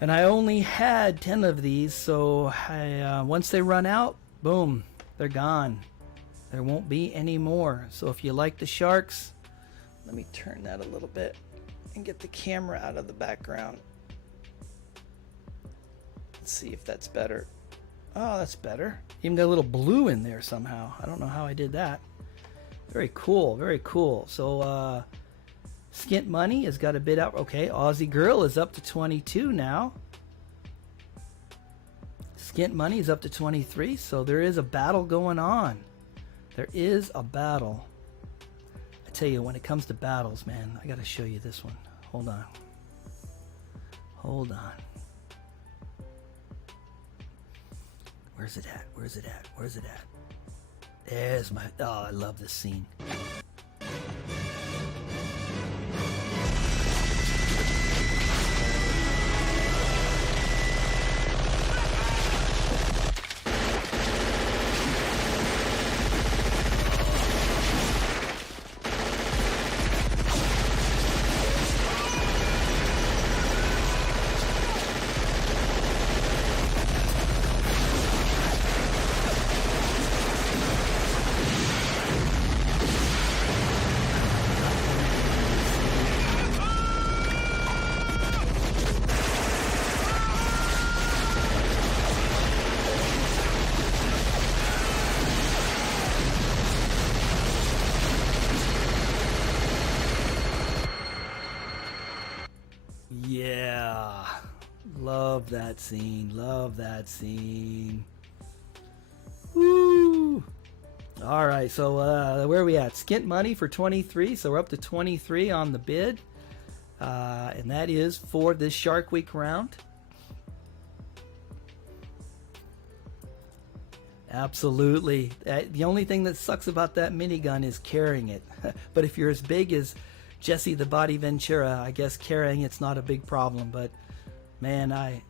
And I only had 10 of these, so once they run out, boom, they're gone. There won't be any more. So if you like the sharks, let me turn that a little bit and get the camera out of the background. Let's see if that's better. Oh, that's better. Even got a little blue in there somehow. I don't know how I did that. Very cool, very cool. So Skint Money has got a bid out. Okay, Aussie Girl is up to 22 now. Skint Money is up to 23, so there is a battle going on. There is a battle. I tell you, when it comes to battles, man, I got to show you this one. Hold on. Hold on. Where's it at? Where's it at? Where's it at? There's my... Oh, I love this scene. Yeah, love that scene. Love that scene. Woo! All right, so where are we at? Skint Money for 23, so we're up to 23 on the bid, and that is for this Shark Week round. Absolutely. The only thing that sucks about that minigun is carrying it. But if you're as big as Jesse the Body Ventura, I guess carrying it's not a big problem. But man, I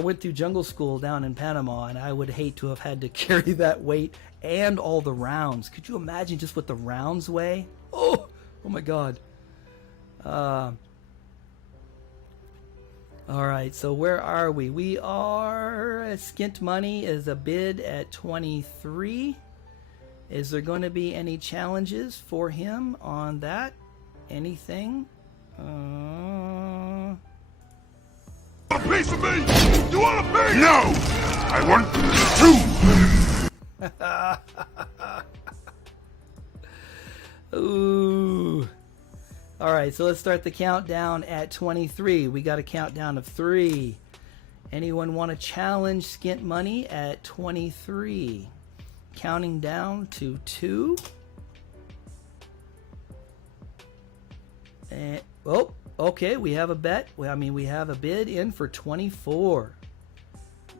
went through jungle school down in Panama, and I would hate to have had to carry that weight and all the rounds. Could you imagine just what the rounds weigh? Oh my God. All right, so where are we? We are... Skint Money is a bid at 23. Is there going to be any challenges for him on that? Anything? A piece of me? You want a piece? No! I want two! Ooh. All right, so let's start the countdown at 23. We got a countdown of 3. Anyone want to challenge Skint Money at 23? Counting down to 2. And, oh, okay, we have a bet. Well, I mean, we have a bid in for 24.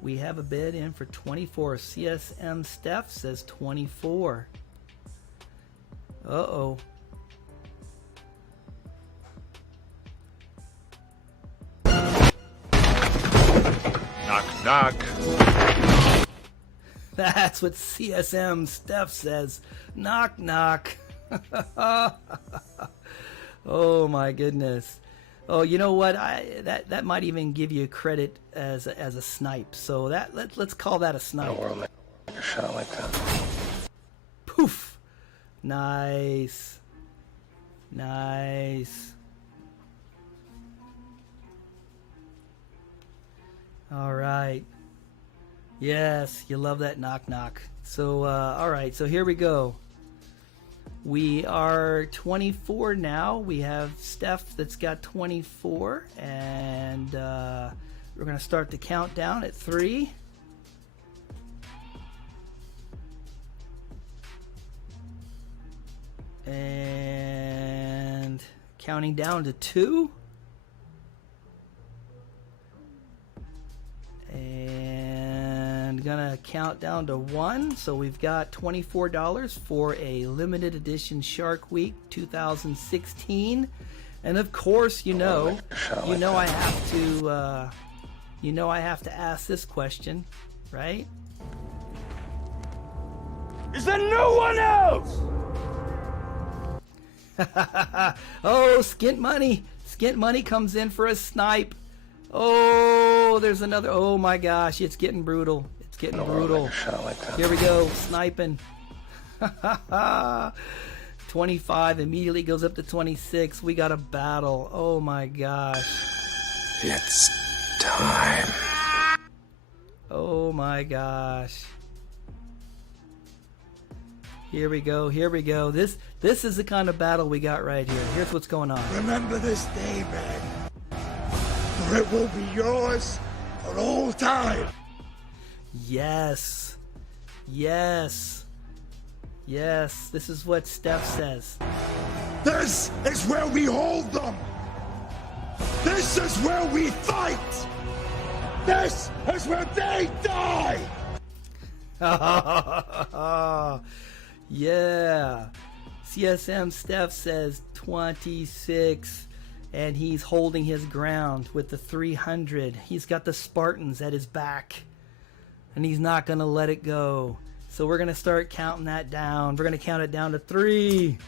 We have a bid in for 24. CSM Steph says 24. Uh-oh. Knock, knock. That's what CSM Steph says. Knock, knock. Oh my goodness. Oh, you know what? That might even give you credit as a snipe. So let's call that a snipe. Don't worry, make a shot like that. Poof. Nice. Nice. All right. Yes, you love that knock knock. So all right, so here we go. We are 24 now. We have Steph that's got 24, and we're gonna start the countdown at 3. And counting down to 2. And gonna count down to 1. So we've got $24 for a limited edition Shark Week 2016. And of course, I have to ask this question, right? Is there no one else? Oh, Skint Money. Skint Money comes in for a snipe. Oh, there's another. Oh my gosh, it's getting brutal. It's getting brutal. Here we go, sniping. 25 immediately goes up to 26. We got a battle. Oh my gosh. It's time. Oh my gosh. Here we go. Here we go. This is the kind of battle we got right here. Here's what's going on. Remember this day, man. For it will be yours for all time. Yes. Yes. Yes. This is what Steph says. This is where we hold them. This is where we fight. This is where they die. Yeah. CSM Steph says 26, and he's holding his ground with the 300. He's got the Spartans at his back, and he's not going to let it go. So we're going to start counting that down. We're going to count it down to 3.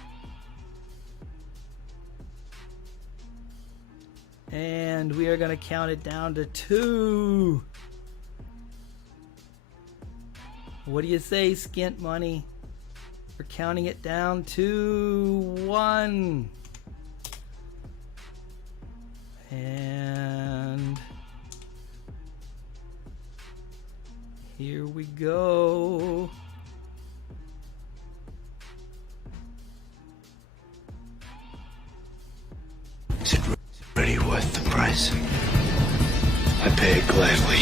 And we are going to count it down to 2. What do you say, Skint Money? We're counting it down to 1. And here we go. Is it really worth the price? I pay it gladly.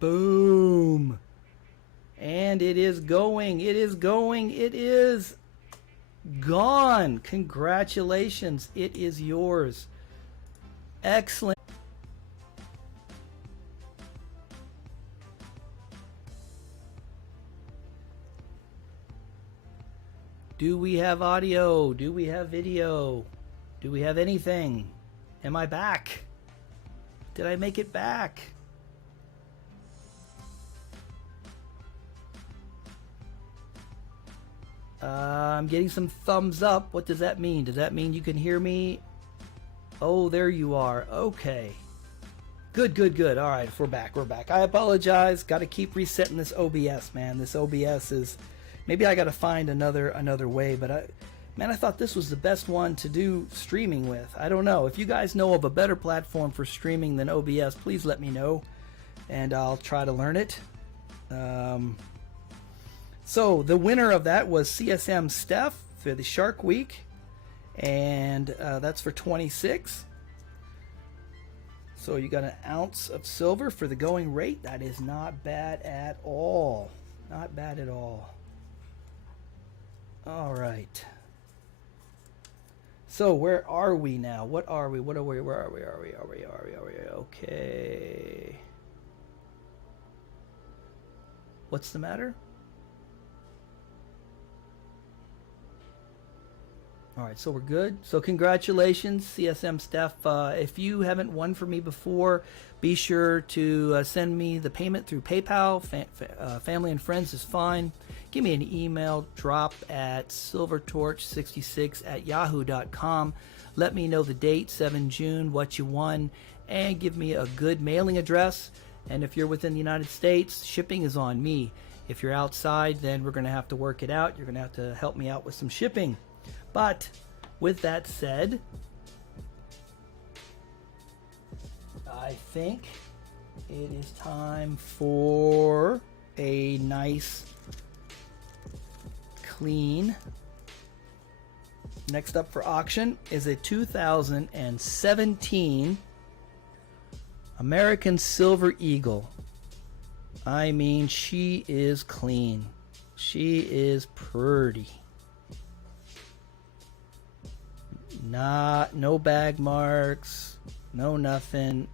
Boom. And it is going. It is going. It is gone. Congratulations. It is yours. Excellent. Do we have audio? Do we have video? Do we have anything? Am I back? Did I make it back? I'm getting some thumbs up. What does that mean? Does that mean you can hear me? Oh, there you are. Okay. Good, good, good. All right, we're back. We're back. I apologize. Got to keep resetting this OBS, man. This OBS is... Maybe I got to find another way, but I thought this was the best one to do streaming with. I don't know. If you guys know of a better platform for streaming than OBS, please let me know, and I'll try to learn it. So the winner of that was CSM Steph for the Shark Week, and that's for 26. So you got an ounce of silver for the going rate. That is not bad at all. Not bad at all. All right. So where are we now? What are we? What are we? Where are we? Are we? Okay. What's the matter? All right, so we're good. So congratulations, CSM Steph. If you haven't won for me before, be sure to send me the payment through PayPal. Family and friends is fine. Give me an email, drop at SilverTorch66@yahoo.com. Let me know the date, 7 June, what you won, and give me a good mailing address. And if you're within the United States, shipping is on me. If you're outside, then we're going to have to work it out. You're going to have to help me out with some shipping. But with that said, I think it is time for a nice clean. Next up for auction is a 2017 American Silver Eagle. I mean, she is clean. She is pretty. No bag marks, no nothing.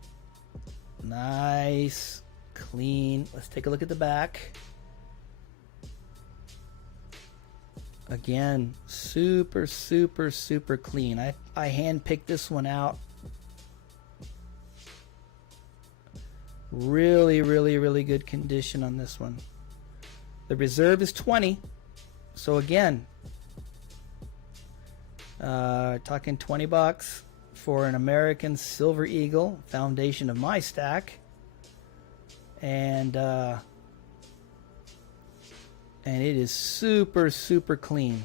Nice, clean. Let's take a look at the back. Again, super clean. I hand-picked this one out. Really good condition on this one. The reserve is 20. So again, talking $20 for an American Silver Eagle, foundation of my stack, and it is super clean.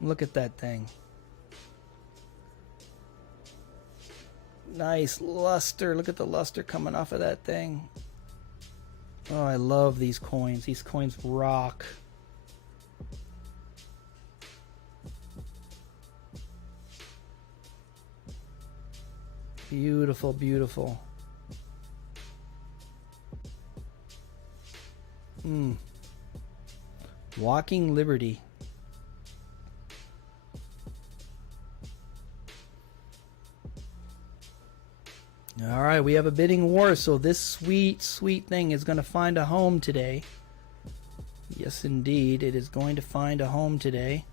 Look at that thing. Nice luster. Look at the luster coming off of that thing. Oh, I love these coins. These coins rock. Beautiful, beautiful. Walking Liberty. All right, we have a bidding war, so this sweet, sweet thing is going to find a home today. Yes, indeed, it is going to find a home today.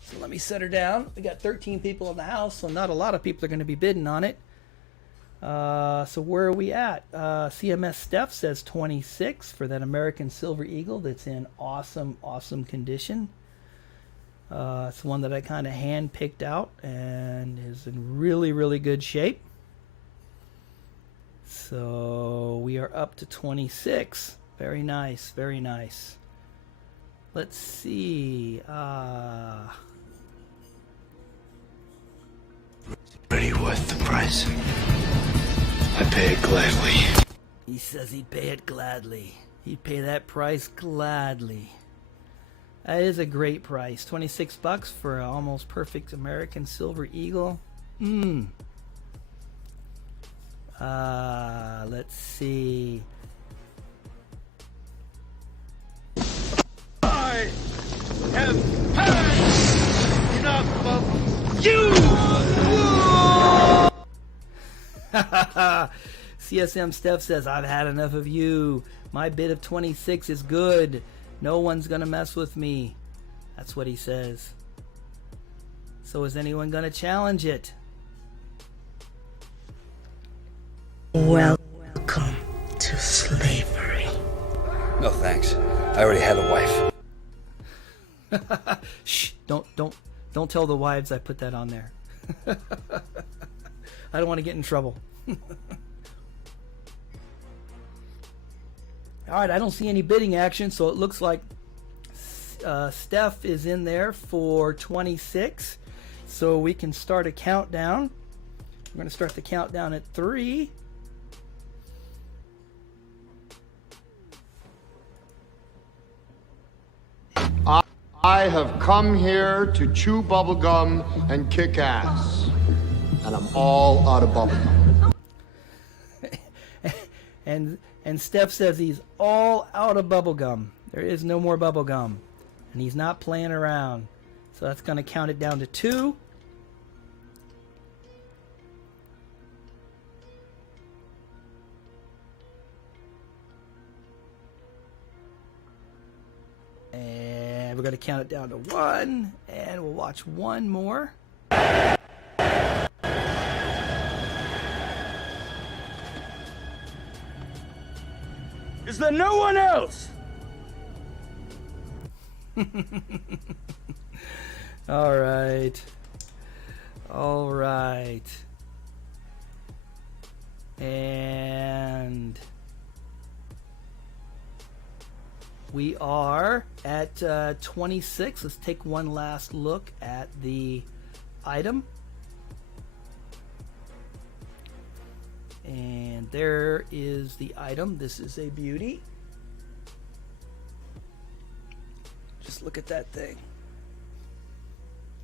So let me set her down. We got 13 people in the house, so not a lot of people are going to be bidding on it. So where are we at? CMS Steph says 26 for that American Silver Eagle that's in awesome, awesome condition. It's one that I kind of hand picked out and is in really, really good shape. So we are up to 26. Very nice, very nice. Let's see. Pretty worth the price. I pay it gladly. He says he'd pay it gladly. He'd pay that price gladly. That is a great price. 26 bucks for an almost perfect American Silver Eagle. Let's see. I have had enough of you! CSM Steph says, I've had enough of you. My bid of 26 is good. No one's gonna mess with me. That's what he says. So is anyone gonna challenge it? Welcome to slavery. No thanks. I already had a wife. Shh! Don't tell the wives I put that on there. I don't want to get in trouble. All right, I don't see any bidding action, so it looks like Steph is in there for 26. So we can start a countdown. We're going to start the countdown at 3. I have come here to chew bubblegum and kick ass. And I'm all out of bubblegum. And Steph says he's all out of bubblegum. There is no more bubblegum. And he's not playing around. So that's going to count it down to 2. And we're going to count it down to 1. And we'll watch one more. Is there no one else? All right. All right. And we are at 26. Let's take one last look at the item. And there is the item. This is a beauty. Just look at that thing.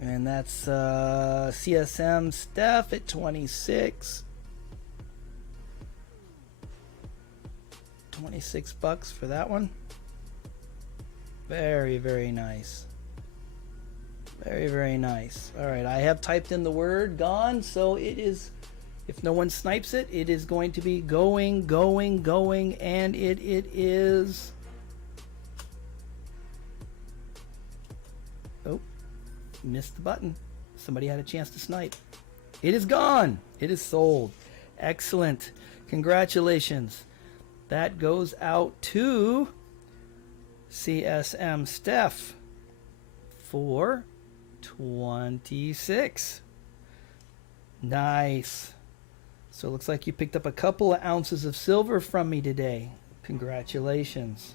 And that's CSM Steph at 26. 26 bucks for that one. Very, very nice. Very, very nice. All right, I have typed in the word gone, so it is, if no one snipes it, it is going to be going, and it is. Oh, missed the button. Somebody had a chance to snipe. It is gone. It is sold. Excellent. Congratulations. That goes out to CSM Steph for 26. Nice. So it looks like you picked up a couple of ounces of silver from me today. Congratulations.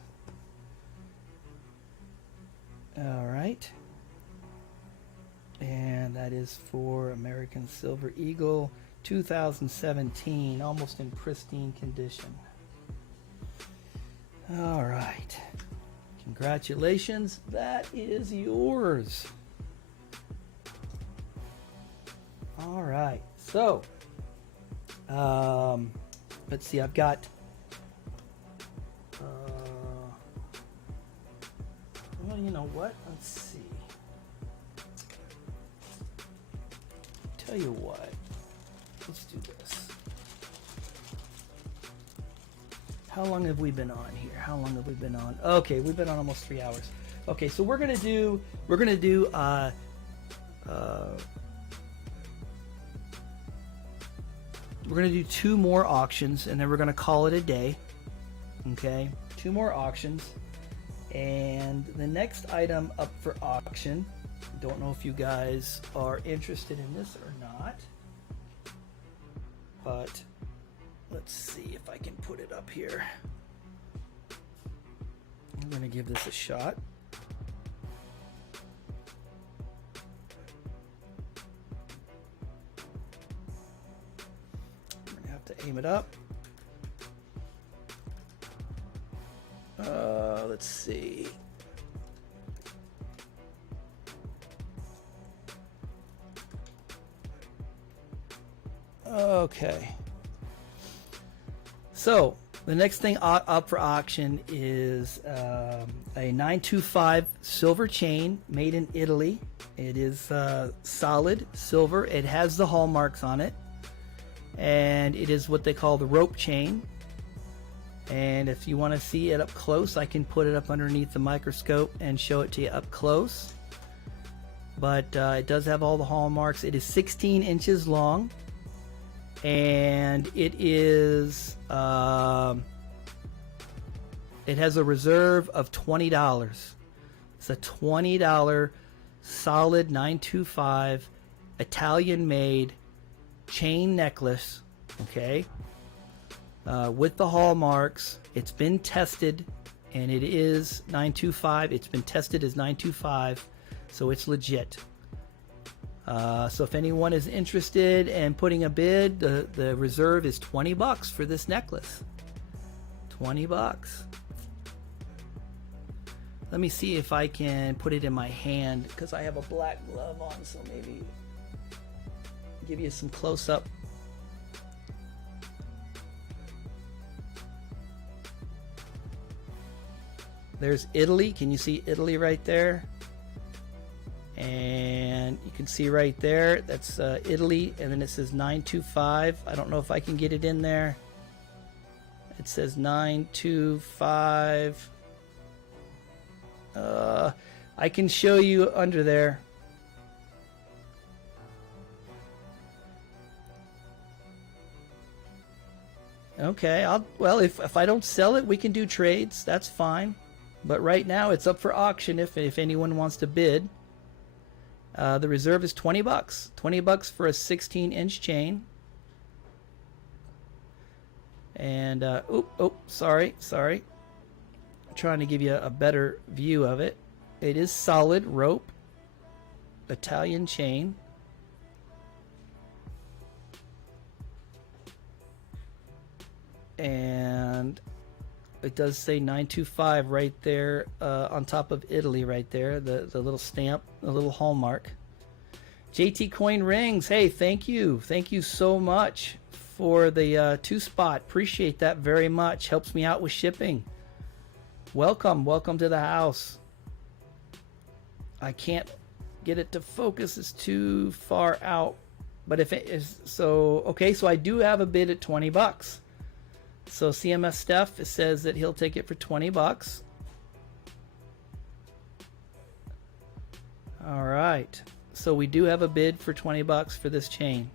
All right. And that is for American Silver Eagle 2017, almost in pristine condition. All right. Congratulations. That is yours. All right. So Let's see, I've got well, you know what, let's see, tell you what, let's do this. How long have we been on here? How long have we been on? Okay, we've been on almost 3 hours. Okay, so we're gonna do two more auctions, and then we're gonna call it a day. Okay, 2 more auctions, and the next item up for auction, don't know if you guys are interested in this or not, but let's see if I can put it up here. I'm gonna give this a shot. I'm gonna have to aim it up. Let's see. Okay. So the next thing up for auction is a 925 silver chain made in Italy. It is solid silver. It has the hallmarks on it, and it is what they call the rope chain. And if you want to see it up close, I can put it up underneath the microscope and show it to you up close. But it does have all the hallmarks. It is 16 inches long, and it is it has a reserve of $20. It's a $20 solid 925 Italian-made chain necklace. Okay. With the hallmarks. It's been tested, and it is 925. It's been tested as 925, so it's legit. So if anyone is interested in putting a bid, the reserve is $20 for this necklace. $20. Let me see if I can put it in my hand, because I have a black glove on, so maybe give you some close-up. There's Italy. Can you see Italy right there? And you can see right there, that's Italy, and then it says 925. I don't know if I can get it in there. It says 925. I can show you under there. Okay, well, if I don't sell it, we can do trades. That's fine. But right now, it's up for auction if anyone wants to bid. The reserve is $20. $20 for a 16-inch chain. And, sorry. I'm trying to give you a better view of it. It is solid rope, Italian chain. And it does say 925 right there on top of Italy right there, the little stamp, the little hallmark. JT Coin Rings, hey, thank you so much for the 2-spot. Appreciate that very much. Helps me out with shipping. Welcome to the house. I can't get it to focus, it's too far out. But if it is so, okay, so I do have a bid at $20. So CMS Steph says that he'll take it for $20. All right. So we do have a bid for $20 for this chain.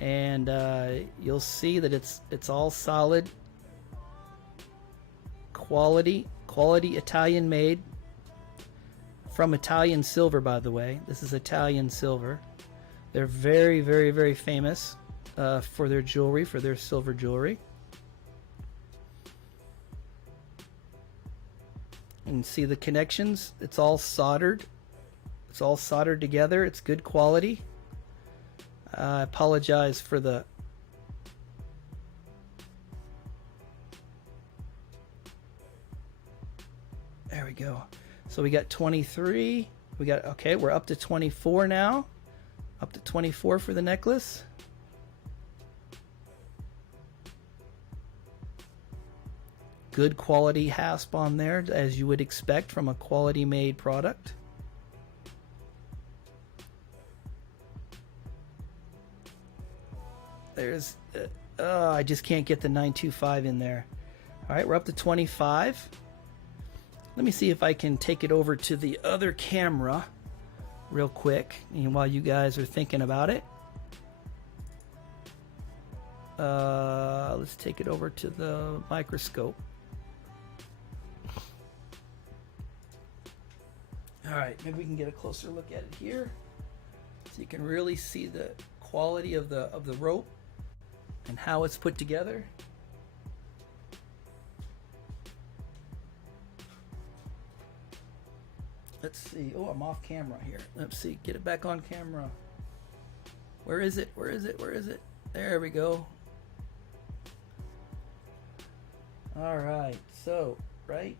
And you'll see that it's all solid quality Italian made from Italian silver, by the way. This is Italian silver. They're very, very, very famous for their jewelry, for their silver jewelry. And see the connections, it's all soldered. It's all soldered together. It's good quality. I apologize for the there we go. So we got 23. We got, okay, we're up to 24 now. Up to 24 for the necklace. good quality hasp on there, as you would expect from a quality made product. There's I just can't get the 925 in there. All right, we're up to 25. Let me see if I can take it over to the other camera real quick, and while you guys are thinking about it. Let's take it over to the microscope. All right, maybe we can get a closer look at it here, so you can really see the quality of the rope and how it's put together. Let's see. Oh, I'm off camera here. Let's see. Get it back on camera. Where is it? Where is it? Where is it? There we go. All right. So, right.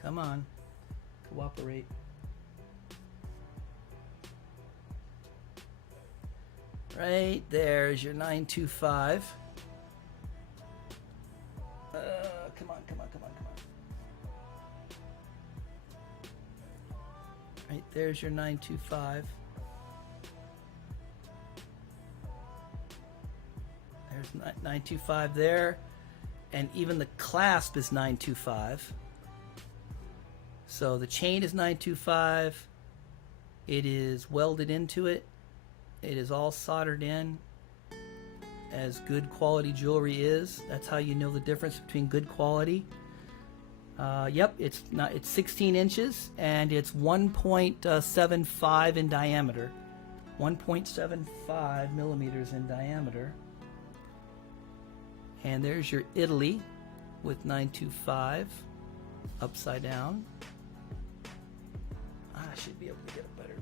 Come on. Cooperate. Right there's your 925. Come on, come on, come on, come on. Right there's your 925. There's 925 there, and even the clasp is 925. So the chain is 925. It is welded into it. It is all soldered in, as good quality jewelry is. That's how you know the difference between good quality. Yep, it's 16 inches and it's 1.75 in diameter. 1.75 millimeters in diameter. And there's your Italy with 925 upside down. I should be able to get it better.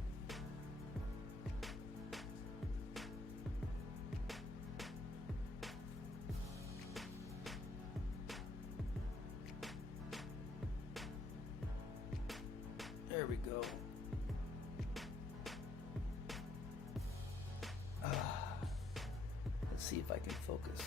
There we go. Let's see if I can focus.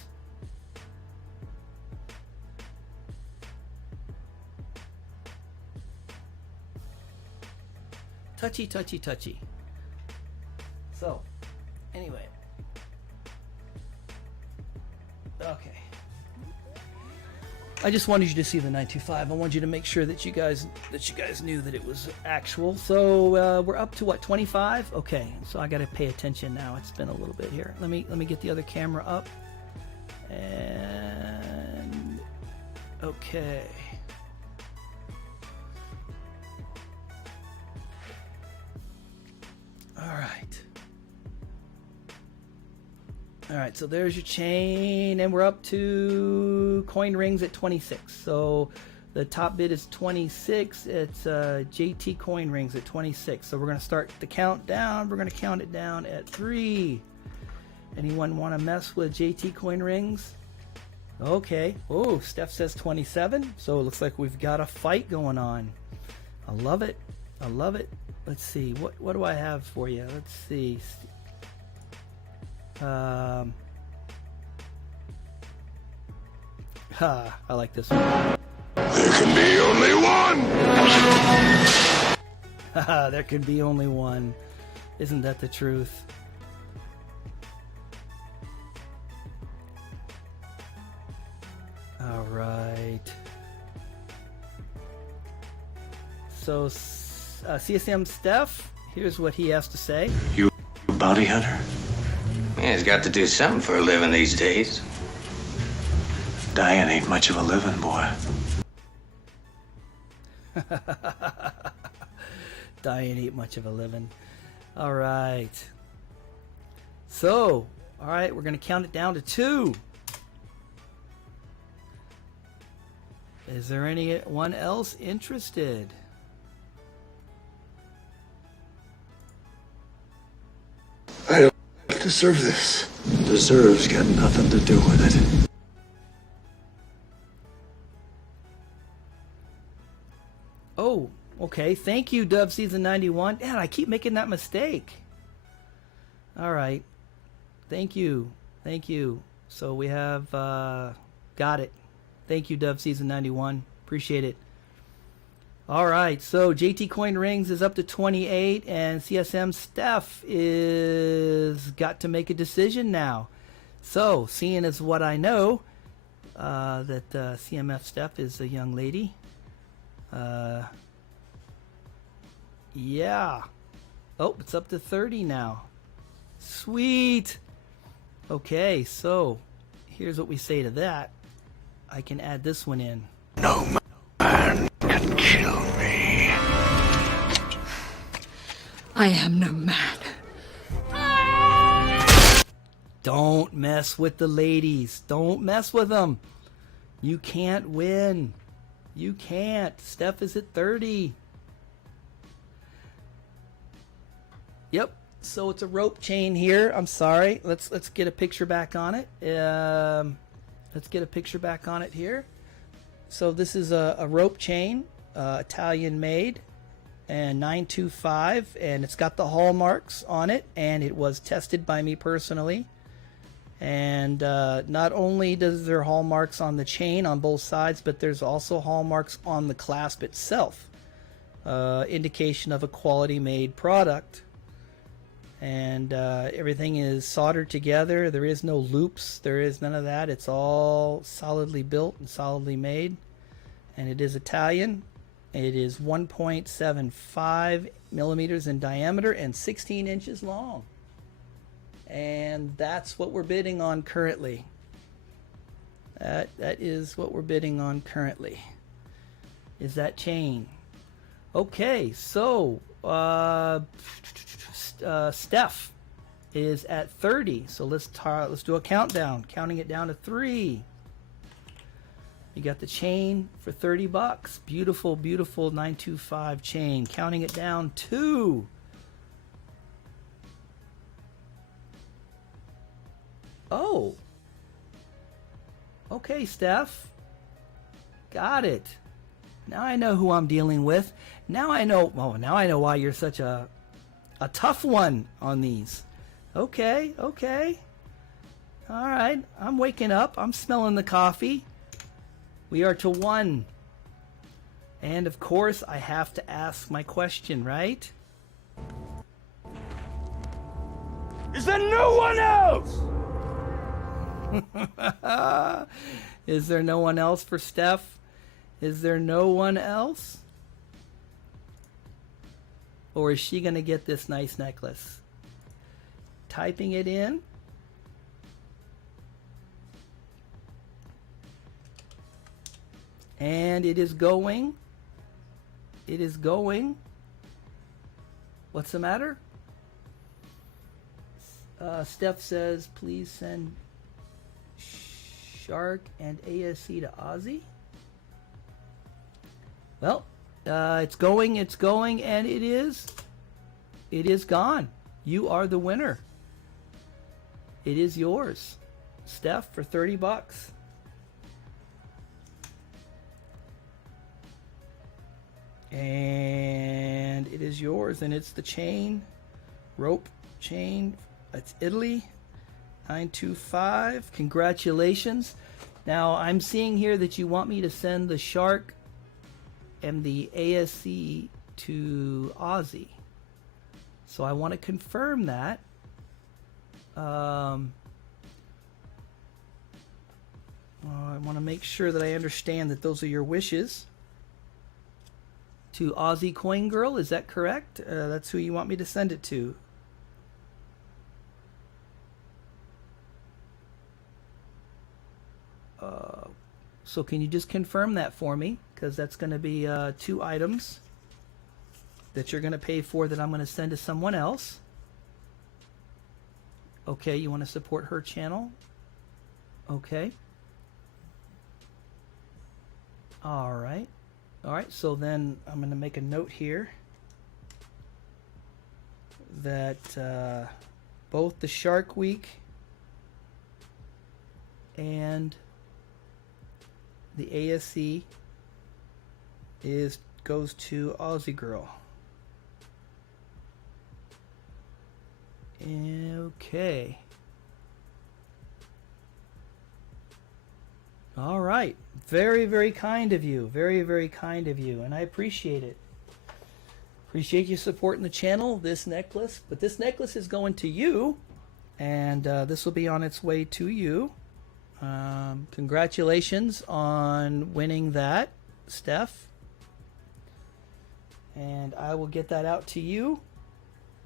Touchy, touchy, touchy. So, anyway. Okay. I just wanted you to see the 925. I wanted you to make sure that you guys knew that it was actual. So we're up to what, 25? Okay, so I got to pay attention now. It's been a little bit here. Let me get the other camera up. And okay. All right, so there's your chain, and we're up to coin rings at 26. So the top bid is 26. It's JT coin rings at 26. So we're going to start the countdown. We're going to count it down at 3. Anyone want to mess with JT coin rings? Okay. Oh, Steph says 27. So it looks like we've got a fight going on. I love it. I love it. Let's see. What do I have for you? Let's see. I like this one. There can be only one! There can be only one. Isn't that the truth? All right. So, CSM Steph, here's what he has to say. You bounty hunter? Yeah, he's got to do something for a living these days. Dying ain't much of a living, boy. Dying ain't much of a living. All right. So, all right, we're going to count it down to 2. Is there anyone else interested? I don't deserve this. Deserves got nothing to do with it. Oh, okay. Thank you, Dove Season 91. Man, I keep making that mistake. All right. Thank you. Thank you. So we have got it. Thank you, Dove Season 91. Appreciate it. All right, so JT Coin Rings is up to 28, and CSM Steph is got to make a decision now. So, seeing as what I know, that CMF Steph is a young lady. Yeah. Oh, it's up to 30 now. Sweet. Okay, so here's what we say to that. I can add this one in. No man can kill me. I am no man. Don't mess with the ladies. Don't mess with them. You can't win. You can't. Steph is at 30. Yep. So it's a rope chain here. I'm sorry. Let's get a picture back on it. Let's get a picture back on it here. So this is a rope chain, Italian made, and 925, and it's got the hallmarks on it, and it was tested by me personally. And not only does there hallmarks on the chain on both sides, but there's also hallmarks on the clasp itself, indication of a quality made product. And everything is soldered together. There is no loops. There is none of that. It's all solidly built and solidly made. And it is Italian. It is 1.75 millimeters in diameter and 16 inches long. And that's what we're bidding on currently. That is what we're bidding on currently. Is that chain. Okay, so Steph is at 30. So let's do a countdown. Counting it down to 3. You got the chain for 30 bucks. Beautiful, beautiful 925 chain. Counting it down 2. Oh. Okay, Steph. Got it. Now I know who I'm dealing with. Now I know. Oh, now I know why you're such a tough one on these. Okay, okay. All right. I'm waking up. I'm smelling the coffee. We are to 1. And of course, I have to ask my question, right? Is there no one else? Is there no one else for Steph? Is there no one else? Or is she going to get this nice necklace? Typing it in. And it is going. It is going. What's the matter? Steph says, please send Shark and ASC to Ozzy. Well, it's going, and it is gone. You are the winner. It is yours, Steph, for 30 bucks. And it is yours, and it's the chain, rope chain. It's Italy, 925. Congratulations. Now, I'm seeing here that you want me to send the Shark and the ASC to Ozzy. So I want to confirm that. I want to make sure that I understand that those are your wishes. To Aussie Coin Girl, is that correct? That's who you want me to send it to. So can you just confirm that for me? Because that's going to be 2 items that you're going to pay for that I'm going to send to someone else. Okay, you want to support her channel? Okay. All right. All right, so then I'm going to make a note here that both the Shark Week and the ASC goes to Aussie Girl. Okay. All right. Very, very kind of you. Very, very kind of you. And I appreciate it. Appreciate you supporting the channel, this necklace. But this necklace is going to you. And this will be on its way to you. Congratulations on winning that, Steph. And I will get that out to you.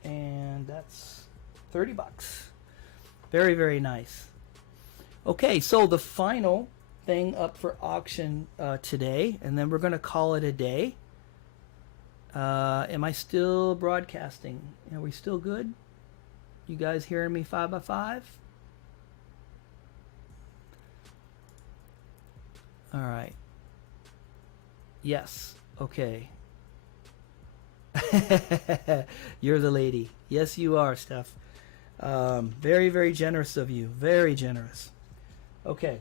And that's 30 bucks. Very, very nice. Okay, so the final thing up for auction today, and then we're going to call it a day. Am I still broadcasting? Are we still good? You guys hearing me 5x5? All right. Yes. Okay. You're the lady. Yes, you are, Steph. Very, very generous of you. Very generous. Okay.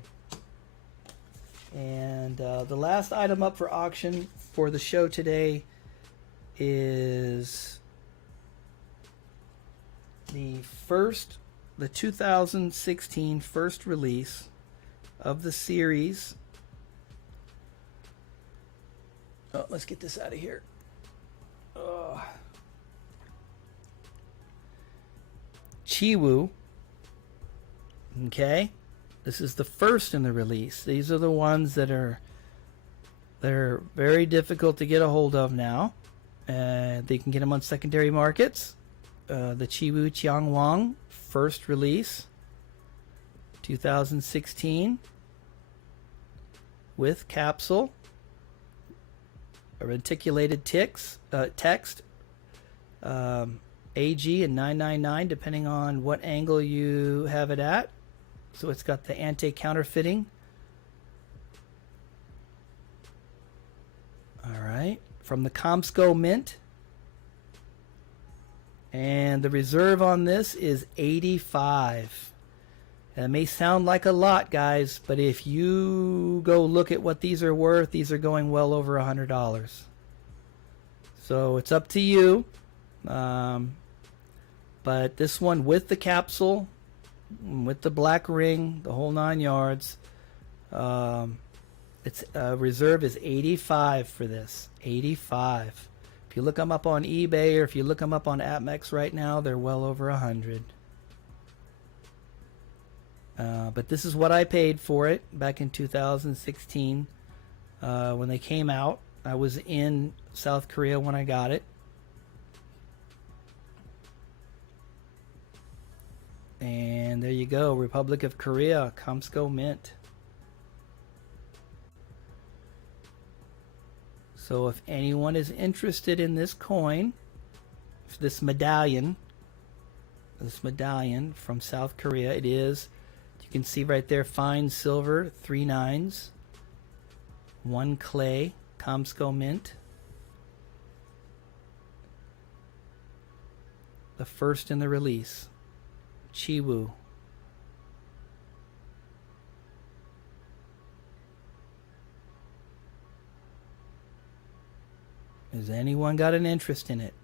And the last item up for auction for the show today is the 2016 first release of the series. Oh, let's get this out of here. Chiwu. Okay, this is the first in the release. These are the ones that are very difficult to get a hold of now. They can get them on secondary markets. The Chiwu Qiangwang first release, 2016, with capsule, a reticulated text, AG and 999 depending on what angle you have it at. So it's got the anti-counterfeiting. All right, from the Comsco Mint. And the reserve on this is 85. That may sound like a lot, guys, but if you go look at what these are worth, these are going well over $100. So it's up to you. But this one with the capsule, with the black ring, the whole 9 yards, its reserve is 85 for this. 85. If you look them up on eBay or if you look them up on AppMex right now, they're well over 100. But this is what I paid for it back in 2016 when they came out. I was in South Korea when I got it. And there you go, Republic of Korea, Comsco Mint. So if anyone is interested in this coin, this medallion from South Korea, it is, you can see right there, fine silver, 3 nines, 1 clay, Comsco Mint. The first in the release, Chiwu. Has anyone got an interest in it?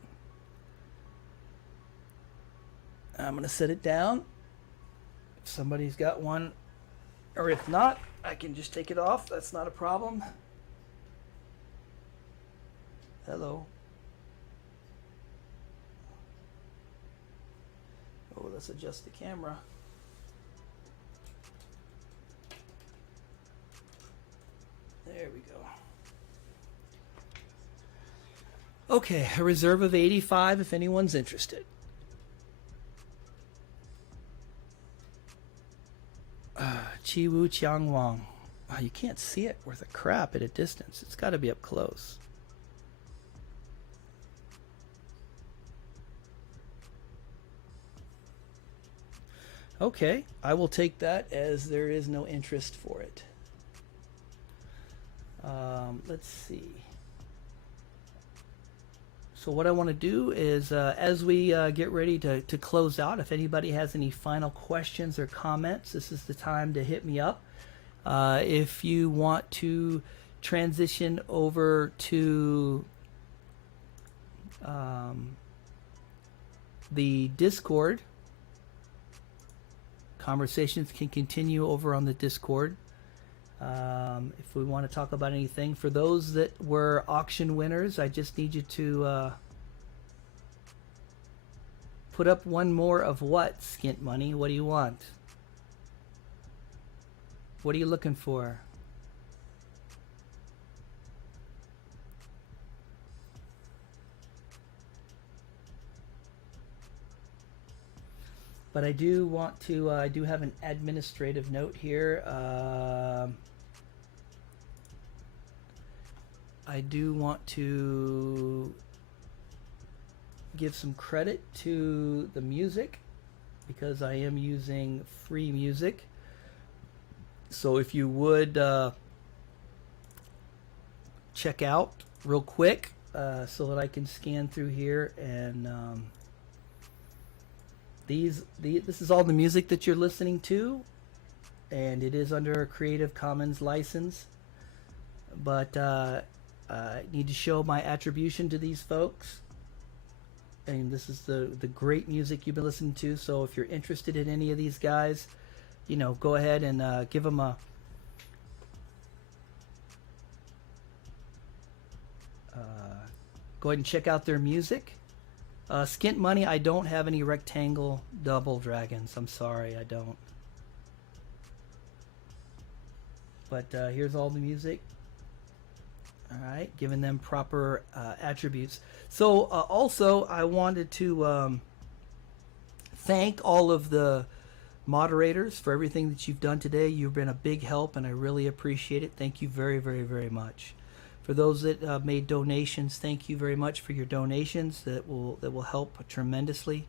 I'm going to set it down. If somebody's got one, or if not, I can just take it off. That's not a problem. Hello. Oh, let's adjust the camera. There we go. Okay, a reserve of 85 if anyone's interested. Chiwu Qiangwang. Oh, you can't see it worth a crap at a distance. It's got to be up close. Okay, I will take that as there is no interest for it. Let's see. So what I want to do is, as we get ready to close out, if anybody has any final questions or comments, this is the time to hit me up. If you want to transition over to the Discord, conversations can continue over on the Discord. If we want to talk about anything, for those that were auction winners, I just need you to put up one more of what, Skint Money? What do you want? What are you looking for? But I do want to, I do have an administrative note here. I do want to give some credit to the music because I am using free music. So if you would check out real quick so that I can scan through here and this is all the music that you're listening to, and it is under a Creative Commons license, but I need to show my attribution to these folks, and this is the great music you've been listening to. So if you're interested in any of these guys, you know, go ahead and give them a go ahead and check out their music. Skint Money, I don't have any rectangle double dragons. I'm sorry, I don't. But here's all the music. Alright, giving them proper attributes. So also, I wanted to thank all of the moderators for everything that you've done today. You've been a big help, and I really appreciate it. Thank you very, very, very much. For those that made donations, thank you very much for your donations. That will help tremendously.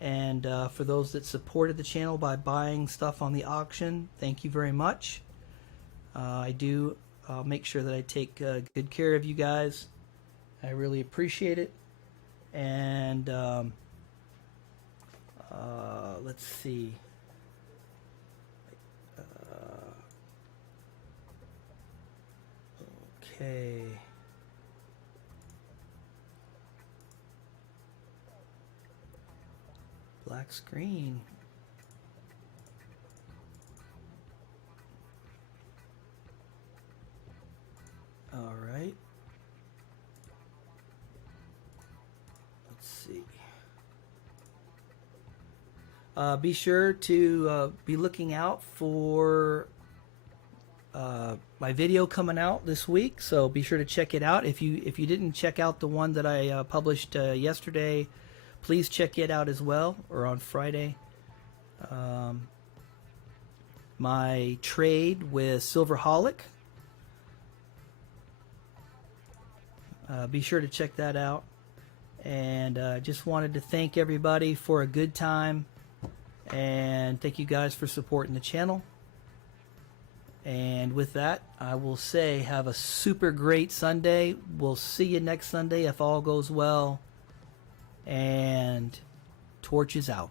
And for those that supported the channel by buying stuff on the auction, thank you very much. I do make sure that I take good care of you guys. I really appreciate it. And let's see. Okay. Black screen. All right. Let's see. Be sure to be looking out for my video coming out this week, so be sure to check it out. If you didn't check out the one that I published yesterday, please check it out as well, or on Friday. My trade with Silverholic. Be sure to check that out. And just wanted to thank everybody for a good time, and thank you guys for supporting the channel. And with that, I will say have a super great Sunday. We'll see you next Sunday if all goes well. And Torch is out.